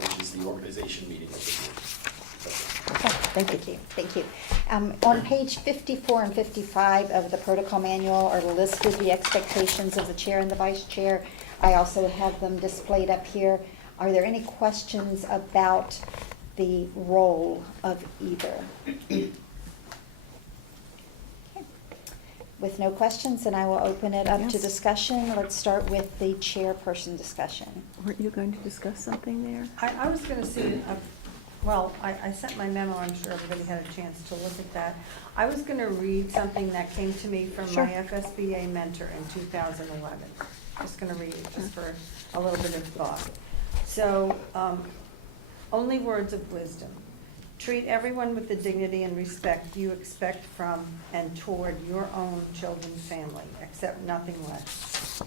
which is the organization meeting of the board. Okay, thank you. Thank you. On page 54 and 55 of the protocol manual are listed the expectations of the chair and the vice chair. I also have them displayed up here. Are there any questions about the role of either? Okay. With no questions, then I will open it up to Yes. discussion. Let's start with the chairperson discussion. Weren't you going to discuss something there? I was going to see, well, I sent my memo, I'm sure everybody had a chance to look at that. I was going to read something that came to me from Sure. my FSBA mentor in 2011. Just going to read it just for a little bit of thought. So, only words of wisdom. Treat everyone with the dignity and respect you expect from and toward your own chosen family, accept nothing less.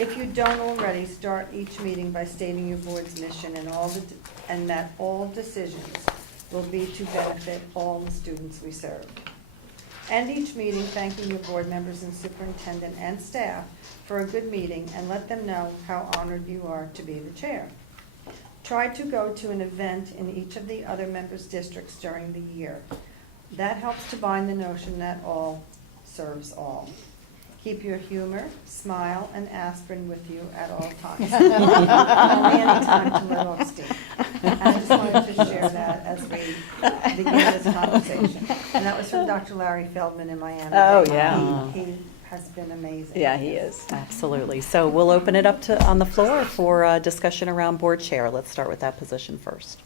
If you don't already, start each meeting by stating your board's mission and that all decisions will be to benefit all the students we serve. End each meeting thanking your board members and superintendent and staff for a good meeting and let them know how honored you are to be the chair. Try to go to an event in each of the other members' districts during the year. That helps to bind the notion that all serves all. Keep your humor, smile, and aspirin with you at all times. Only any time to let off steam. I just wanted to share that as we begin this conversation. And that was from Dr. Larry Feldman in Miami. Oh, yeah. He has been amazing. Yeah, he is. Absolutely. So we'll open it up on the floor for discussion around board chair. Let's start with that position first.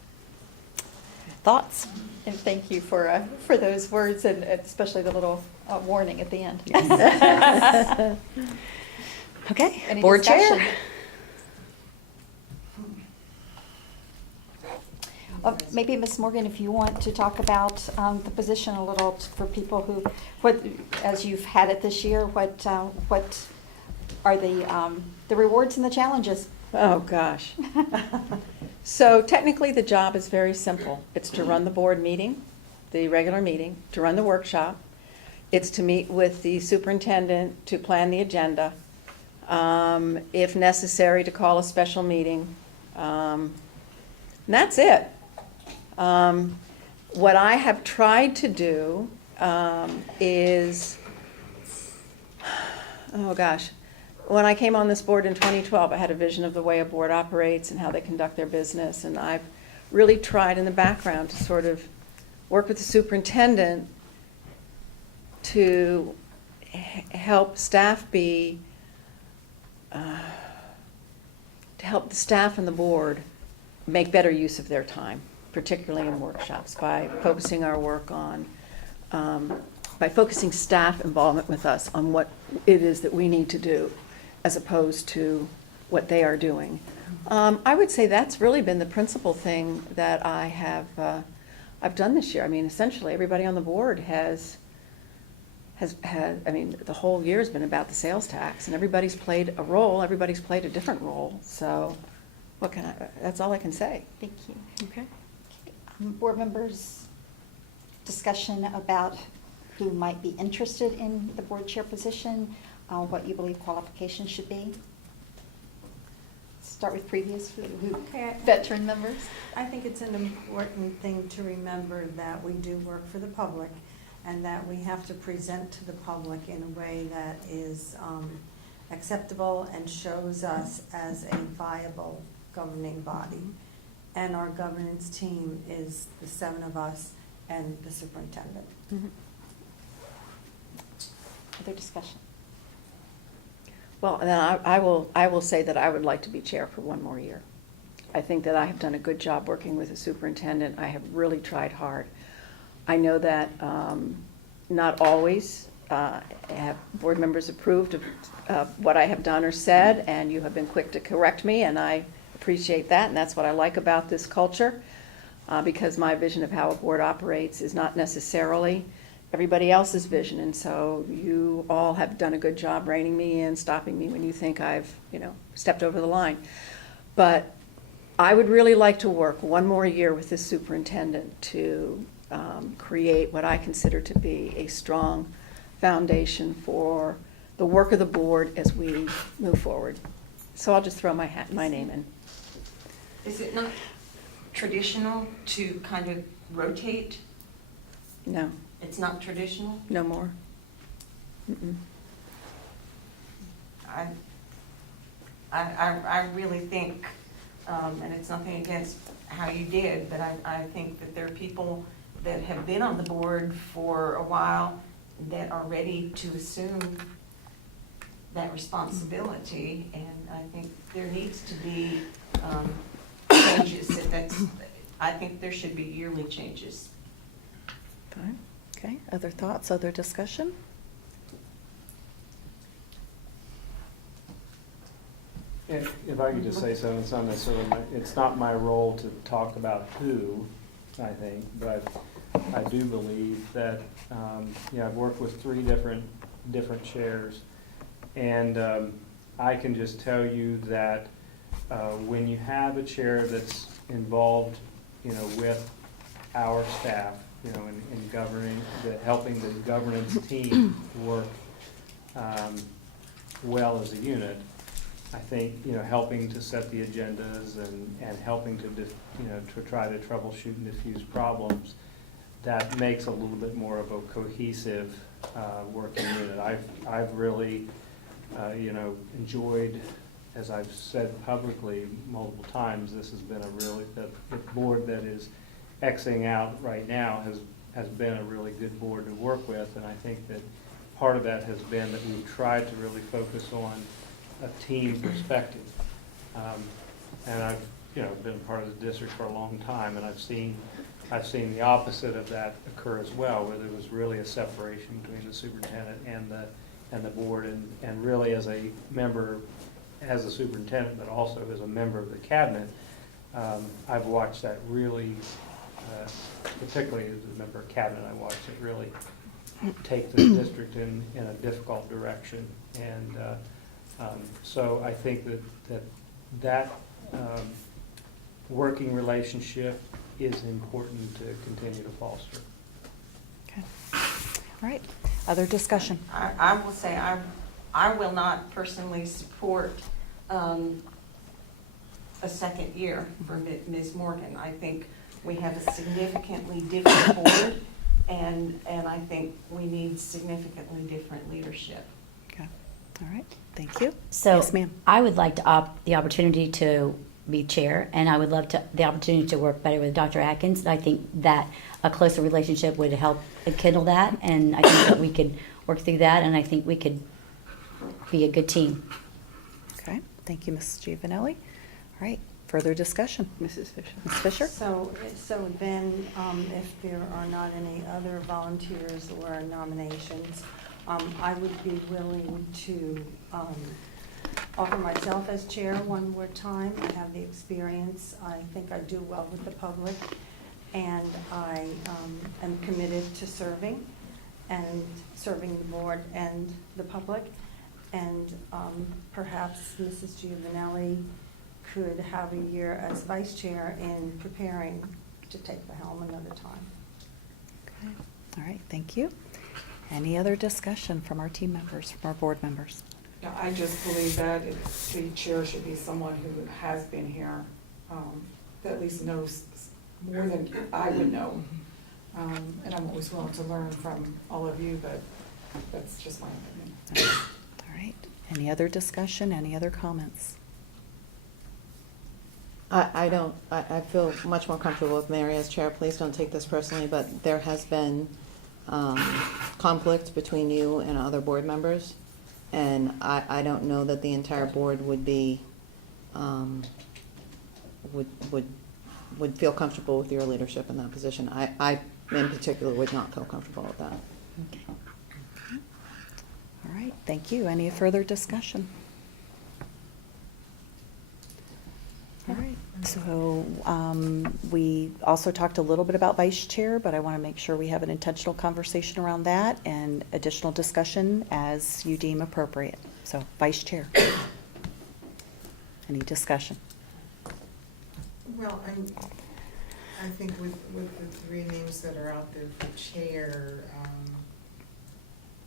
Thoughts? And thank you for those words and especially the little warning at the end. Okay, Any board discussion? chair. Maybe Ms. Morgan, if you want to talk about the position a little for people who, as you've had it this year, what are the rewards and the challenges? Oh, gosh. So technically, the job is very simple. It's to run the board meeting, the regular meeting, to run the workshop. It's to meet with the superintendent to plan the agenda. If necessary, to call a special meeting. And that's it. What I have tried to do is, oh gosh, when I came on this board in 2012, I had a vision of the way a board operates and how they conduct their business, and I've really tried in the background to sort of work with the superintendent to help staff to help the staff and the board make better use of their time, particularly in workshops, by focusing our work on, by focusing staff involvement with us on what it is that we need to do, as opposed to what they are doing. I would say that's really been the principal thing that I've done this year. I mean, essentially, everybody on the board has had, I mean, the whole year has been about the sales tax, and everybody's played a role, everybody's played a different role, so that's all I can say. Thank you. Okay. Board members, discussion about who might be interested in the board chair position, what you believe qualifications should be. Start with previous, Okay. veteran members. I think it's an important thing to remember that we do work for the public and that we have to present to the public in a way that is acceptable and shows us as a viable governing body. And our governance team is the 7 of us and the superintendent. Other discussion? Well, then I will say that I would like to be chair for one more year. I think that I have done a good job working with the superintendent. I have really tried hard. I know that not always have board members approved of what I have done or said, and you have been quick to correct me, and I appreciate that, and that's what I like about this culture, because my vision of how a board operates is not necessarily everybody else's vision, and so you all have done a good job reining me in, stopping me when you think I've, stepped over the line. But I would really like to work one more year with this superintendent to create what I consider to be a strong foundation for the work of the board as we move forward. So I'll just throw my name in. Is it not traditional to kind of rotate? No, It's not traditional? no more. Mm-mm. I really think, and it's nothing against how you did, but I think that there are people that have been on the board for a while that are ready to assume that responsibility, and I think there needs to be changes. I think there should be yearly changes. Fine. Okay, other thoughts, other discussion? If I could just say something, it's not my role to talk about who, I think, but I do believe that, I've worked with three different chairs, and I can just tell you that when you have a chair that's involved, with our staff, in governing, helping the governance team work well as a unit, I think, helping to set the agendas and helping to try to troubleshoot and diffuse problems, that makes a little bit more of a cohesive working unit. I've really, enjoyed, as I've said publicly multiple times, this has been the board that is Xing out right now has been a really good board to work with, and I think that part of that has been that we've tried to really focus on a team perspective. And I've, been part of the district for a long time, and I've seen the opposite of that occur as well, where there was really a separation between the superintendent and the board, and really as a member, as a superintendent, but also as a member of the cabinet, I've watched that really, particularly as a member of cabinet, I watched it really take the district in a difficult direction. And so I think that working relationship is important to continue to foster. Okay. All right, other discussion? I will say, I will not personally support a second year for Ms. Morgan. I think we have a significantly different board, and I think we need significantly different leadership. Okay, all right, thank you. So Yes, ma'am. I would like the opportunity to be chair, and I would love the opportunity to work better with Dr. Atkins. I think that a closer relationship would help kindle that, and I think that we could work through that, and I think we could be a good team. Okay, thank you, Mrs. Giovanelli. All right, further discussion. Mrs. Fisher. Ms. Fisher? So then, if there are not any other volunteers or nominations, I would be willing to offer myself as chair one more time. I have the experience. I think I do well with the public, and I am committed to serving the board and the public. And perhaps Mrs. Giovanelli could have a year as vice chair in preparing to take the helm another time. Okay, all right, thank you. Any other discussion from our team members, from our board members? Yeah, I just believe that the chair should be someone who has been here, that at least knows more than I would know. And I'm always willing to learn from all of you, but that's just my opinion. All right, any other discussion, any other comments? I feel much more comfortable with Mary as chair. Please don't take this personally, but there has been conflict between you and other board members. And I don't know that the entire board would be would feel comfortable with your leadership in that position. I in particular would not feel comfortable with that. All right, thank you. Any further discussion? All right, so we also talked a little bit about vice chair, but I want to make sure we have an intentional conversation around that and additional discussion as you deem appropriate. So vice chair. Any discussion? Well, I think with the three names that are out there for chair,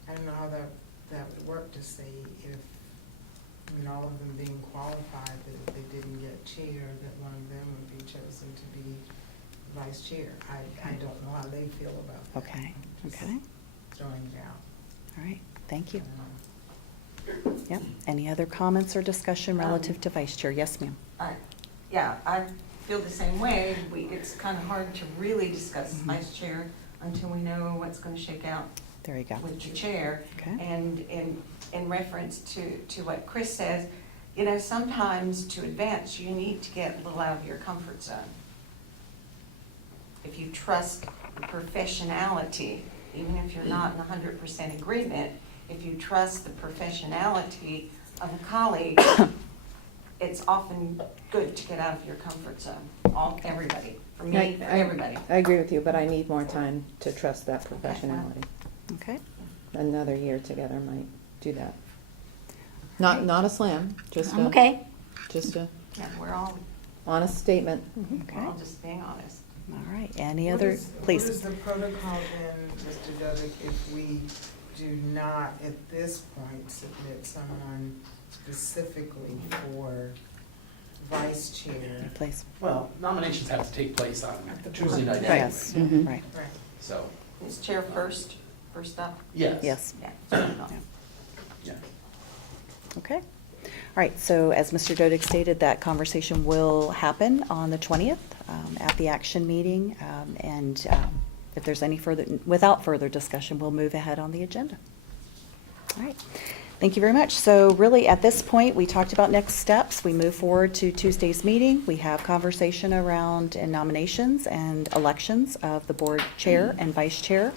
I don't know how that would work to say if, I mean, all of them being qualified, that if they didn't get chair, that one of them would be chosen to be vice chair. I don't know how they feel about that. Okay, Just okay. Throwing it out. All right, thank you. Um, Yep. Any other comments or discussion relative to vice chair? Yes, ma'am. Yeah, I feel the same way. It's kind of hard to really discuss Mhm. vice chair until we know what's going to shake out There you go. with the chair. Okay. And in reference to what Chris says, you know, sometimes to advance, you need to get a little out of your comfort zone. If you trust the professionality, even if you're not in 100% agreement, if you trust the professionality of a colleague, it's often good to get out of your comfort zone. Everybody, for me, for everybody. I agree with you, but I need more time to trust that professionality. Okay. Another year together might do that. Not a slam, just I'm a, okay. just a Yeah, we're all honest statement. Okay. just being honest. All right. Any What other, is- please? What is the protocol then, Mr. Dudek, if we do not at this point submit someone specifically for vice chair? Please. Well, nominations have to take place on Tuesday night Yes, anyway, Mhm. right. Right. so, Is chair first up? yes. Yes. Yeah. Yeah. Okay. All right, so as Mr. Dodick stated, that conversation will happen on the 20th at the action meeting. And if there's any further, without further discussion, we'll move ahead on the agenda. All right. Thank you very much. So really, at this point, we talked about next steps. We move forward to Tuesday's meeting. We have conversation around nominations and elections of the board chair and vice chair.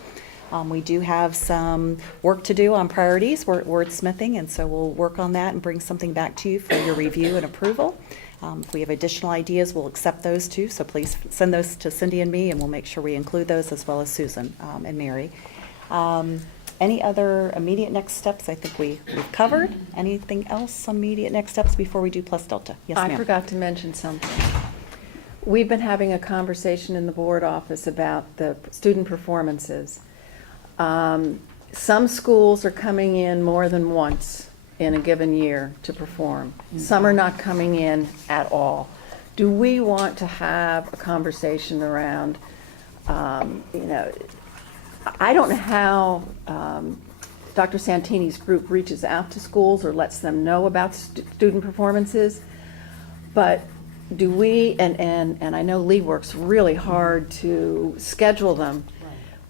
We do have some work to do on priorities, wordsmithing, and so we'll work on that and bring something back to you for your review and approval. If we have additional ideas, we'll accept those too, so please send those to Cindy and me, and we'll make sure we include those as well as Susan and Mary. Any other immediate next steps? I think we've covered. Anything else immediate next steps before we do plus delta? Yes, ma'am. I forgot to mention something. We've been having a conversation in the board office about the student performances. Some schools are coming in more than once in a given year to perform. Some are not coming in at all. Do we want to have a conversation around, you know, I don't know how Dr. Santini's group reaches out to schools or lets them know about student performances, but do we, and I know Lee works really hard to schedule them,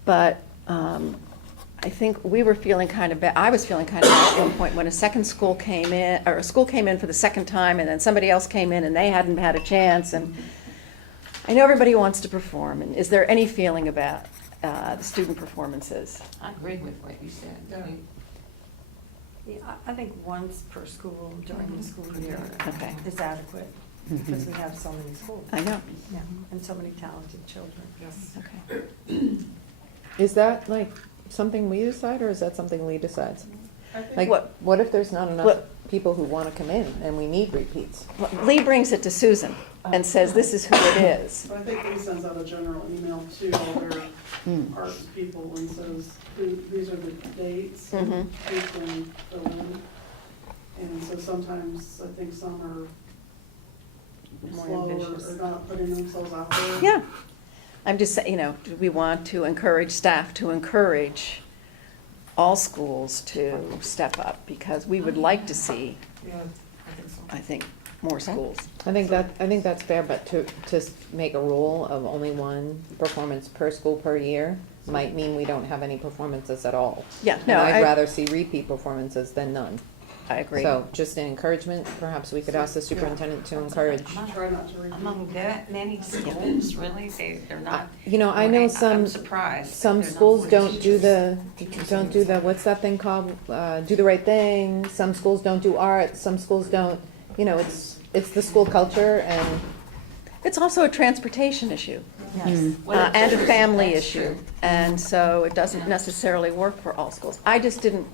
but I think we were feeling kind of bad, I was feeling kind of bad at one point when a second school came in, or a school came in for the second time, and then somebody else came in and they hadn't had a chance, and I know everybody wants to perform, and is there any feeling about the student performances? I agree with what you said. Yeah. Yeah, I think once per school during the school year Okay. is adequate, because we have so many schools. I know. Yeah, and so many talented children, yes. Okay. Is that like something we decide, or is that something Lee decides? Like, what if there's not enough What- people who want to come in and we need repeats? Well, Lee brings it to Susan and says, this is who it is. But I think Lee sends out a general email to all their arts people and says, these are the dates, and Mhm. who can fill in. And so sometimes I think some are More slow ambitious. or not putting themselves out there. Yeah. I'm just saying, you know, do we want to encourage staff to encourage all schools to step up? Because we would like to see, Yeah, I think so. I think, more schools. I think that's fair, but to make a rule of only one performance per school per year might mean we don't have any performances at all. Yeah, And no, I'd I, rather see repeat performances than none. I agree. So just an encouragement, perhaps we could ask the superintendent to encourage. Try not to repeat. Among that many schools, really, they're not. You know, I know I'm surprised. that some they're not schools more don't do teachers. the, what's that thing called? Do the right thing. Some schools don't do art, some schools don't, you know, it's the school culture and, It's also a transportation issue. Yes. And a family That's issue. true. And so it doesn't necessarily work for all schools. I just didn't,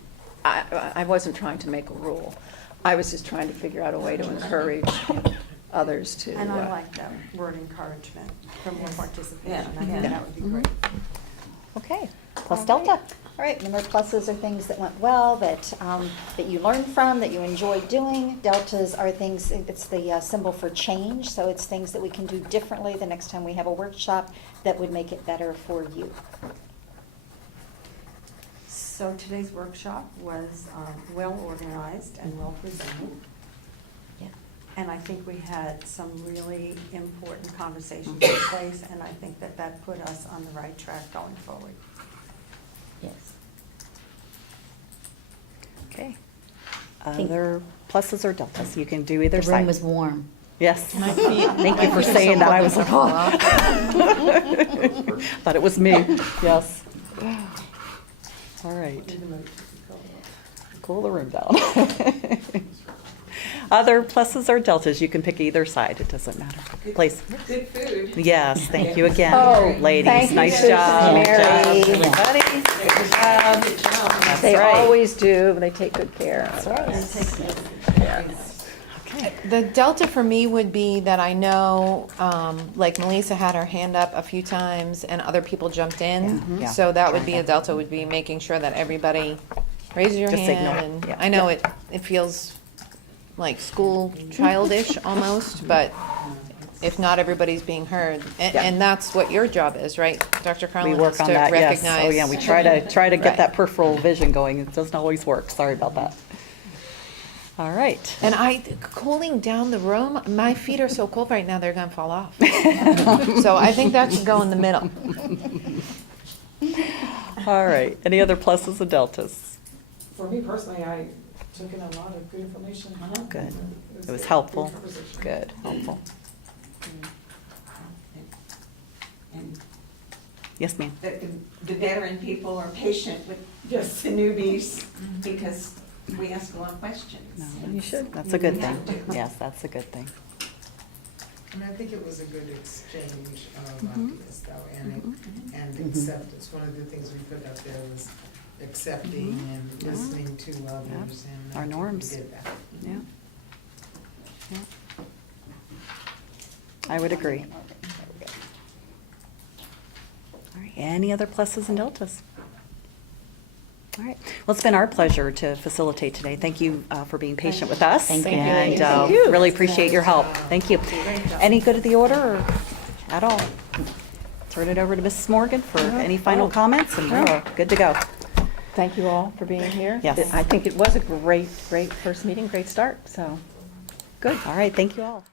I wasn't trying to make a rule. I was just trying to figure out a way to encourage others to. And I like that word encouragement for more participation. I Yeah. think that would be great. Okay, plus Okay. Delta. All right, number pluses are things that went well, that you learned from, that you enjoyed doing. Deltas are things, it's the symbol for change, so it's things that we can do differently the next time we have a workshop that would make it better for you. So today's workshop was well organized and well presented. Yeah. And I think we had some really important conversations in place, and I think that that put us on the right track going forward. Yes. Okay. Think- Other pluses or deltas? You can do either The side. room was warm. Yes. My feet- Thank my you for feet are saying so that. I was cold. like, oh. Thought it was me. Yes. All right. Cool the room down. Other pluses or deltas? You can pick either side. It doesn't matter. Please. Good food. Yes, thank you again, Oh, ladies. thank you, Nice Susan job. and Good job, Mary. everybody. Good job. That's They right. always do, they take good care of right. us. Okay. The delta for me would be that I know, like Melissa had her hand up a few times and other people jumped in. Yeah. So that would Try be a that. delta, would be making sure that everybody raises your Just signal. hand. And Yeah. I know it feels like school childish almost, but if not, everybody's being heard. Yeah. And that's what your job is, right, Dr. We Carlin? work is on to that, yes. recognize. Oh, yeah, we try to get Right. that peripheral vision going. It doesn't always work. Sorry about that. All right. And cooling down the room, my feet are so cold right now, they're gonna fall off. So I think that should go in the middle. All right. Any other pluses and deltas? For me personally, I took in a lot of good information. Good. It was a helpful. good conversation. Good, helpful. And Yes, ma'am. the veteran people are patient with Yes. the newbies because we ask a lot of questions. No, you should. That's a good We thing. have to. Yes, that's a good thing. And I think it was a good exchange of ideas though, and acceptance. One of the things we put up there was accepting and listening to others and. Our I think we norms. did that. Yeah. Yeah. I would agree. All right. Any other pluses and deltas? All right. Well, it's been our pleasure to facilitate today. Thank you for being patient with us. Thank you. And Thank you. really appreciate your help. Thank you. Any good of the order or at all? Turn it over to Mrs. Morgan for any final comments, and we're good to go. Thank you all for being here. Yes. I think it was a great first meeting, great start, so. Good. All right. Thank you all.